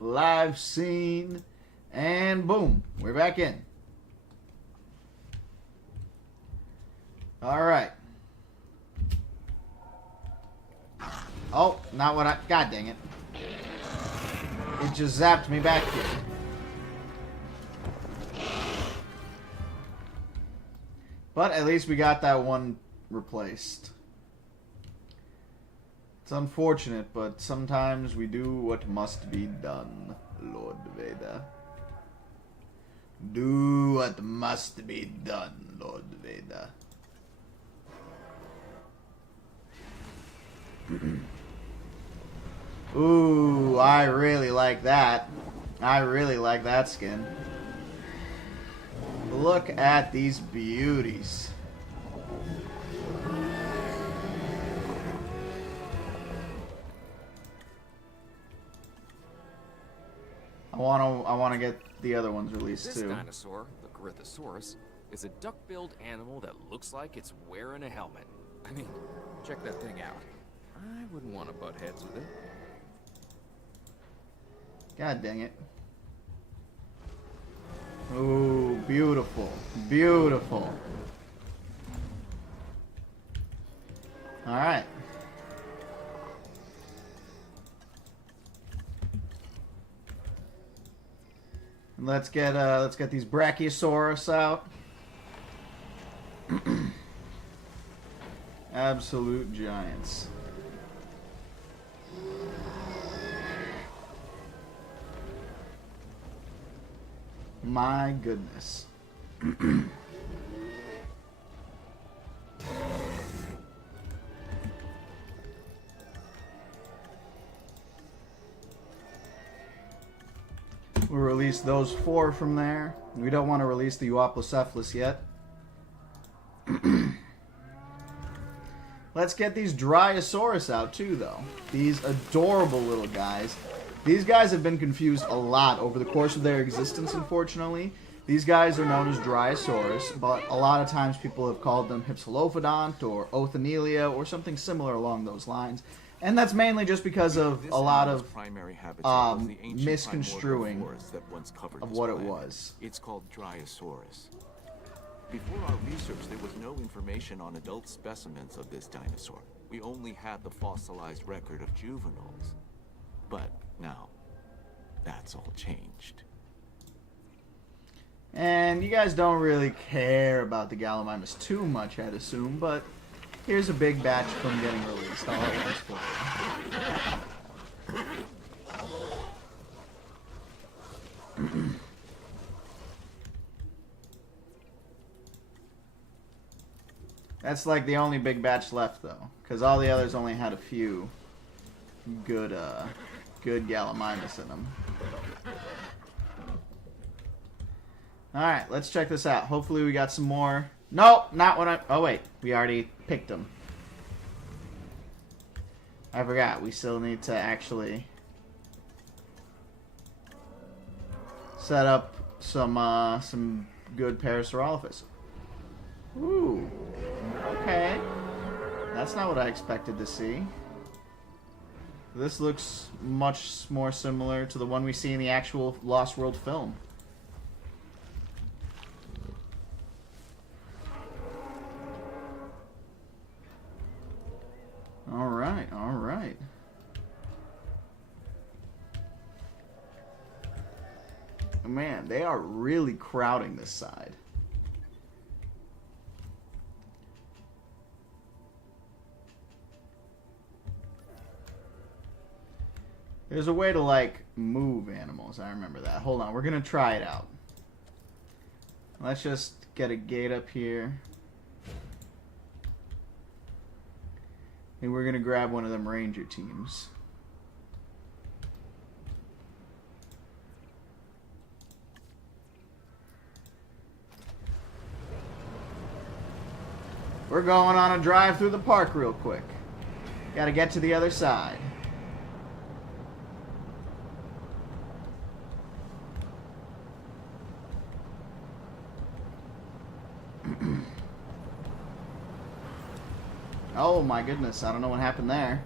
Live scene, and boom, we're back in. All right. Oh, not what I... God dang it. It just zapped me back here. But at least we got that one replaced. It's unfortunate, but sometimes we do what must be done, Lord Vader. Do what must be done, Lord Vader. Ooh, I really like that. I really like that skin. Look at these beauties. I want to get the other ones released This too. dinosaur, the Carcharodontosaurus is a duck-billed animal that looks like it's wearing a helmet. I mean, check that thing out. I wouldn't want to butt heads with it. God dang it. Ooh, beautiful. Beautiful. Alright. Let's get these Brachiosaurus out. Absolute giants. My goodness. We'll release those 4 from there. We don't want to release the Euoplocephalus yet. Let's get these Dryosaurus out too, though. These adorable little guys. These guys have been confused a lot over the course of their existence, unfortunately. These guys are known as Dryosaurus, but a lot of times people have called them Hypsilophodont or Othnielia or something similar along those lines. And that's mainly just because of a lot of misconstruing of what it was. It's called Dryosaurus. Before our research, there was no information on adult specimens of this dinosaur. We only had the fossilized record of juveniles. But now, that's all changed. And you guys don't really care about the Gallimimus too much, I'd assume, but here's a big batch from getting released all at once for you. That's like the only big batch left, though, because all the others only had a few good Gallimimus in them. Alright, let's check this out. Hopefully we got some more. Nope, not what I... Oh, wait. We already picked them. I forgot. We still need to actually set up some good Parasaurolophus. Ooh. Okay. That's not what I expected to see. This looks much more similar to the one we see in the actual Lost World film. Alright, alright. Man, they are really crowding this side. There's a way to, like, move animals. I remember that. Hold on. We're going to try it out. Let's just get a gate up here. And we're going to grab one of them ranger teams. We're going on a drive through the park real quick. Got to get to the other side. Oh my goodness, I don't know what happened there.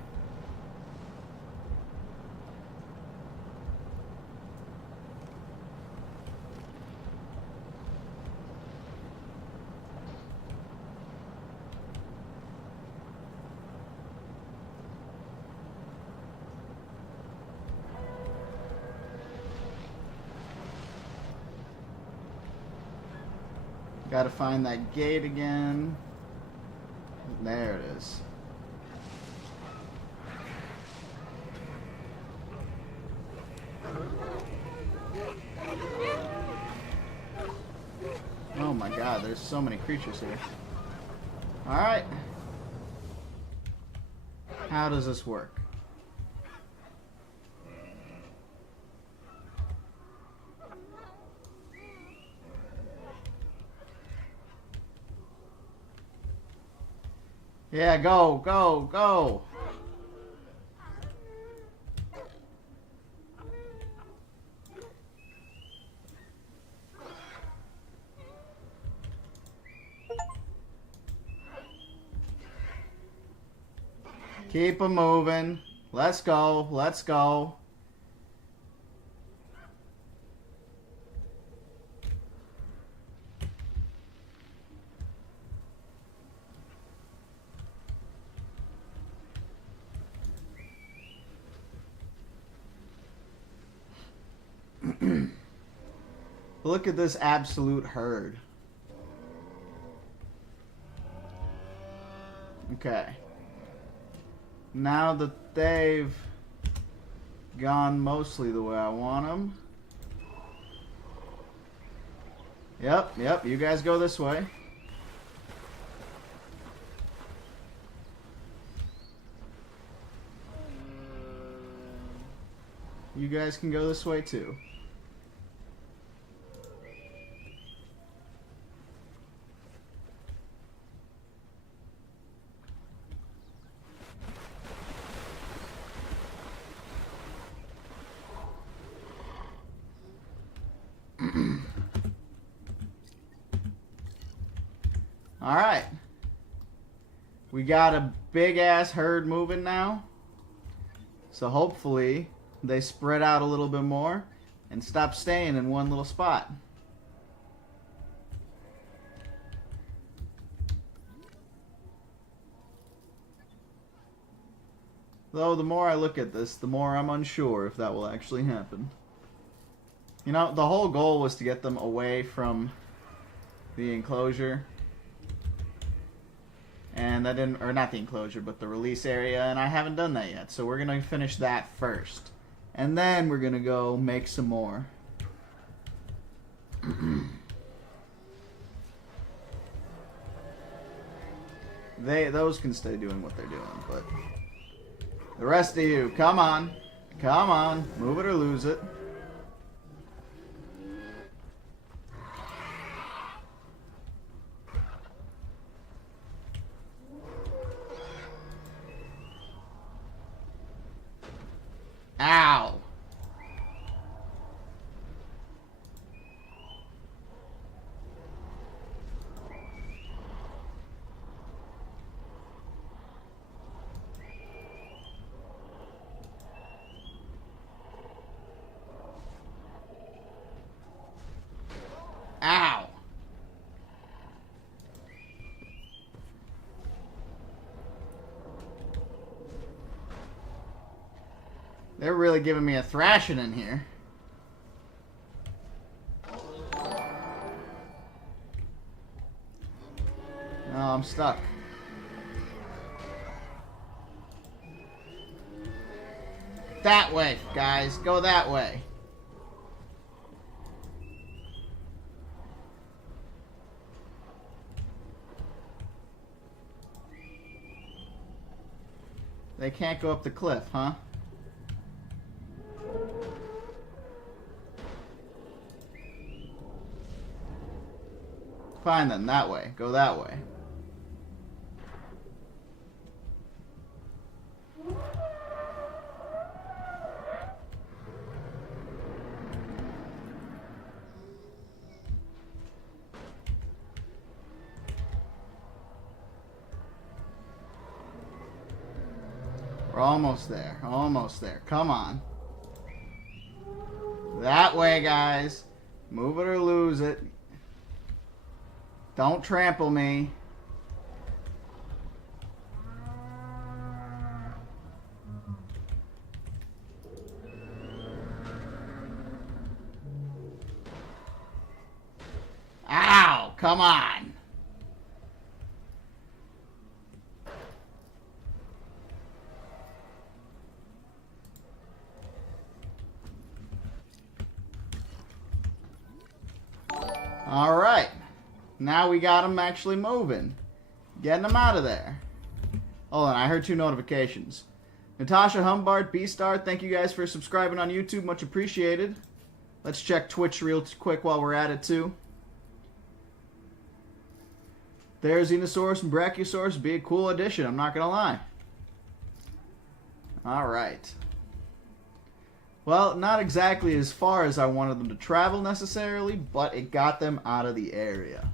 Gotta find that gate again. There it is. Oh my god, there's so many creatures here. Alright. How does this work? Yeah, go, go, go. Keep them moving. Let's go. Let's go. Look at this absolute herd. Okay. Now that they've gone mostly the way I want them. Yep, you guys go this way. You guys can go this way too. Alright. We got a big ass herd moving now. So hopefully they spread out a little bit more and stop staying in one little spot. Though the more I look at this, the more I'm unsure if that will actually happen. You know, the whole goal was to get them away from the enclosure. And that didn't, or not the enclosure, but the release area, and I haven't done that yet. So we're going to finish that first. And then we're going to go make some more. Those can stay doing what they're doing, but the rest of you, come on. Come on. Move it or lose it. Ow. Ow. They're really giving me a thrashing in here. No, I'm stuck. That way, guys. Go that way. They can't go up the cliff, huh? Fine then, that way. Go that way. We're almost there. Almost there. Come on. That way, guys. Move it or lose it. Don't trample me. Ow! Come on. All right. Now we got them actually moving. Getting them out of there. Hold on, I heard 2 notifications. Natasha Humbard, B-Star, thank you guys for subscribing on YouTube. Much appreciated. Let's check Twitch real quick while we're at it, too. There's Xenosaurus and Brachiosaurus. Be a cool addition, I'm not going to lie. Alright. Well, not exactly as far as I wanted them to travel necessarily, but it got them out of the area.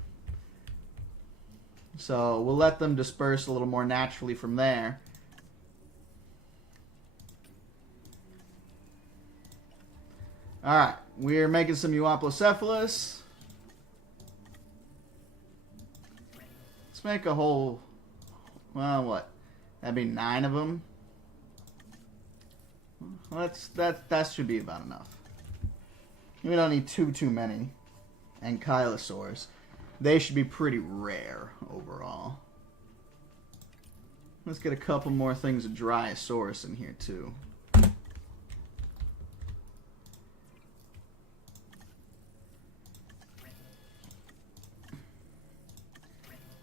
So we'll let them disperse a little more naturally from there. Alright, we're making some Euoplocephalus. Let's make a whole... Well, what? That'd be 9 of them. That should be about enough. We don't need too many. Ankylosaurs. They should be pretty rare overall. Let's get a couple more things of Dryosaurus in here too.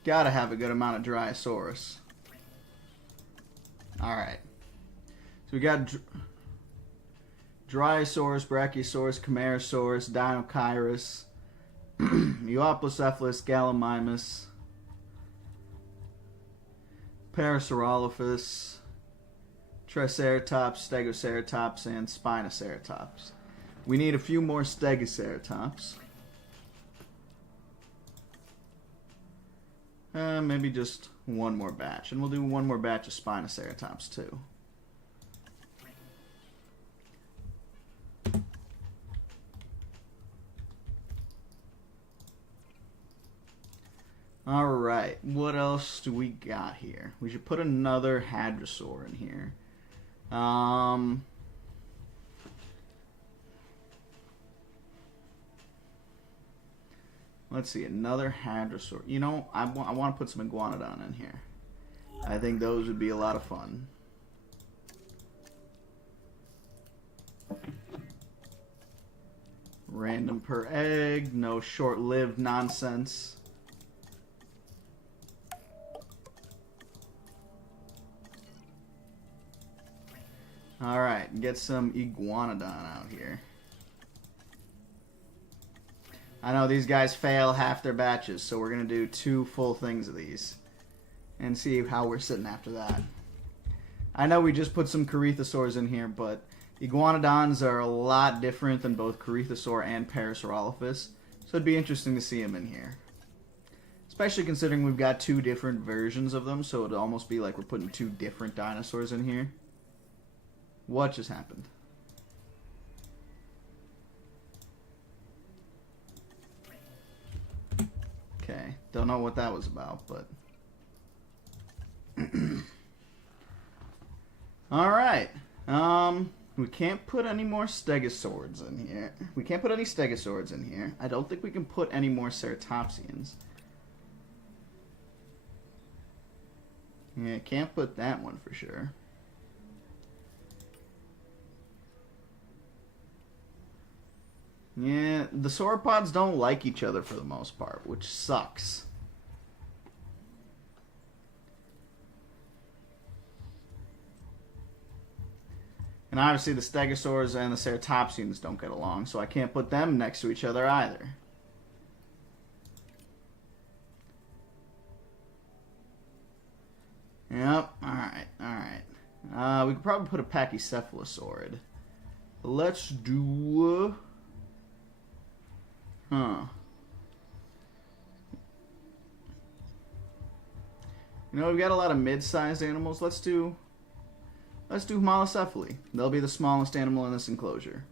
Gotta have a good amount of Dryosaurus. Alright. So we got Dryosaurus, Brachiosaurus, Camarasaurus, Dinochirus, Euoplocephalus, Gallimimus, Parasaurolophus, Triceratops, Stegoceratops, and Spinoceratops. We need a few more Stegoceratops. Maybe just one more batch. And we'll do one more batch of Spinoceratops too. Alright, what else do we got here? We should put another Hadrosaur in here. Let's see, another Hadrosaur. You know, I want to put some Iguanodon in here. I think those would be a lot of fun. Random per egg, no short-lived nonsense. Alright, get some Iguanodon out here. I know these guys fail half their batches, so we're going to do 2 full things of these. And see how we're sitting after that. I know we just put some Corythosaurs in here, but Iguanodons are a lot different than both Corythosaur and Parasaurolophus. So it'd be interesting to see them in here. Especially considering we've got 2 different versions of them, so it'd almost be like we're putting 2 different dinosaurs in here. What just happened? Okay, don't know what that was about, but... Alright, we can't put any more Stegosaurs in here. We can't put any Stegosaurs in here. I don't think we can put any more Ceratopsians. Yeah, can't put that one for sure. Yeah, the sauropods don't like each other for the most part, which sucks. And obviously the Stegosaurs and the Ceratopsians don't get along, so I can't put them next to each other either. Yep, alright, alright. We could probably put a Pachycephalosaurid. Let's do... You know, we've got a lot of mid-sized animals. Let's do Homalocephaly. They'll be the smallest animal in this enclosure.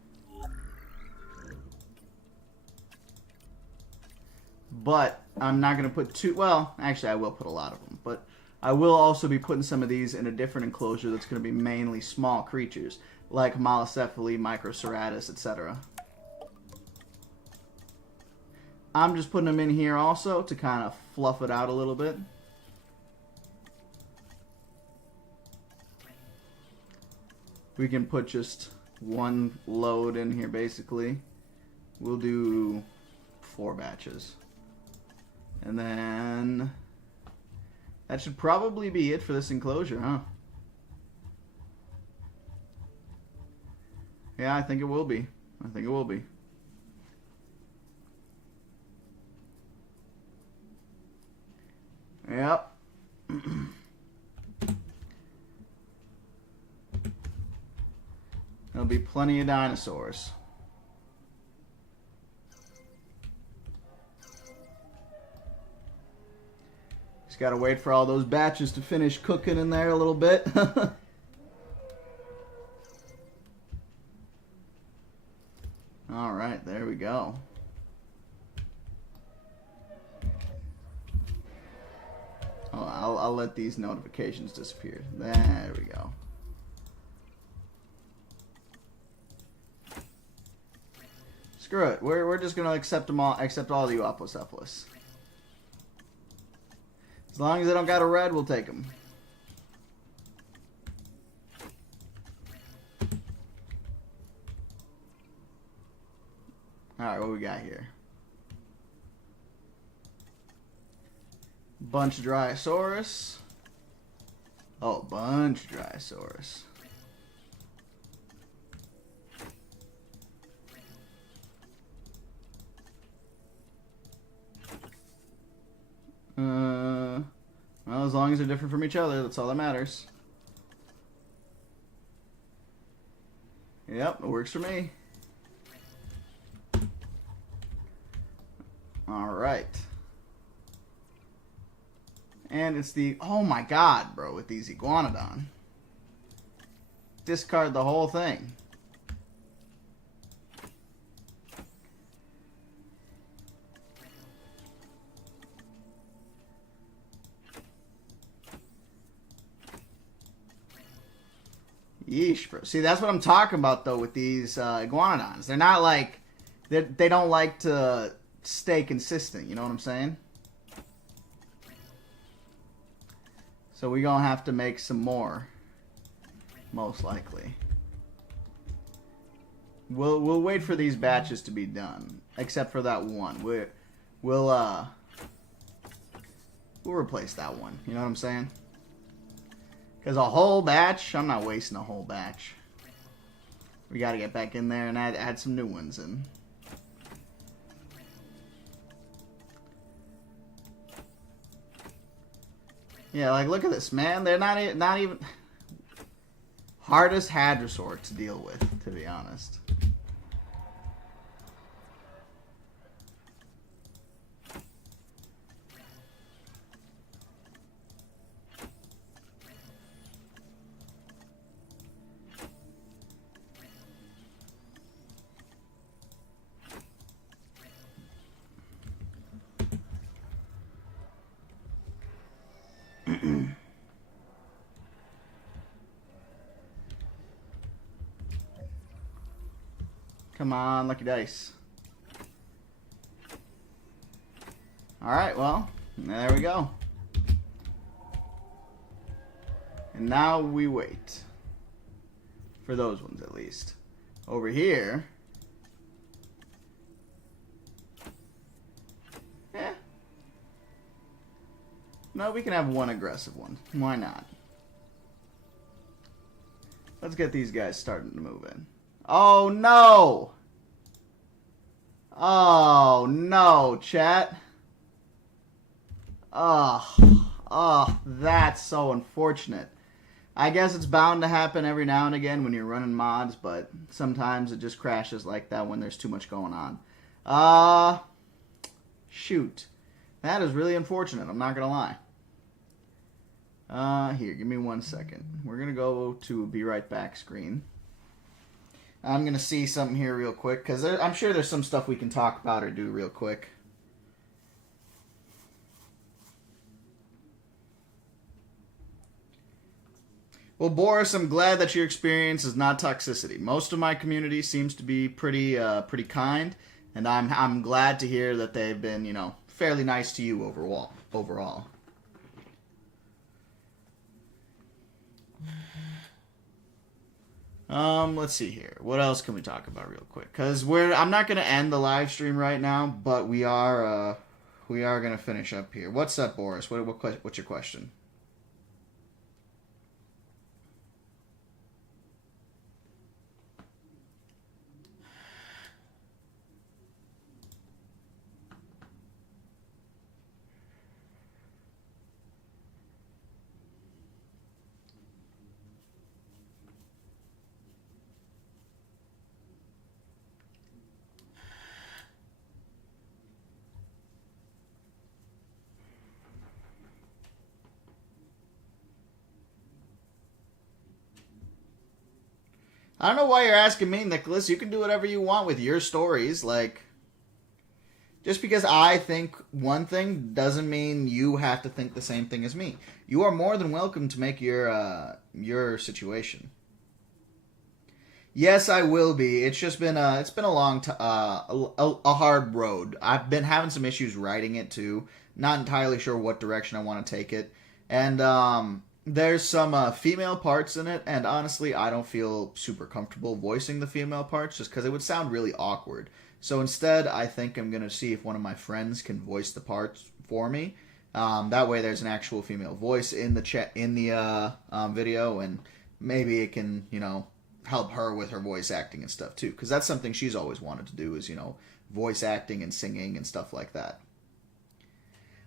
But I'm not going to put 2... Well, actually, I will put a lot of them. But I will also be putting some of these in a different enclosure that's going to be mainly small creatures, like Homalocephaly, Microceratus, etc. I'm just putting them in here also to kind of fluff it out a little bit. We can put just 1 load in here basically. We'll do 4 batches. And then that should probably be it for this enclosure, huh? Yeah, I think it will be. I think it will be. Yep. There'll be plenty of dinosaurs. Just gotta wait for all those batches to finish cooking in there a little bit. go. Oh, I'll let these notifications disappear. There we go. Screw it. We're just gonna accept them all. Accept all the Euoplocephalus. As long as they don't got a red, we'll take them. All right, what we got here? Bunch of Dryosaurus. Oh, bunch of Dryosaurus. Well, as long as they're different from each other, that's all that matters. Yep, it works for me. Alright. And it's the... Oh my god, bro, with these Iguanodon. Discard the whole thing. Yeesh, bro. See, that's what I'm talking about, though, with these Iguanodons. They're not like... They don't like to stay consistent, you know what I'm saying? So we're going to have to make some more. Most likely. We'll wait for these batches to be done. Except for that one. We'll replace that one. You know what I'm saying? Because a whole batch, I'm not wasting a whole batch. We got to get back in there and add some new ones in. Yeah, like look at this, man. They're not even hardest hadrosaur to deal with, to be honest. Come on, lucky dice. Alright, well, there we go. And now we wait. For those ones, at least. Over here... Yeah. No, we can have one aggressive one. Why not? Let's get these guys starting to move in. Oh, no! Oh, no, chat. Oh, that's so unfortunate. I guess it's bound to happen every now and again when you're running mods, but sometimes it just crashes like that when there's too much going on. Shoot. That is really unfortunate, I'm not gonna lie. Here, give me 1 second. We're gonna go to Be Right Back screen. I'm going to see something here real quick, because I'm sure there's some stuff we can talk about or do real quick. Well, Boris, I'm glad that your experience is not toxicity. Most of my community seems to be pretty kind, and I'm glad to hear that they've been, you know, fairly nice to you overall. Let's see here. What else can we talk about real quick? Because I'm not going to end the live stream right now, but we are going to finish up here. What's up, Boris? What's your question? I don't know why you're asking me, Nicholas. You can do whatever you want with your stories. Like, Just because I think one thing doesn't mean you have to think the same thing as me. You are more than welcome to make your situation. Yes, I will be. It's just been a long a hard road. I've been having some issues writing it too. Not entirely sure what direction I want to take it, and there's some female parts in it. And honestly, I don't feel super comfortable voicing the female parts just because it would sound really awkward. So instead, I think I'm gonna see if one of my friends can voice the parts for me. That way, there's an actual female voice in the video, and maybe it can help her with her voice acting and stuff too, because that's something she's always wanted to do is voice acting and singing and stuff like that.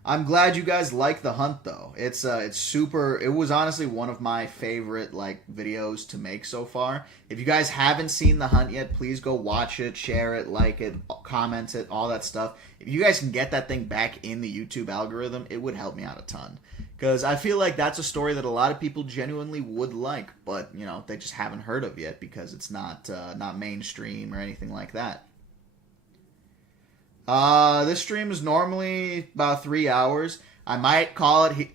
I'm glad you guys like the hunt though. It's super. It was honestly one of my favorite videos to make so far. If you guys haven't seen the hunt yet, please go watch it, share it, like it, comment it, all that stuff. If you guys can get that thing back in the YouTube algorithm, it would help me out a ton. Because I feel like that's a story that a lot of people genuinely would like, but they just haven't heard of yet because it's not mainstream or anything like that. This stream is normally about 3 hours. I might call it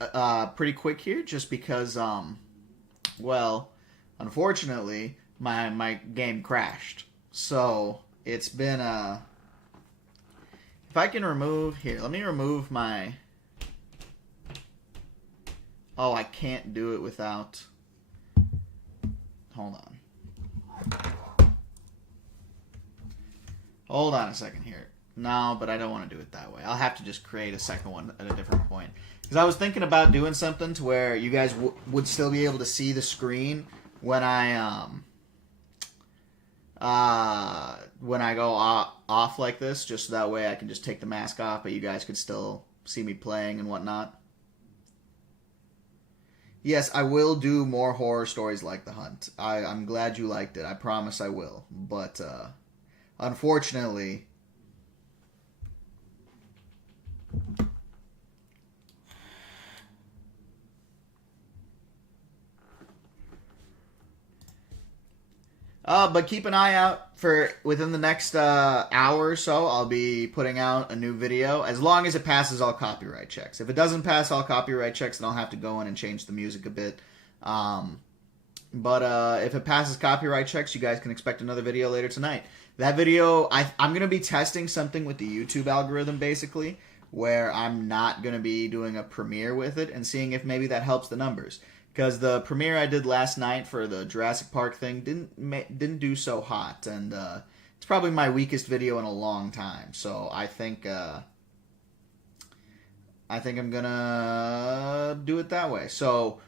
pretty quick here, just because well, unfortunately, my game crashed. So it's been if I can remove here, let me remove my. Oh, I can't do it without... Hold on. Hold on a second here. No, but I don't want to do it that way. I'll have to just create a second one at a different point. Because I was thinking about doing something to where you guys would still be able to see the screen when I go off like this, just so that way I can just take the mask off, but you guys could still see me playing and whatnot. Yes, I will do more horror stories like The Hunt. I'm glad you liked it. I promise I will. But, unfortunately... but keep an eye out for within the next hour or so. I'll be putting out a new video as long as it passes all copyright checks. If it doesn't pass all copyright checks, then I'll have to go in and change the music a bit. But if it passes copyright checks, you guys can expect another video later tonight. That video, I'm going to be testing something with the YouTube algorithm, basically, where I'm not going to be doing a premiere with it and seeing if maybe that helps the numbers. Because the premiere I did last night for the Jurassic Park thing didn't do so hot, and it's probably my weakest video in a long time. So I think I'm gonna do it that way. So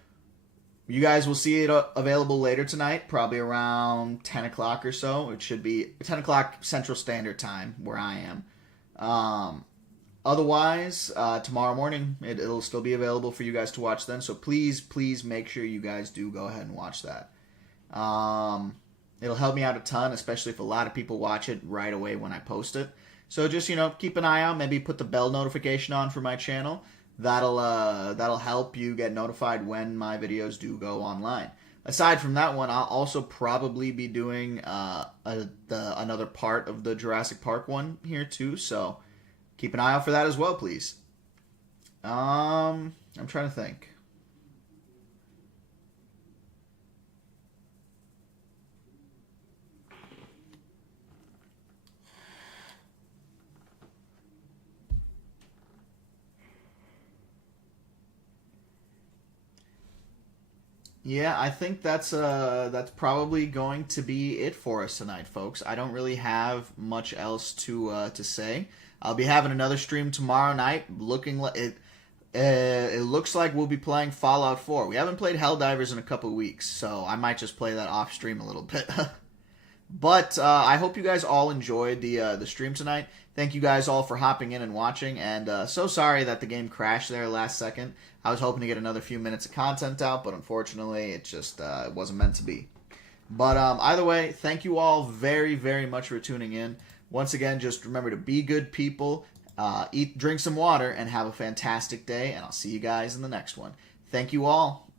you guys will see it available later tonight, probably around 10 o'clock or so. It should be 10 o'clock Central Standard Time where I am. Otherwise, tomorrow morning, it'll still be available for you guys to watch then. So please make sure you guys do go ahead and watch that. It'll help me out a ton, especially if a lot of people watch it right away when I post it. So just, keep an eye out. Maybe put the bell notification on for my channel. That'll help you get notified when my videos do go online. Aside from that one, I'll also probably be doing another part of the Jurassic Park one here too. So keep an eye out for that as well, please. I'm trying to think. Yeah, I think that's probably going to be it for us tonight, folks. I don't really have much else to say. I'll be having another stream tomorrow night. It looks like we'll be playing Fallout 4. We haven't played Helldivers in a couple weeks, so I might just play that off stream a little bit. But I hope you guys all enjoyed the stream tonight. Thank you guys all for hopping in and watching, and so sorry that the game crashed there last second. I was hoping to get another few minutes of content out, but unfortunately it just it wasn't meant to be. But either way, thank you all very, very much for tuning in. Once again, just remember to be good people, drink some water, and have a fantastic day, and I'll see you guys in the next one. Thank you all.